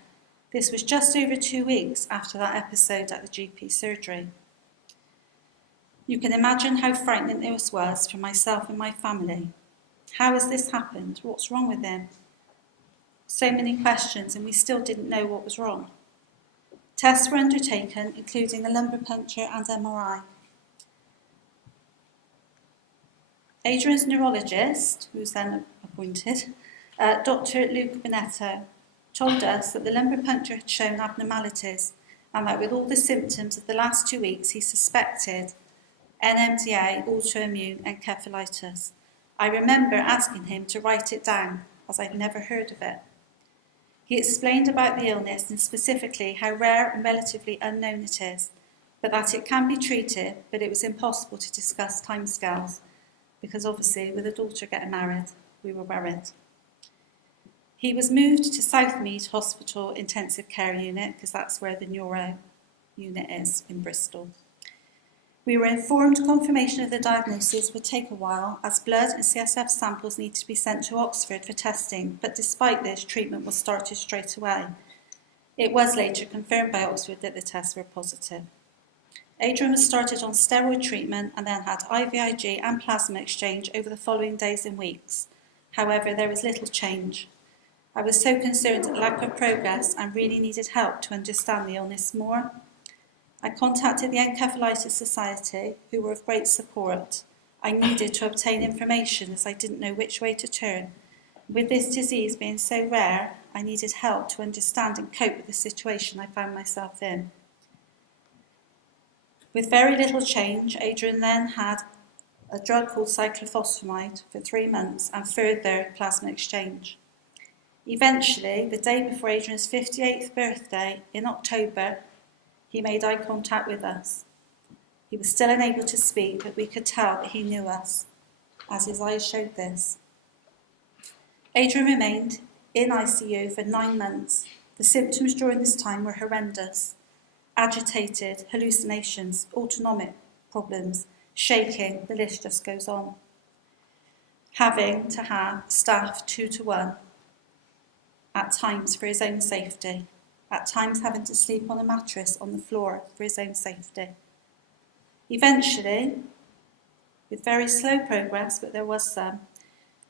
This was just over 2 weeks after that episode at the GP surgery. You can imagine how frightening this was for myself and my family. How has this happened? What's wrong with him? So many questions, and we still didn't know what was wrong. Tests were undertaken, including the lumbar puncture and MRI. Adrian's neurologist, who was then appointed, Dr. Luke Bonetto, told us that the lumbar puncture had shown abnormalities and that with all the symptoms of the last 2 weeks, he suspected NMDA autoimmune encephalitis. I remember asking him to write it down, as I'd never heard of it. He explained about the illness and specifically how rare and relatively unknown it is, but that it can be treated, but it was impossible to discuss timescales, because obviously with a daughter getting married, we were worried. He was moved to Southmead Hospital Intensive Care Unit, because that's where the neuro unit is in Bristol. We were informed confirmation of the diagnosis would take a while, as blood and CSF samples need to be sent to Oxford for testing, but despite this, treatment was started straight away. It was later confirmed by Oxford that the tests were positive. Adrian was started on steroid treatment and then had IVIG and plasma exchange over the following days and weeks. However, there was little change. I was so concerned at lack of progress and really needed help to understand the illness more. I contacted the Encephalitis Society, who were of great support. I needed to obtain information as I didn't know which way to turn. With this disease being so rare, I needed help to understand and cope with the situation I found myself in. With very little change, Adrian then had a drug called cyclophosphamide for 3 months and further plasma exchange. Eventually, the day before Adrian's 58th birthday in October, he made eye contact with us. He was still unable to speak, but we could tell that he knew us, as his eyes showed this. Adrian remained in ICU for 9 months. The symptoms during this time were horrendous. Agitated, hallucinations, autonomic problems, shaking, the list just goes on. Having to have staff 2 to 1, at times for his own safety. At times having to sleep on a mattress on the floor for his own safety. Eventually, with very slow progress, but there was some,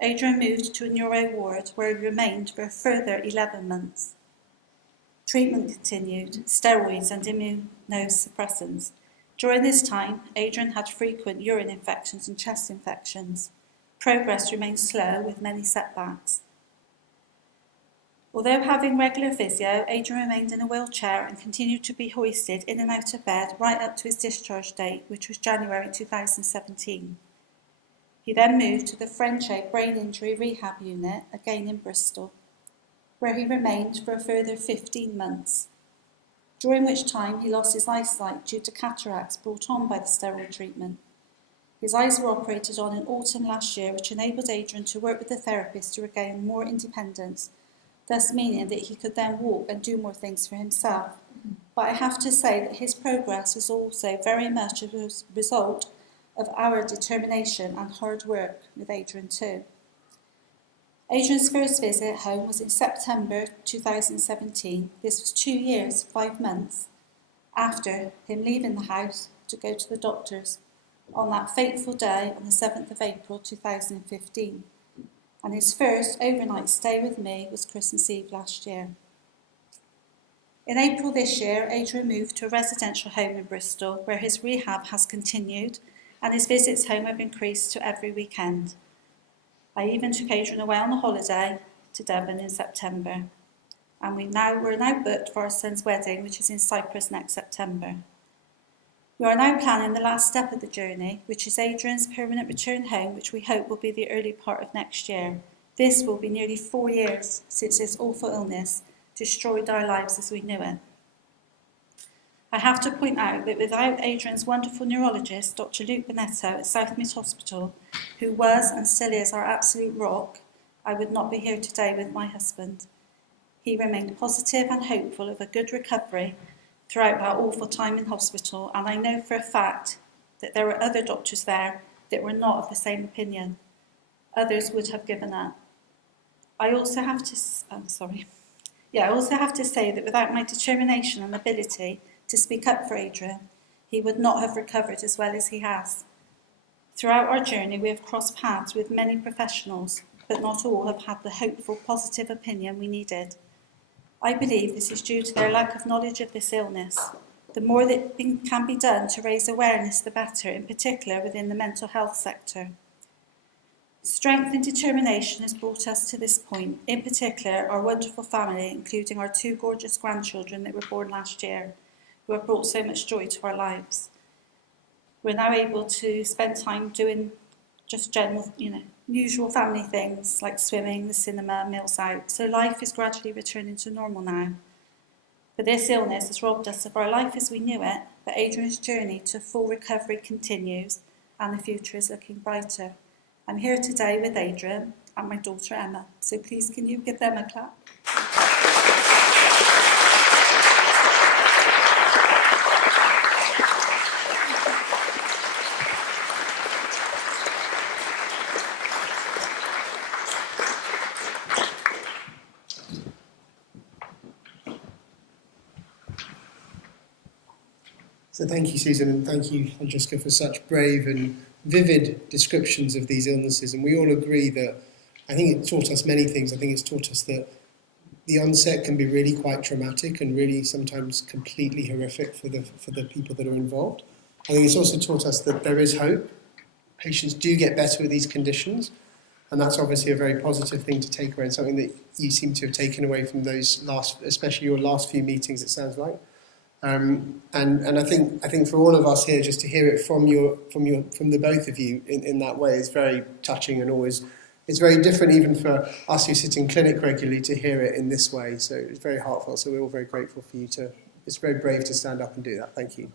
Adrian moved to a neuro ward where he remained for a further 11 months. Treatment continued, steroids and immunosuppressants. During this time, Adrian had frequent urine infections and chest infections. Progress remained slow with many setbacks. Although having regular physio, Adrian remained in a wheelchair and continued to be hoisted in and out of bed right up to his discharge date, which was January 2017. He then moved to the French Brain Injury Rehab Unit, again in Bristol, where he remained for a further 15 months, during which time he lost his eyesight due to cataracts brought on by the steroid treatment. His eyes were operated on in autumn last year, which enabled Adrian to work with the therapist to regain more independence, thus meaning that he could then walk and do more things for himself. But I have to say that his progress was also very much a result of our determination and hard work with Adrian too. Adrian's first visit home was in September 2017. This was 2 years, 5 months after him leaving the house to go to the doctors on that fateful day on the 7th of April 2015. And his first overnight stay with me was Christmas Eve last year. In April this year, Adrian moved to a residential home in Bristol, where his rehab has continued and his visits home have increased to every weekend. I even took Adrian away on a holiday to Devon in September, and we're now booked for our son's wedding, which is in Cyprus next September. We are now planning the last step of the journey, which is Adrian's permanent return home, which we hope will be the early part of next year. This will be nearly 4 years since this awful illness destroyed our lives as we knew it. I have to point out that without Adrian's wonderful neurologist, Dr. Luke Bonetto at Southmead Hospital, who was and still is our absolute rock, I would not be here today with my husband. He remained positive and hopeful of a good recovery throughout that awful time in hospital, and I know for a fact that there were other doctors there that were not of the same opinion. Others would have given up. I also have to say that without my determination and ability to speak up for Adrian, he would not have recovered as well as he has. Throughout our journey, we have crossed paths with many professionals, but not all have had the hopeful, positive opinion we needed. I believe this is due to their lack of knowledge of this illness. The more that can be done to raise awareness, the better, in particular within the mental health sector. Strength and determination has brought us to this point, in particular our wonderful family, including our 2 gorgeous grandchildren that were born last year, who have brought so much joy to our lives. We're now able to spend time doing just general, usual family things like swimming, the cinema, meals out. So life is gradually returning to normal now. But this illness has robbed us of our life as we knew it, but Adrian's journey to full recovery continues and the future is looking brighter. I'm here today with Adrian and my daughter Emma, so please can you give them a clap? So thank you, Susan, and thank you, Francesca, for such brave and vivid descriptions of these illnesses. And we all agree that I think it taught us many things. I think it's taught us that the onset can be really quite traumatic and really sometimes completely horrific for the people that are involved. I think it's also taught us that there is hope. Patients do get better with these conditions, and that's obviously a very positive thing to take away and something that you seem to have taken away from those especially your last few meetings, it sounds like. And I think for all of us here, just to hear it from the both of you in that way is very touching, and always it's very different even for us who sit in clinic regularly to hear it in this way. So it's very heartfelt. So we're all very grateful for you to. It's very brave to stand up and do that. Thank you.